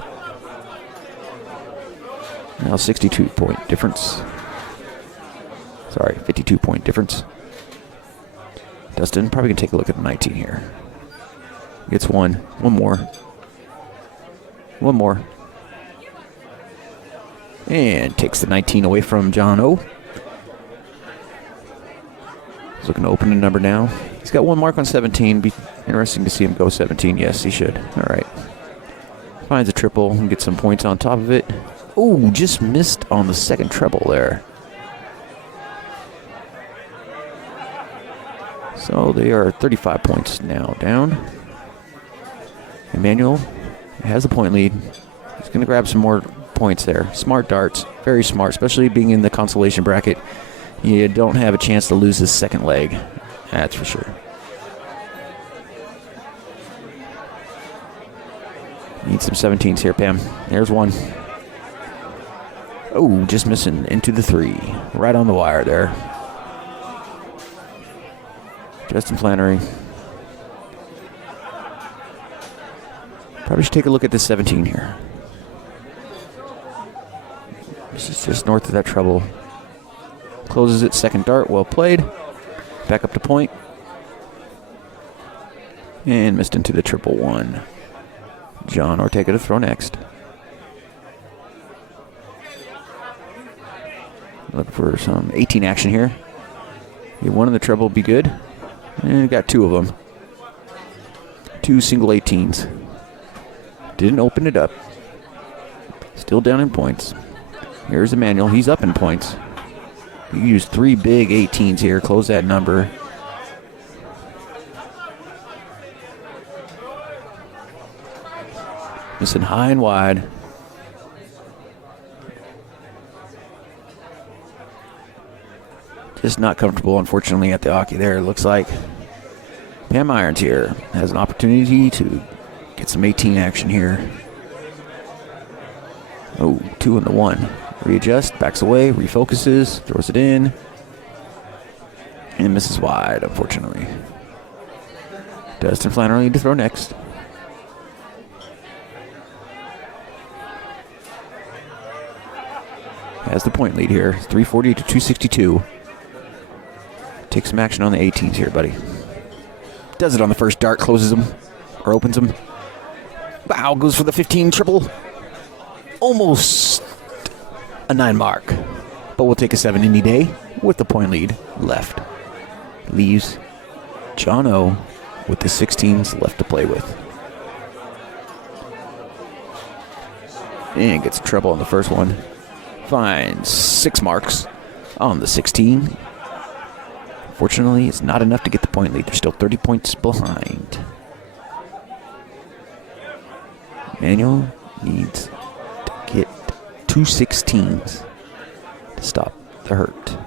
Now 62-point difference. Sorry, 52-point difference. Dustin probably can take a look at the 19 here. Gets one. One more. One more. And takes the 19 away from John O. He's looking to open a number now. He's got one mark on 17. Be interesting to see him go 17. Yes, he should. All right. Finds a triple and gets some points on top of it. Oh, just missed on the second treble there. So they are 35 points now down. Emmanuel has a point lead. He's going to grab some more points there. Smart darts. Very smart, especially being in the consolation bracket. You don't have a chance to lose this second leg. That's for sure. Need some 17s here, Pam. There's one. Oh, just missing into the 3. Right on the wire there. Justin Flannery. Probably should take a look at this 17 here. This is just north of that treble. Closes it, second dart, well played. Back up to point. And missed into the triple 1. John Ortega to throw next. Look for some 18 action here. Get one in the treble, be good. And got 2 of them. 2 single 18s. Didn't open it up. Still down in points. Here's Emmanuel. He's up in points. You use 3 big 18s here. Close that number. Missing high and wide. Just not comfortable, unfortunately, at the hockey there, it looks like. Pam Irons here has an opportunity to get some 18 action here. Oh, 2 in the 1. Readjust, backs away, refocuses, throws it in. And misses wide, unfortunately. Dustin Flannery to throw next. Has the point lead here. 340 to 262. Take some action on the 18s here, buddy. Does it on the first dart, closes them, or opens them. Wow, goes for the 15 triple. Almost a 9 mark. But we'll take a 7 any day with the point lead left. Leaves John O with the 16s left to play with. And gets a treble on the first one. Finds 6 marks on the 16. Fortunately, it's not enough to get the point lead. They're still 30 points behind. Emmanuel needs to get 2 16s to stop the hurt.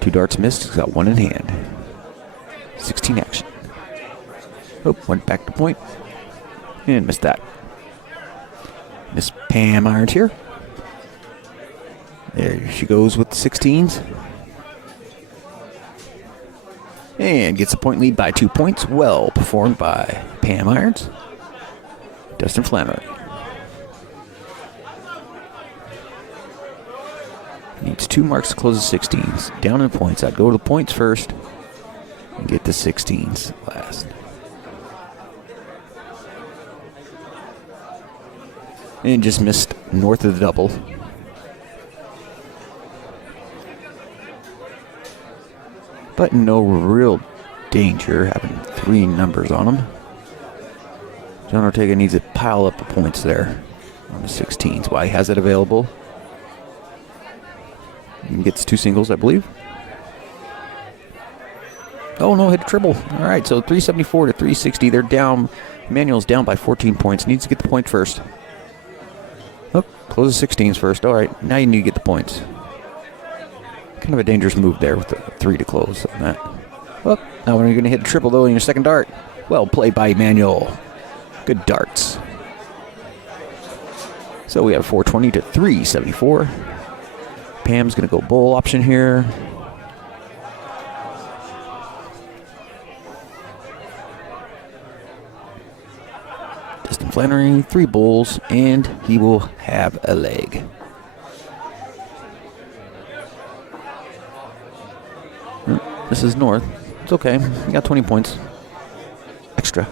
2 darts missed. He's got 1 in hand. 16 action. Oh, went back to point. And missed that. Miss Pam Irons here. There she goes with the 16s. And gets a point lead by 2 points. Well performed by Pam Irons. Dustin Flannery. Needs 2 marks to close the 16s. Down in points. I'd go to the points first and get the 16s last. And just missed north of the double. But no real danger having 3 numbers on him. John Ortega needs to pile up the points there on the 16s. Why he has it available. He gets 2 singles, I believe. Oh no, hit a triple. All right, so 374 to 360. They're down. Emmanuel's down by 14 points. Needs to get the point first. Oh, closes 16s first. All right, now you need to get the points. Kind of a dangerous move there with the 3 to close on that. Oh, now we're going to hit a triple, though, in your second dart. Well played by Emmanuel. Good darts. So we have 420 to 374. Pam's going to go bull option here. Dustin Flannery, 3 bulls, and he will have a leg. This is north. It's okay. You got 20 points. Extra.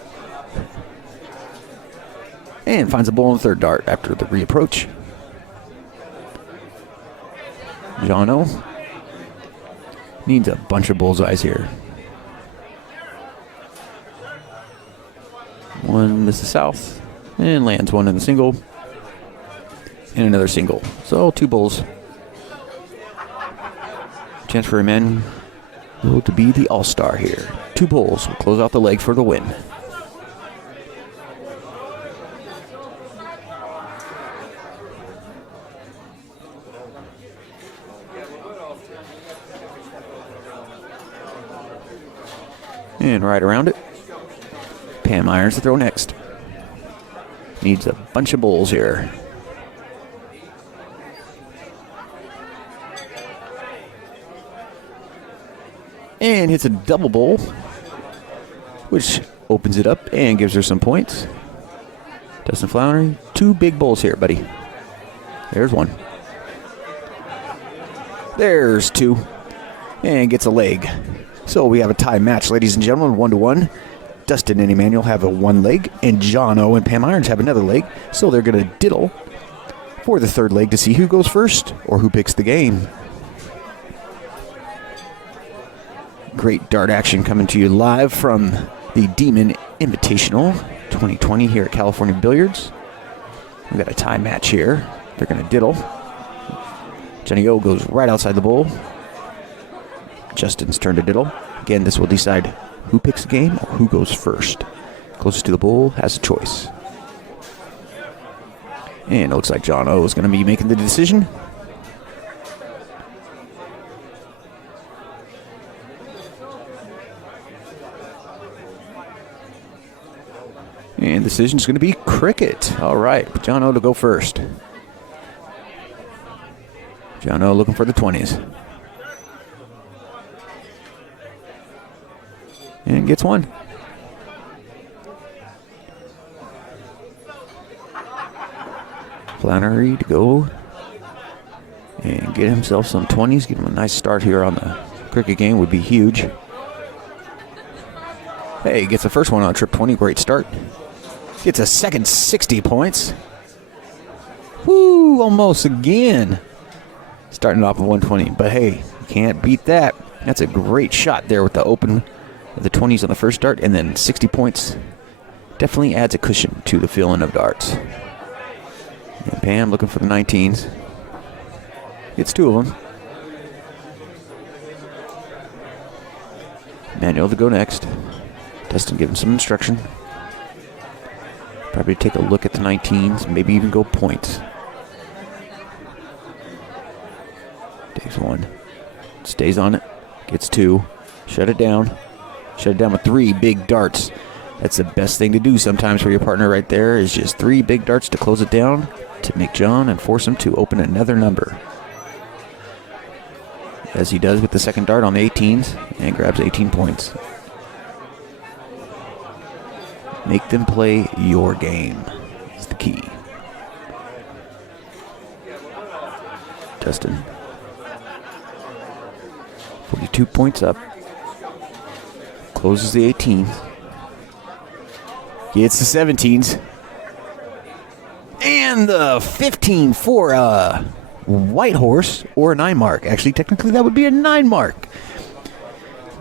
And finds a bull on the third dart after the reapproach. Jono needs a bunch of bullseyes here. One, this is south, and lands one in the single, and another single. So 2 bulls. Chance for Emmanuel to be the all-star here. 2 bulls will close out the leg for the win. And right around it, Pam irons to throw next. Needs a bunch of bulls here. And hits a double bull, which opens it up and gives her some points. Dustin Flannery, 2 big bulls here, buddy. There's 1. There's 2. And gets a leg. So we have a tie match, ladies and gentlemen, 1-1. Dustin and Emmanuel have a 1 leg, and Jono and Pam Irons have another leg. So they're going to diddle for the 3rd leg to see who goes first or who picks the game. Great dart action coming to you live from the Demon Invitational 2020 here at California Billiards. We've got a tie match here. They're going to diddle. Johnny O goes right outside the bowl. Justin's turn to diddle. Again, this will decide who picks the game or who goes first. Closest to the bowl has a choice. And it looks like John O is going to be making the decision. And the decision is going to be cricket. All right, John O to go first. John O looking for the 20s. And gets 1. Flannery to go and get himself some 20s. Get him a nice start here on the cricket game would be huge. Hey, gets the first one on trip 20. Great start. Gets a second 60 points. Woo, almost again. Starting off with 120. But hey, you can't beat that. That's a great shot there with the open. The 20s on the first dart, and then 60 points. Definitely adds a cushion to the feeling of darts. And Pam looking for the 19s. Gets 2 of them. Emmanuel to go next. Dustin giving some instruction. Probably take a look at the 19s, maybe even go points. Takes 1. Stays on it. Gets 2. Shut it down. Shut it down with 3 big darts. That's the best thing to do sometimes for your partner right there is just 3 big darts to close it down to make John and force him to open another number. As he does with the second dart on the 18s and grabs 18 points. Make them play your game is the key. Dustin. 42 points up. Closes the 18s. Gets the 17s. And the 15 for a white horse or a 9 mark. Actually, technically, that would be a 9 mark.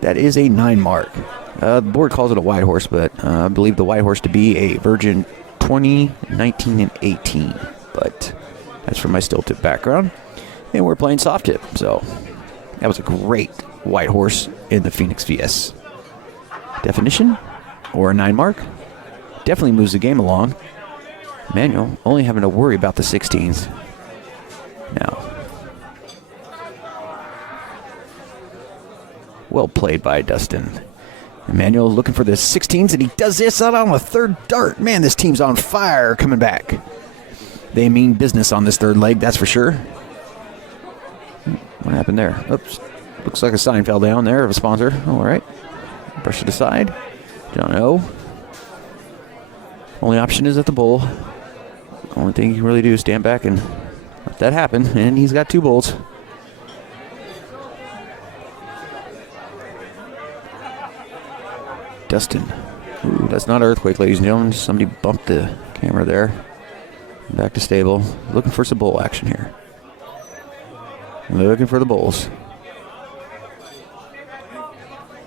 That is a 9 mark. The board calls it a white horse, but I believe the white horse to be a Virgin 20, 19, and 18. But that's from my still tip background. And we're playing soft tip, so that was a great white horse in the Phoenix VS. Definition, or a 9 mark, definitely moves the game along. Emmanuel only having to worry about the 16s now. Well played by Dustin. Emmanuel looking for the 16s, and he does this out on the third dart. Man, this team's on fire coming back. They mean business on this third leg, that's for sure. What happened there? Oops. Looks like a sign fell down there of a sponsor. All right. Brush it aside. Don't know. Only option is at the bowl. Only thing you can really do is stand back and let that happen. And he's got 2 bowls. Dustin. Ooh, that's not an earthquake, ladies and gentlemen. Somebody bumped the camera there. Back to stable. Looking for some bowl action here. Looking for the bowls.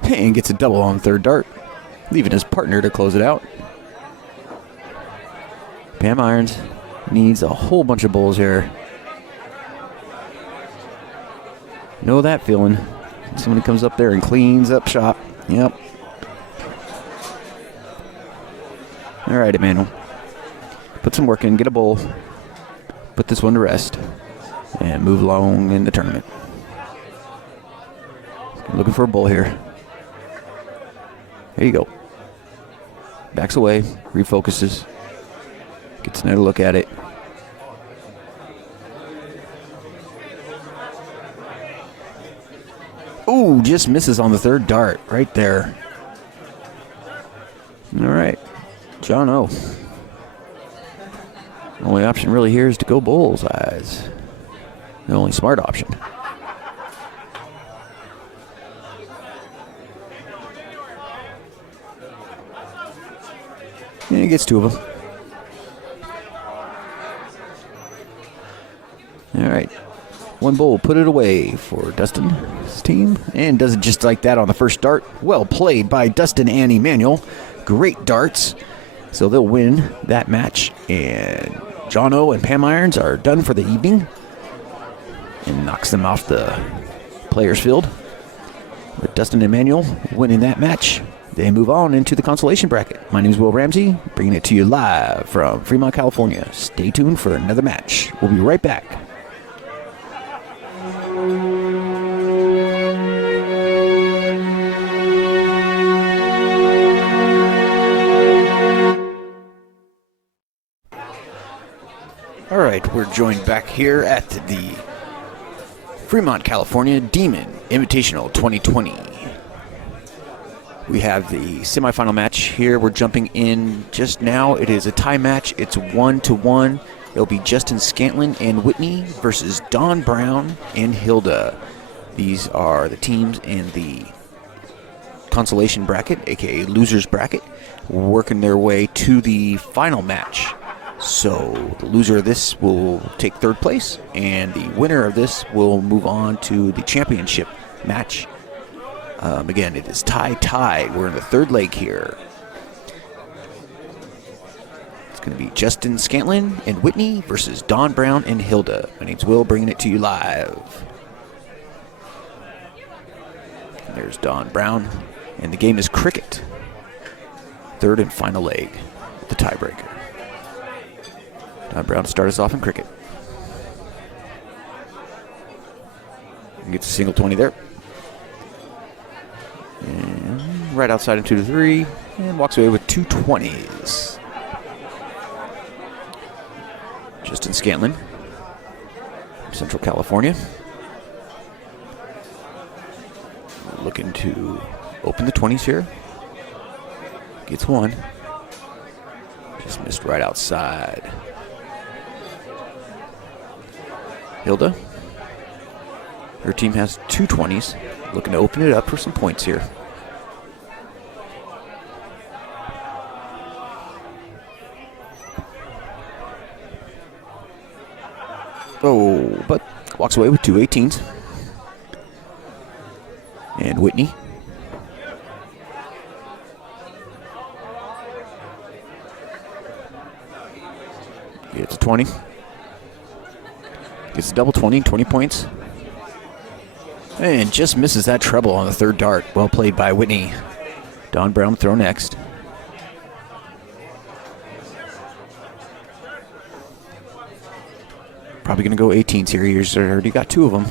And gets a double on the third dart, leaving his partner to close it out. Pam Irons needs a whole bunch of bowls here. Know that feeling. Somebody comes up there and cleans up shop. Yep. All right, Emmanuel. Put some work in, get a bowl. Put this one to rest. And move along in the tournament. Looking for a bowl here. There you go. Backs away, refocuses. Gets another look at it. Ooh, just misses on the third dart right there. All right, John O. Only option really here is to go bullseyes. The only smart option. And he gets 2 of them. All right. 1 bowl, put it away for Dustin's team. And does it just like that on the first dart. Well played by Dustin and Emmanuel. Great darts. So they'll win that match. And John O and Pam Irons are done for the evening. And knocks them off the players' field. With Dustin and Emmanuel winning that match, they move on into the consolation bracket. My name is Will Ramsey, bringing it to you live from Fremont, California. Stay tuned for another match. We'll be right back. All right, we're joined back here at the Fremont, California Demon Invitational 2020. We have the semifinal match here. We're jumping in just now. It is a tie match. It's 1-1. It'll be Justin Scantlin and Whitney versus Don Brown and Hilda. These are the teams in the consolation bracket, aka losers bracket, working their way to the final match. So the loser of this will take 3rd place, and the winner of this will move on to the championship match. Again, it is tie. We're in the 3rd leg here. It's going to be Justin Scantlin and Whitney versus Don Brown and Hilda. My name's Will, bringing it to you live. And there's Don Brown, and the game is cricket. 3rd and final leg, the tiebreaker. Don Brown to start us off in cricket. And gets a single 20 there. And right outside into the 3. And walks away with 2 20s. Justin Scantlin, Central California. Looking to open the 20s here. Gets 1. Just missed right outside. Hilda. Her team has 2 20s. Looking to open it up for some points here. Oh, but walks away with 2 18s. And Whitney. Gets a 20. Gets a double 20, 20 points. And just misses that treble on the 3rd dart. Well played by Whitney. Don Brown throw next. Probably going to go 18s here. He's already got 2 of them.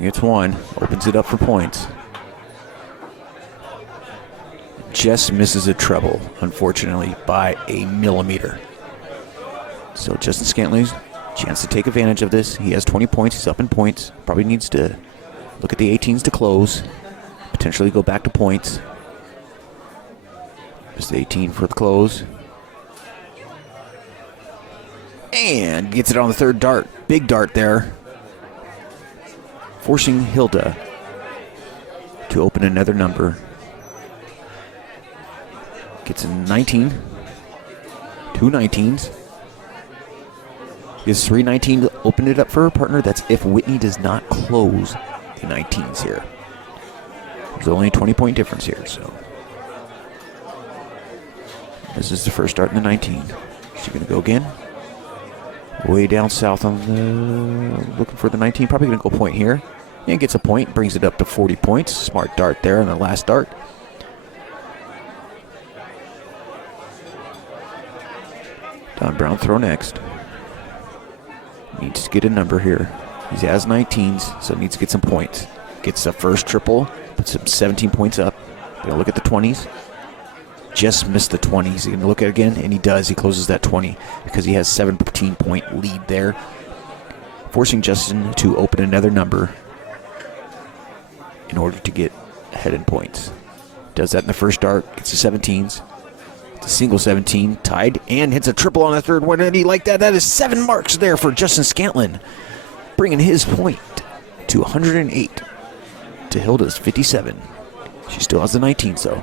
Gets 1. Opens it up for points. Just misses a treble, unfortunately, by a millimeter. So Justin Scantlin's chance to take advantage of this. He has 20 points. He's up in points. Probably needs to look at the 18s to close. Potentially go back to points. Just the 18 for the close. And gets it on the 3rd dart. Big dart there. Forcing Hilda to open another number. Gets a 19. 2 19s. Gets 3 19 to open it up for her partner. That's if Whitney does not close the 19s here. There's only a 20-point difference here, so. This is the first start in the 19. She's going to go again. Way down south on the, looking for the 19. Probably going to go point here. And gets a point, brings it up to 40 points. Smart dart there on the last dart. Don Brown throw next. Needs to get a number here. He has 19s, so needs to get some points. Gets the first triple, puts him 17 points up. Gonna look at the 20s. Just missed the 20s. He's gonna look at it again, and he does. He closes that 20 because he has 17-point lead there, forcing Justin to open another number in order to get ahead in points. Does that in the first dart. Gets the 17s. It's a single 17, tied, and hits a triple on the 3rd one. And he like that. That is 7 marks there for Justin Scantlin, bringing his point to 108 to Hilda's 57. She still has the 19s, though.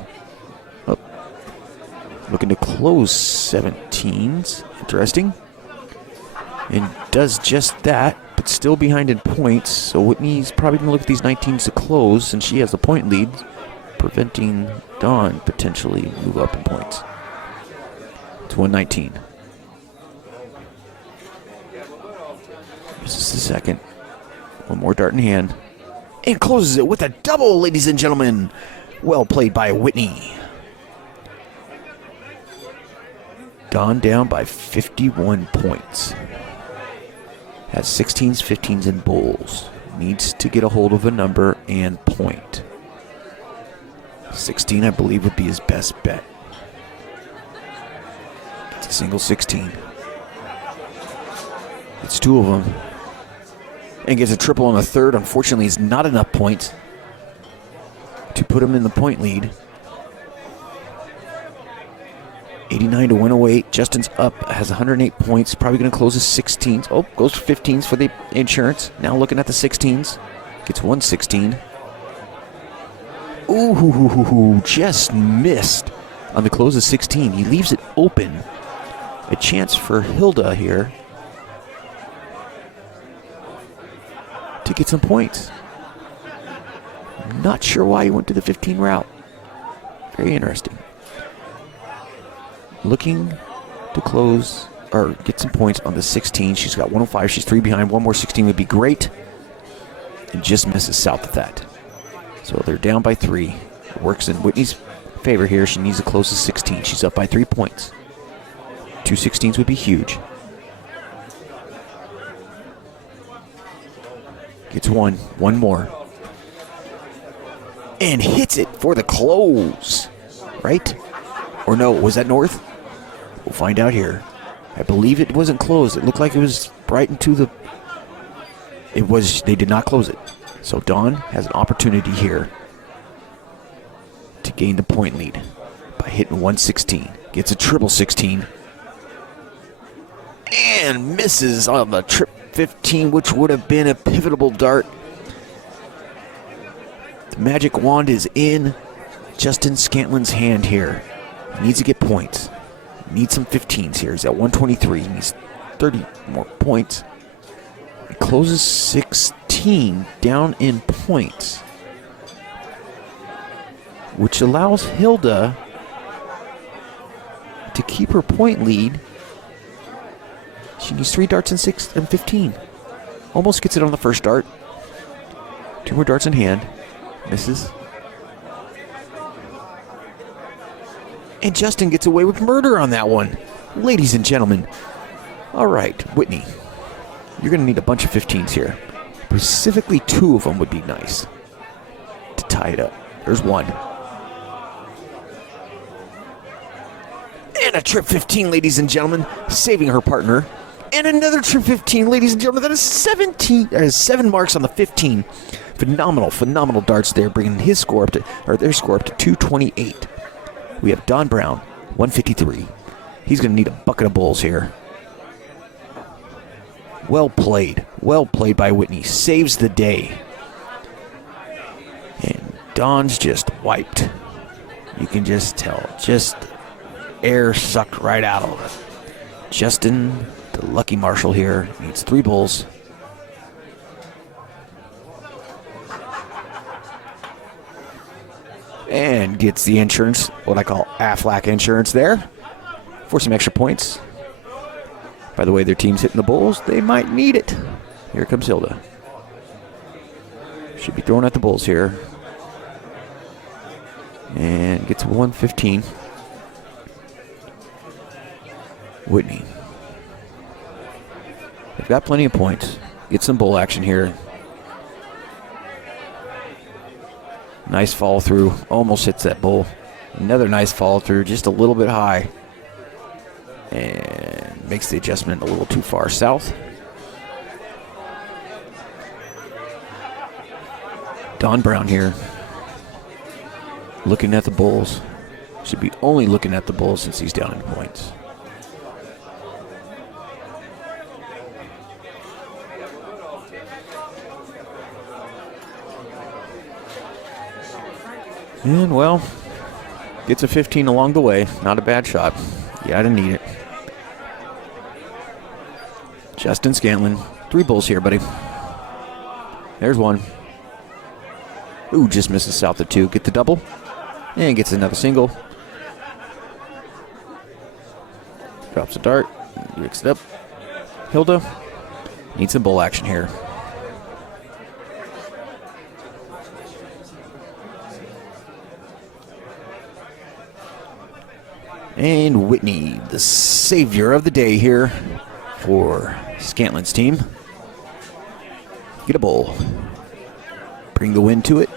Oh. Looking to close 17s. Interesting. And does just that, but still behind in points. So Whitney's probably going to look at these 19s to close since she has the point lead, preventing Dawn potentially move up in points. It's 119. This is the second. One more dart in hand. And closes it with a double, ladies and gentlemen. Well played by Whitney. Dawn down by 51 points. Has 16s, 15s, and bowls. Needs to get a hold of a number and point. 16, I believe, would be his best bet. It's a single 16. It's 2 of them. And gets a triple on the 3rd. Unfortunately, it's not enough points to put him in the point lead. 89 to 108. Justin's up, has 108 points. Probably going to close his 16s. Oh, goes for 15s for the insurance. Now looking at the 16s. Gets 116. Ooh, just missed on the close of 16. He leaves it open. A chance for Hilda here to get some points. Not sure why he went to the 15 route. Very interesting. Looking to close or get some points on the 16. She's got 105. She's 3 behind. One more 16 would be great. And just misses south of that. So they're down by 3. It works in Whitney's favor here. She needs to close to 16. She's up by 3 points. 2 16s would be huge. Gets one more. And hits it for the close. Right? Or no, was that north? We'll find out here. I believe it wasn't closed. It looked like it was right into the... It was, they did not close it. So Dawn has an opportunity here to gain the point lead by hitting 116. Gets a triple 16. And misses on the trip 15, which would have been a pivotal dart. The magic wand is in Justin Scantlin's hand here. He needs to get points. Needs some 15s here. He's at 123. He needs 30 more points. He closes 16 down in points, which allows Hilda to keep her point lead. She needs 3 darts and 6 and 15. Almost gets it on the first dart. 2 more darts in hand. Misses. And Justin gets away with murder on that one. Ladies and gentlemen, All right, Whitney. You're going to need a bunch of 15s here. Specifically, 2 of them would be nice to tie it up. There's one. And a trip 15, ladies and gentlemen, saving her partner. And another trip 15, ladies and gentlemen. That is 7 marks on the 15. Phenomenal darts there, bringing his score up to, or their score up to 228. We have Don Brown, 153. He's going to need a bucket of bowls here. Well played by Whitney. Saves the day. And Don's just wiped. You can just tell. Just air sucked right out of it. Justin, the lucky marshal here, needs 3 bowls. And gets the insurance, what I call Aflac insurance there, for some extra points. By the way, their team's hitting the bowls. They might need it. Here comes Hilda. Should be throwing at the bowls here. And gets 115. Whitney. They've got plenty of points. Get some bowl action here. Nice follow through. Almost hits that bowl. Another nice follow through. Just a little bit high. And makes the adjustment a little too far south. Don Brown here. Looking at the bowls. Should be only looking at the bowls since he's down in points. And, well, gets a 15 along the way. Not a bad shot. You gotta need it. Justin Scantlin. 3 bowls here, buddy. There's one. Ooh, just misses south of 2. Get the double. And gets another single. Drops a dart. Picks it up. Hilda. Needs some bowl action here. And Whitney, the savior of the day here for Scantlin's team. Get a bowl. Bring the win to it,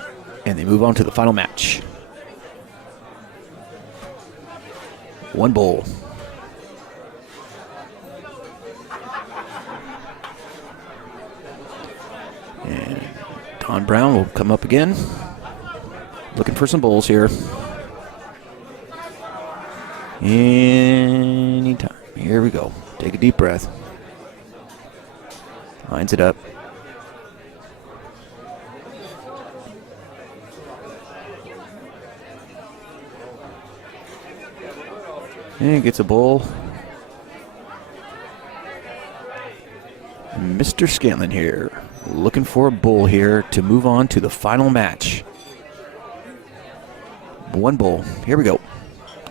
and they move on to the final match. 1 bowl. And Don Brown will come up again. Looking for some bowls here. Anytime. Here we go. Take a deep breath. Lines it up. And gets a bowl. Mr. Scantlin here. Looking for a bowl here to move on to the final match. 1 bowl. Here we go.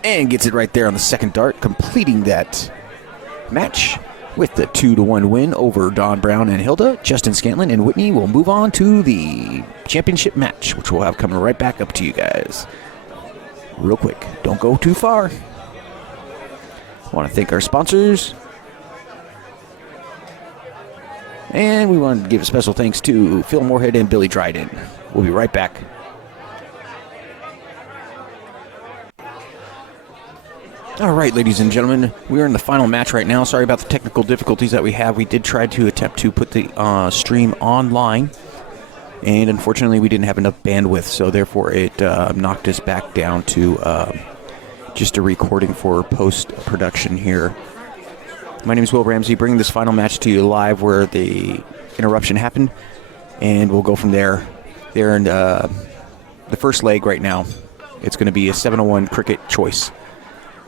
And gets it right there on the second dart, completing that match with the 2-1 win over Don Brown and Hilda. Justin Scantlin and Whitney will move on to the championship match, which we'll have coming right back up to you guys. Real quick, don't go too far. I want to thank our sponsors. And we want to give a special thanks to Phil Moorhead and Billy Dryden. We'll be right back. All right, ladies and gentlemen, we're in the final match right now. Sorry about the technical difficulties that we have. We did try to attempt to put the stream online, and unfortunately we didn't have enough bandwidth, so therefore it knocked us back down to just a recording for post-production here. My name is Will Ramsey, bringing this final match to you live where the interruption happened, and we'll go from there. They're in the first leg right now. It's going to be a 7-1 cricket choice.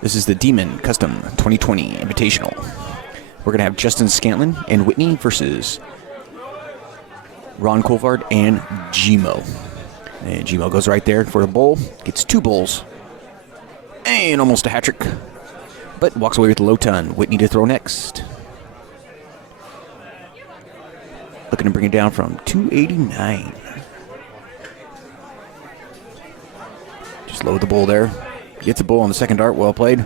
This is the Demon Custom 2020 Invitational. We're going to have Justin Scantlin and Whitney versus Ron Colvard and Gmo. And Gmo goes right there for a bowl. Gets 2 bowls. And almost a hat trick. But walks away with a low ton. Whitney to throw next. Looking to bring it down from 289. Just load the bowl there. Gets a bowl on the second dart. Well played.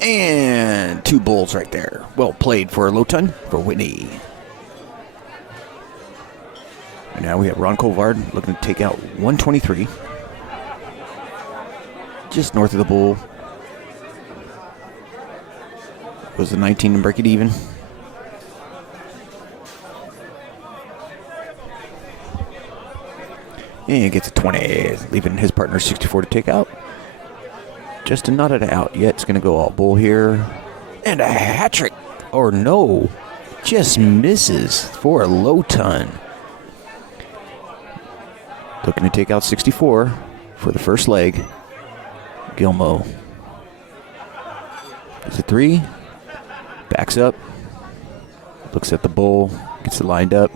And 2 bulls right there. Well played for a low ton for Whitney. And now we have Ron Colvard looking to take out 123. Just north of the bull. Goes the 19 and break it even. And gets a 20, leaving his partner 64 to take out. Justin not at out yet. It's going to go all bull here. And a hat trick. Or no. Just misses for a low ton. Looking to take out 64 for the first leg. Gilmo. Is it 3? Backs up. Looks at the bull. Gets it lined up.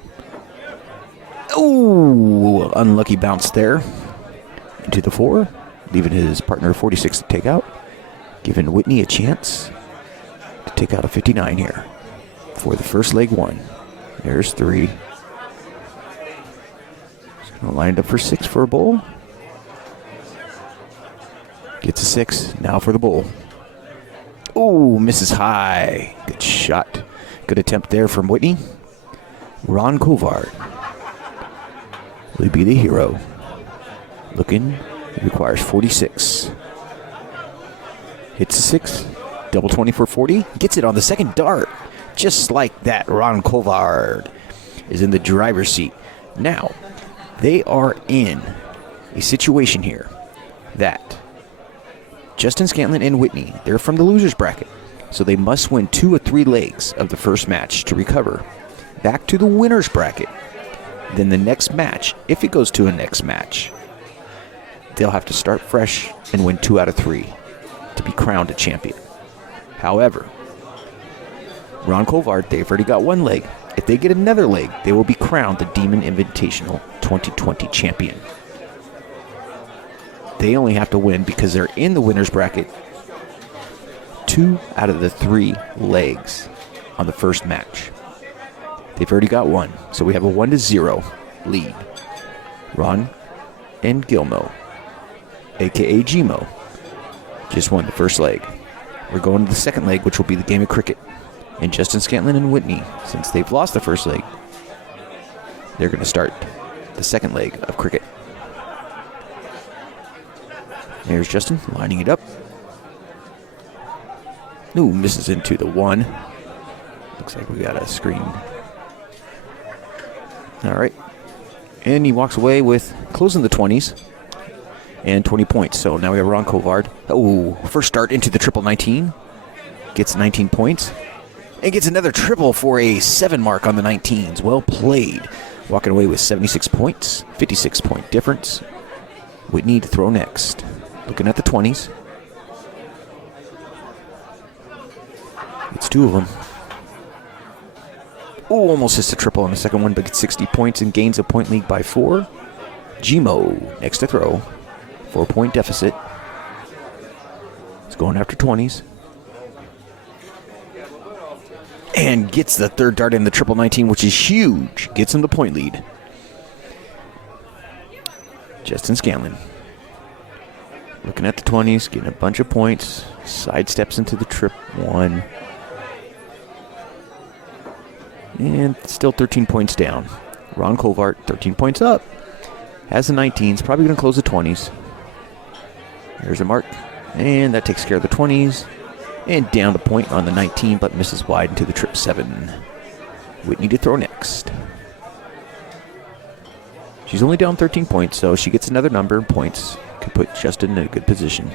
Ooh, unlucky bounce there. Into the 4. Leaving his partner 46 to take out. Giving Whitney a chance to take out a 59 here. For the first leg 1. There's 3. He's going to line it up for 6 for a bull. Gets a 6. Now for the bull. Ooh, misses high. Good shot. Good attempt there from Whitney. Ron Colvard will be the hero. Looking, it requires 46. Hits a 6. Double 20 for 40. Gets it on the second dart. Just like that, Ron Colvard is in the driver's seat. Now, they are in a situation here that Justin Scantlin and Whitney, they're from the loser's bracket, so they must win 2 or 3 legs of the first match to recover back to the winner's bracket. Then the next match, if it goes to a next match, they'll have to start fresh and win 2 out of 3 to be crowned a champion. However, Ron Colvard, they've already got 1 leg. If they get another leg, they will be crowned the Demon Invitational 2020 champion. They only have to win, because they're in the winner's bracket, 2 out of the 3 legs on the first match. They've already got 1, so we have a 1-0 lead. Ron and Gilmo, a.k.a. Gmo, just won the first leg. We're going to the second leg, which will be the game of cricket. And Justin Scantlin and Whitney, since they've lost the first leg, they're going to start the second leg of cricket. There's Justin lining it up. Ooh, misses into the 1. Looks like we got a screen. All right. And he walks away with closing the 20s and 20 points. So now we have Ron Colvard. Oh, first start into the triple 19. Gets 19 points. And gets another triple for a 7 mark on the 19s. Well played. Walking away with 76 points. 56-point difference. Whitney to throw next. Looking at the 20s. It's 2 of them. Oh, almost hits a triple on the second one, but gets 60 points and gains a point lead by 4. Gmo next to throw. 4-point deficit. He's going after 20s. And gets the third dart in the triple 19, which is huge. Gets him the point lead. Justin Scantlin. Looking at the 20s, getting a bunch of points. Sidesteps into the trip 1. And still 13 points down. Ron Colvard, 13 points up. Has the 19s, probably going to close the 20s. There's a mark. And that takes care of the 20s. And down the point on the 19, but misses wide into the trip 7. Whitney to throw next. She's only down 13 points, so she gets another number of points. Can put Justin in a good position.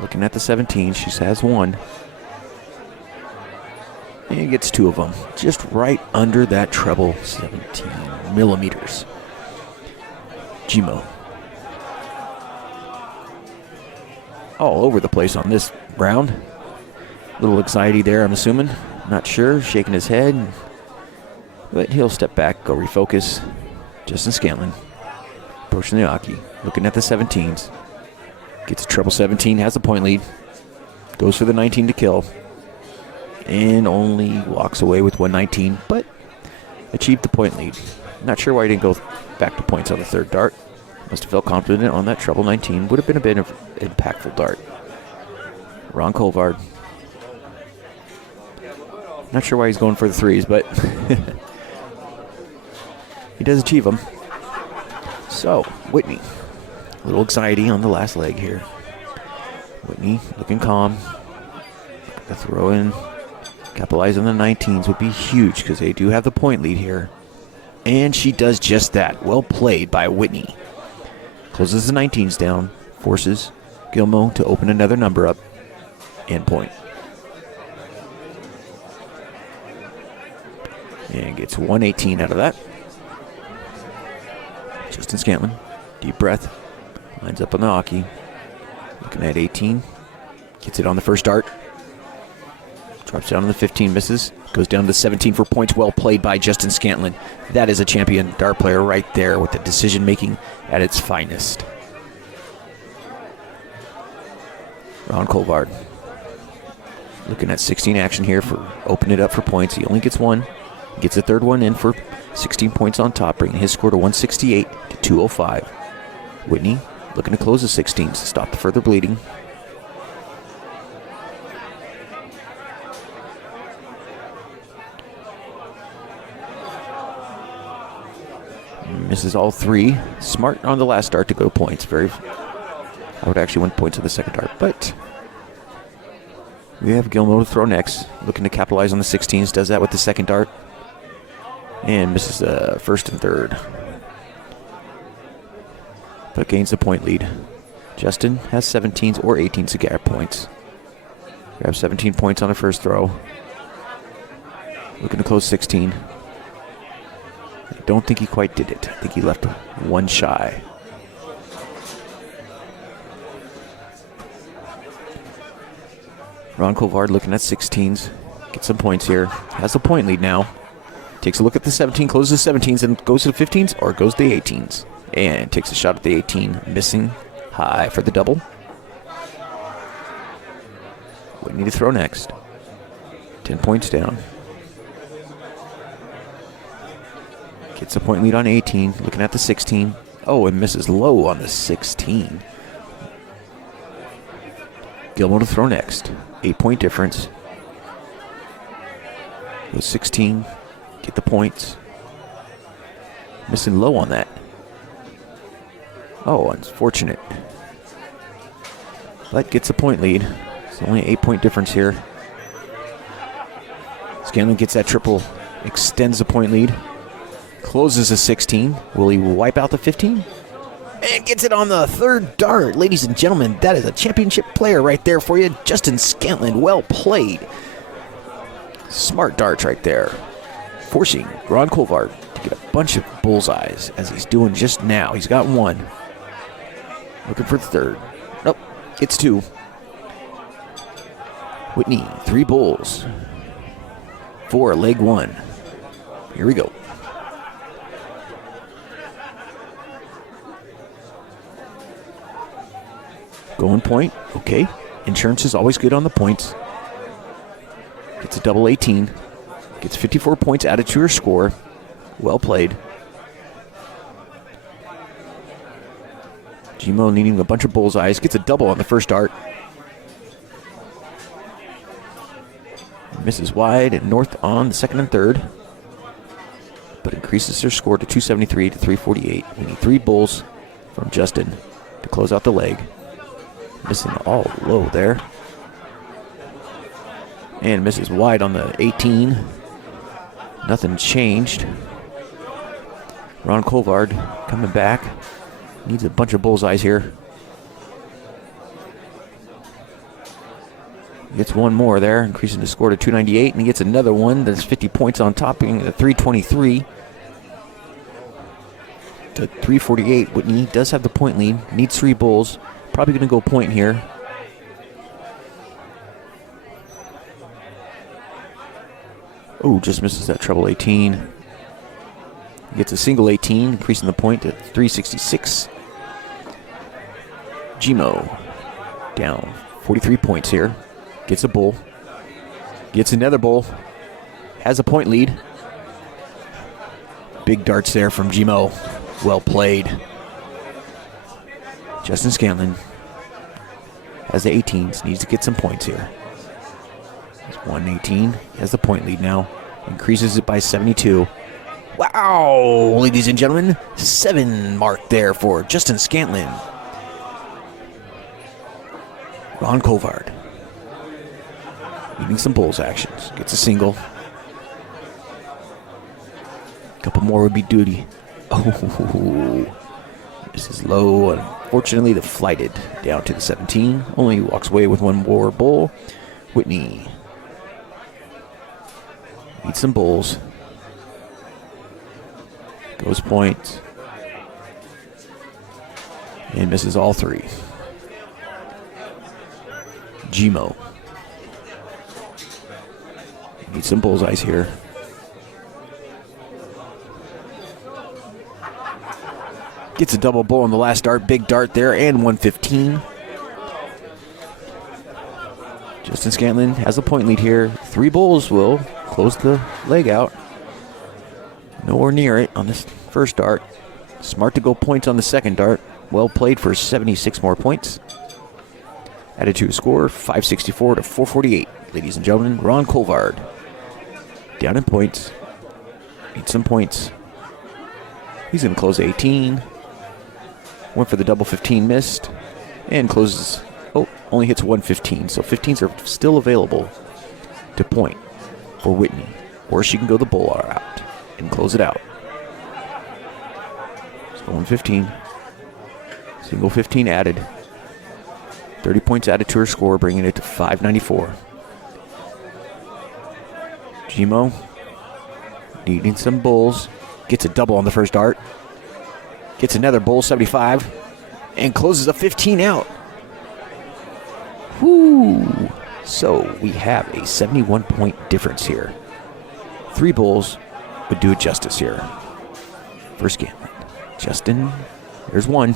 Looking at the 17, she has 1. And gets 2 of them. Just right under that treble, 17 millimeters. Gmo. All over the place on this round. Little anxiety there, I'm assuming. Not sure, shaking his head. But he'll step back, go refocus. Justin Scantlin. Approaching the hockey. Looking at the 17s. Gets a treble 17, has the point lead. Goes for the 19 to kill. And only walks away with 119, but achieved the point lead. Not sure why he didn't go back to points on the third dart. Must have felt confident on that treble 19. Would have been a bit of impactful dart. Ron Colvard. Not sure why he's going for the threes, but he does achieve them. So, Whitney. A little anxiety on the last leg here. Whitney looking calm. The throw in. Capitalize on the 19s would be huge because they do have the point lead here. And she does just that. Well played by Whitney. Closes the 19s down. Forces Gilmo to open another number up. And point. And gets 118 out of that. Justin Scantlin. Deep breath. Lines up on the hockey. Looking at 18. Gets it on the first dart. Drops down to the 15, misses. Goes down to the 17 for points. Well played by Justin Scantlin. That is a champion dart player right there with the decision making at its finest. Ron Colvard. Looking at 16 action here for open it up for points. He only gets one. Gets a third one in for 16 points on top, bringing his score to 168 to 205. Whitney looking to close the 16s to stop the further bleeding. Misses all three. Smart on the last dart to go points. I would actually want points on the second dart, but we have Gilmo to throw next. Looking to capitalize on the 16s. Does that with the second dart. And misses the first and third. But gains the point lead. Justin has 17s or 18s to get points. Grabs 17 points on the first throw. Looking to close 16. I don't think he quite did it. I think he left one shy. Ron Colvard looking at 16s. Gets some points here. Has the point lead now. Takes a look at the 17, closes the 17s, and goes to the 15s or goes to the 18s. And takes a shot at the 18, missing high for the double. Whitney to throw next. 10 points down. Gets a point lead on 18, looking at the 16. Oh, and misses low on the 16. Gilmo to throw next. 8-point difference. Goes 16. Get the points. Missing low on that. Oh, unfortunate. But gets a point lead. It's only an 8-point difference here. Scanlon gets that triple. Extends the point lead. Closes a 16. Will he wipe out the 15? And gets it on the third dart. Ladies and gentlemen, that is a championship player right there for you. Justin Scantlin, well played. Smart darts right there. Forcing Ron Colvard to get a bunch of bullseyes, as he's doing just now. He's got one. Looking for the third. Nope, gets two. Whitney, 3 bulls. 4, leg 1. Here we go. Going point, okay. Insurance is always good on the points. Gets a double 18. Gets 54 points added to her score. Well played. Gmo needing a bunch of bullseyes. Gets a double on the first dart. Misses wide and north on the second and third. But increases their score to 273 to 348. We need 3 bulls from Justin to close out the leg. Missing all low there. And misses wide on the 18. Nothing changed. Ron Colvard coming back. Needs a bunch of bullseyes here. Gets one more there, increasing the score to 298, and he gets another one that's 50 points on top, being at 323 to 348. Whitney does have the point lead, needs 3 bulls. Probably going to go point here. Oh, just misses that treble 18. Gets a single 18, increasing the point to 366. Gmo down 43 points here. Gets a bull. Gets another bull. Has a point lead. Big darts there from Gmo. Well played. Justin Scanlon has the 18s, needs to get some points here. He's 118, he has the point lead now, increases it by 72. Wow, ladies and gentlemen, 7 mark there for Justin Scanlon. Ron Colvard needing some bulls actions, gets a single. A couple more would be duty. Oh, this is low. Unfortunately, the flighted down to the 17. Only walks away with 1 more bull. Whitney needs some bulls. Goes point. And misses all 3. Gmo needs some bullseyes here. Gets a double bull on the last dart. Big dart there, and 115. Justin Scanlon has a point lead here. 3 bulls will close the leg out. Nowhere near it on this first dart. Smart to go points on the second dart. Well played for 76 more points. Added to a score, 564 to 448. Ladies and gentlemen, Ron Colvard down in points. Needs some points. He's going to close 18. Went for the double 15, missed. And closes, only hits 115. So 15s are still available to point for Whitney. Or she can go the bull route and close it out. So 115. Single 15 added. 30 points added to her score, bringing it to 594. Gmo needing some bulls. Gets a double on the first dart. Gets another bull, 75. And closes a 15 out. Whoo! So we have a 71-point difference here. 3 bulls would do it justice here. First Scanlon. Justin, there's 1.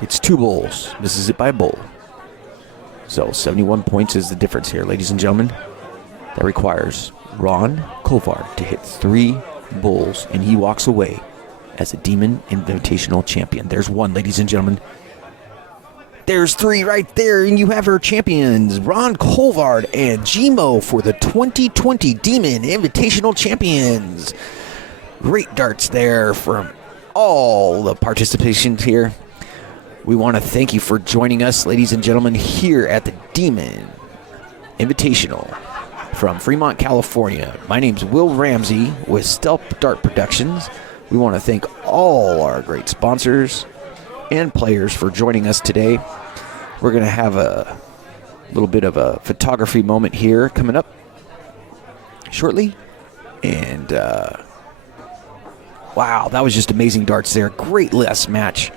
Gets 2 bulls. Misses it by a bull. So 71 points is the difference here, ladies and gentlemen. That requires Ron Colvard to hit 3 bulls, and he walks away as a Demon Invitational champion. There's 1, ladies and gentlemen. There's 3 right there, and you have our champions, Ron Colvard and Gmo, for the 2020 Demon Invitational champions. Great darts there from all the participations here. We want to thank you for joining us, ladies and gentlemen, here at the Demon Invitational from Fremont, California. My name's Will Ramsey with Stealth Dart Productions. We want to thank all our great sponsors and players for joining us today. We're going to have a little bit of a photography moment here coming up shortly. And, wow, that was just amazing darts there. Great last match.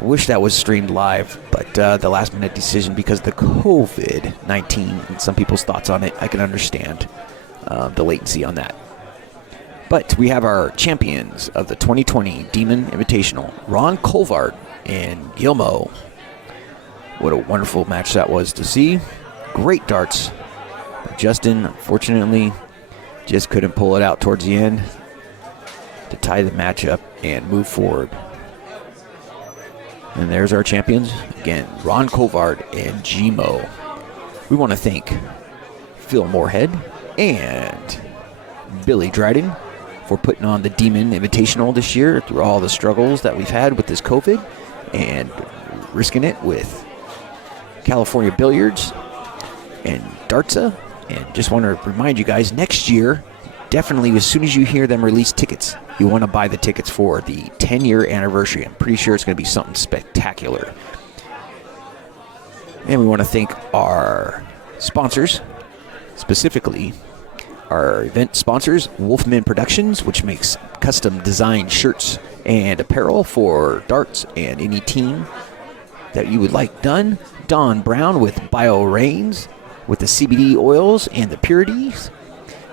I wish that was streamed live, but the last-minute decision because of the COVID-19 and some people's thoughts on it, I can understand the latency on that. But we have our champions of the 2020 Demon Invitational, Ron Colvard and Gilmo. What a wonderful match that was to see. Great darts. Justin, unfortunately, just couldn't pull it out towards the end to tie the match up and move forward. And there's our champions. Again, Ron Colvard and Gmo. We want to thank Phil Moorhead and Billy Dryden for putting on the Demon Invitational this year through all the struggles that we've had with this COVID and risking it with California Billiards and Dartsa. And just want to remind you guys, next year, definitely as soon as you hear them release tickets, you want to buy the tickets for the 10-year anniversary. I'm pretty sure it's going to be something spectacular. And we want to thank our sponsors, specifically our event sponsors, Wolfman Productions, which makes custom designed shirts and apparel for darts and any team that you would like done. Don Brown with Bio Rains with the CBD oils and the purities.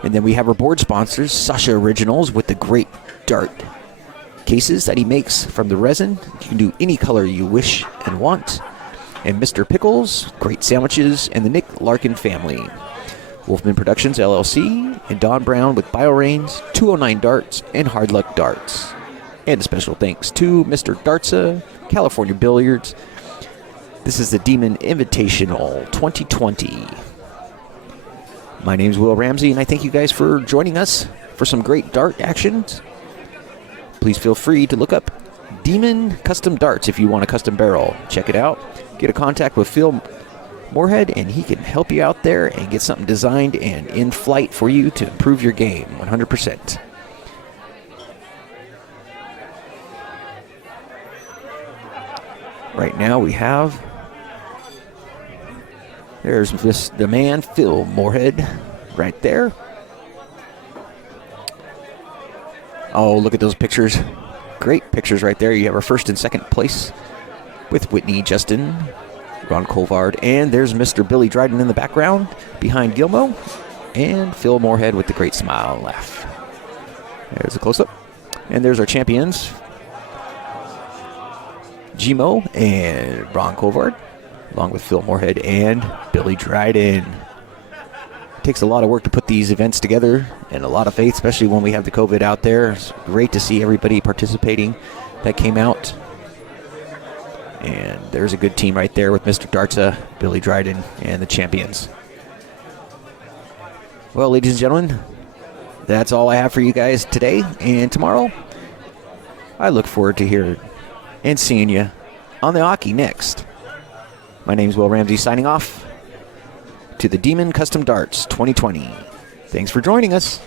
And then we have our board sponsors, Sasha Originals, with the great dart cases that he makes from the resin. You can do any color you wish and want. And Mr. Pickles, great sandwiches, and the Nick Larkin family. Wolfman Productions, LLC, and Don Brown with BioRains, 209 Darts, and Hard Luck Darts. And a special thanks to Mr. Dartsa, California Billiards. This is the Demon Invitational 2020. My name's Will Ramsey, and I thank you guys for joining us for some great dart actions. Please feel free to look up Demon Custom Darts if you want a custom barrel. Check it out. Get a contact with Phil Moorhead, and he can help you out there and get something designed and in flight for you to improve your game 100%. Right now we have, there's the man, Phil Moorhead, right there. Oh, look at those pictures. Great pictures right there. You have our first and second place with Whitney, Justin, Ron Colvard, and there's Mr. Billy Dryden in the background behind Gilmo, and Phil Moorhead with the great smile and laugh. There's a close-up. And there's our champions, Gmo and Ron Colvard, along with Phil Moorhead and Billy Dryden. It takes a lot of work to put these events together and a lot of faith, especially when we have the COVID out there. It's great to see everybody participating that came out. And there's a good team right there with Mr. Dartsa, Billy Dryden, and the champions. Well, ladies and gentlemen, that's all I have for you guys today and tomorrow. I look forward to hearing and seeing you on the hockey next. My name's Will Ramsey, signing off to the Demon Custom Darts 2020. Thanks for joining us.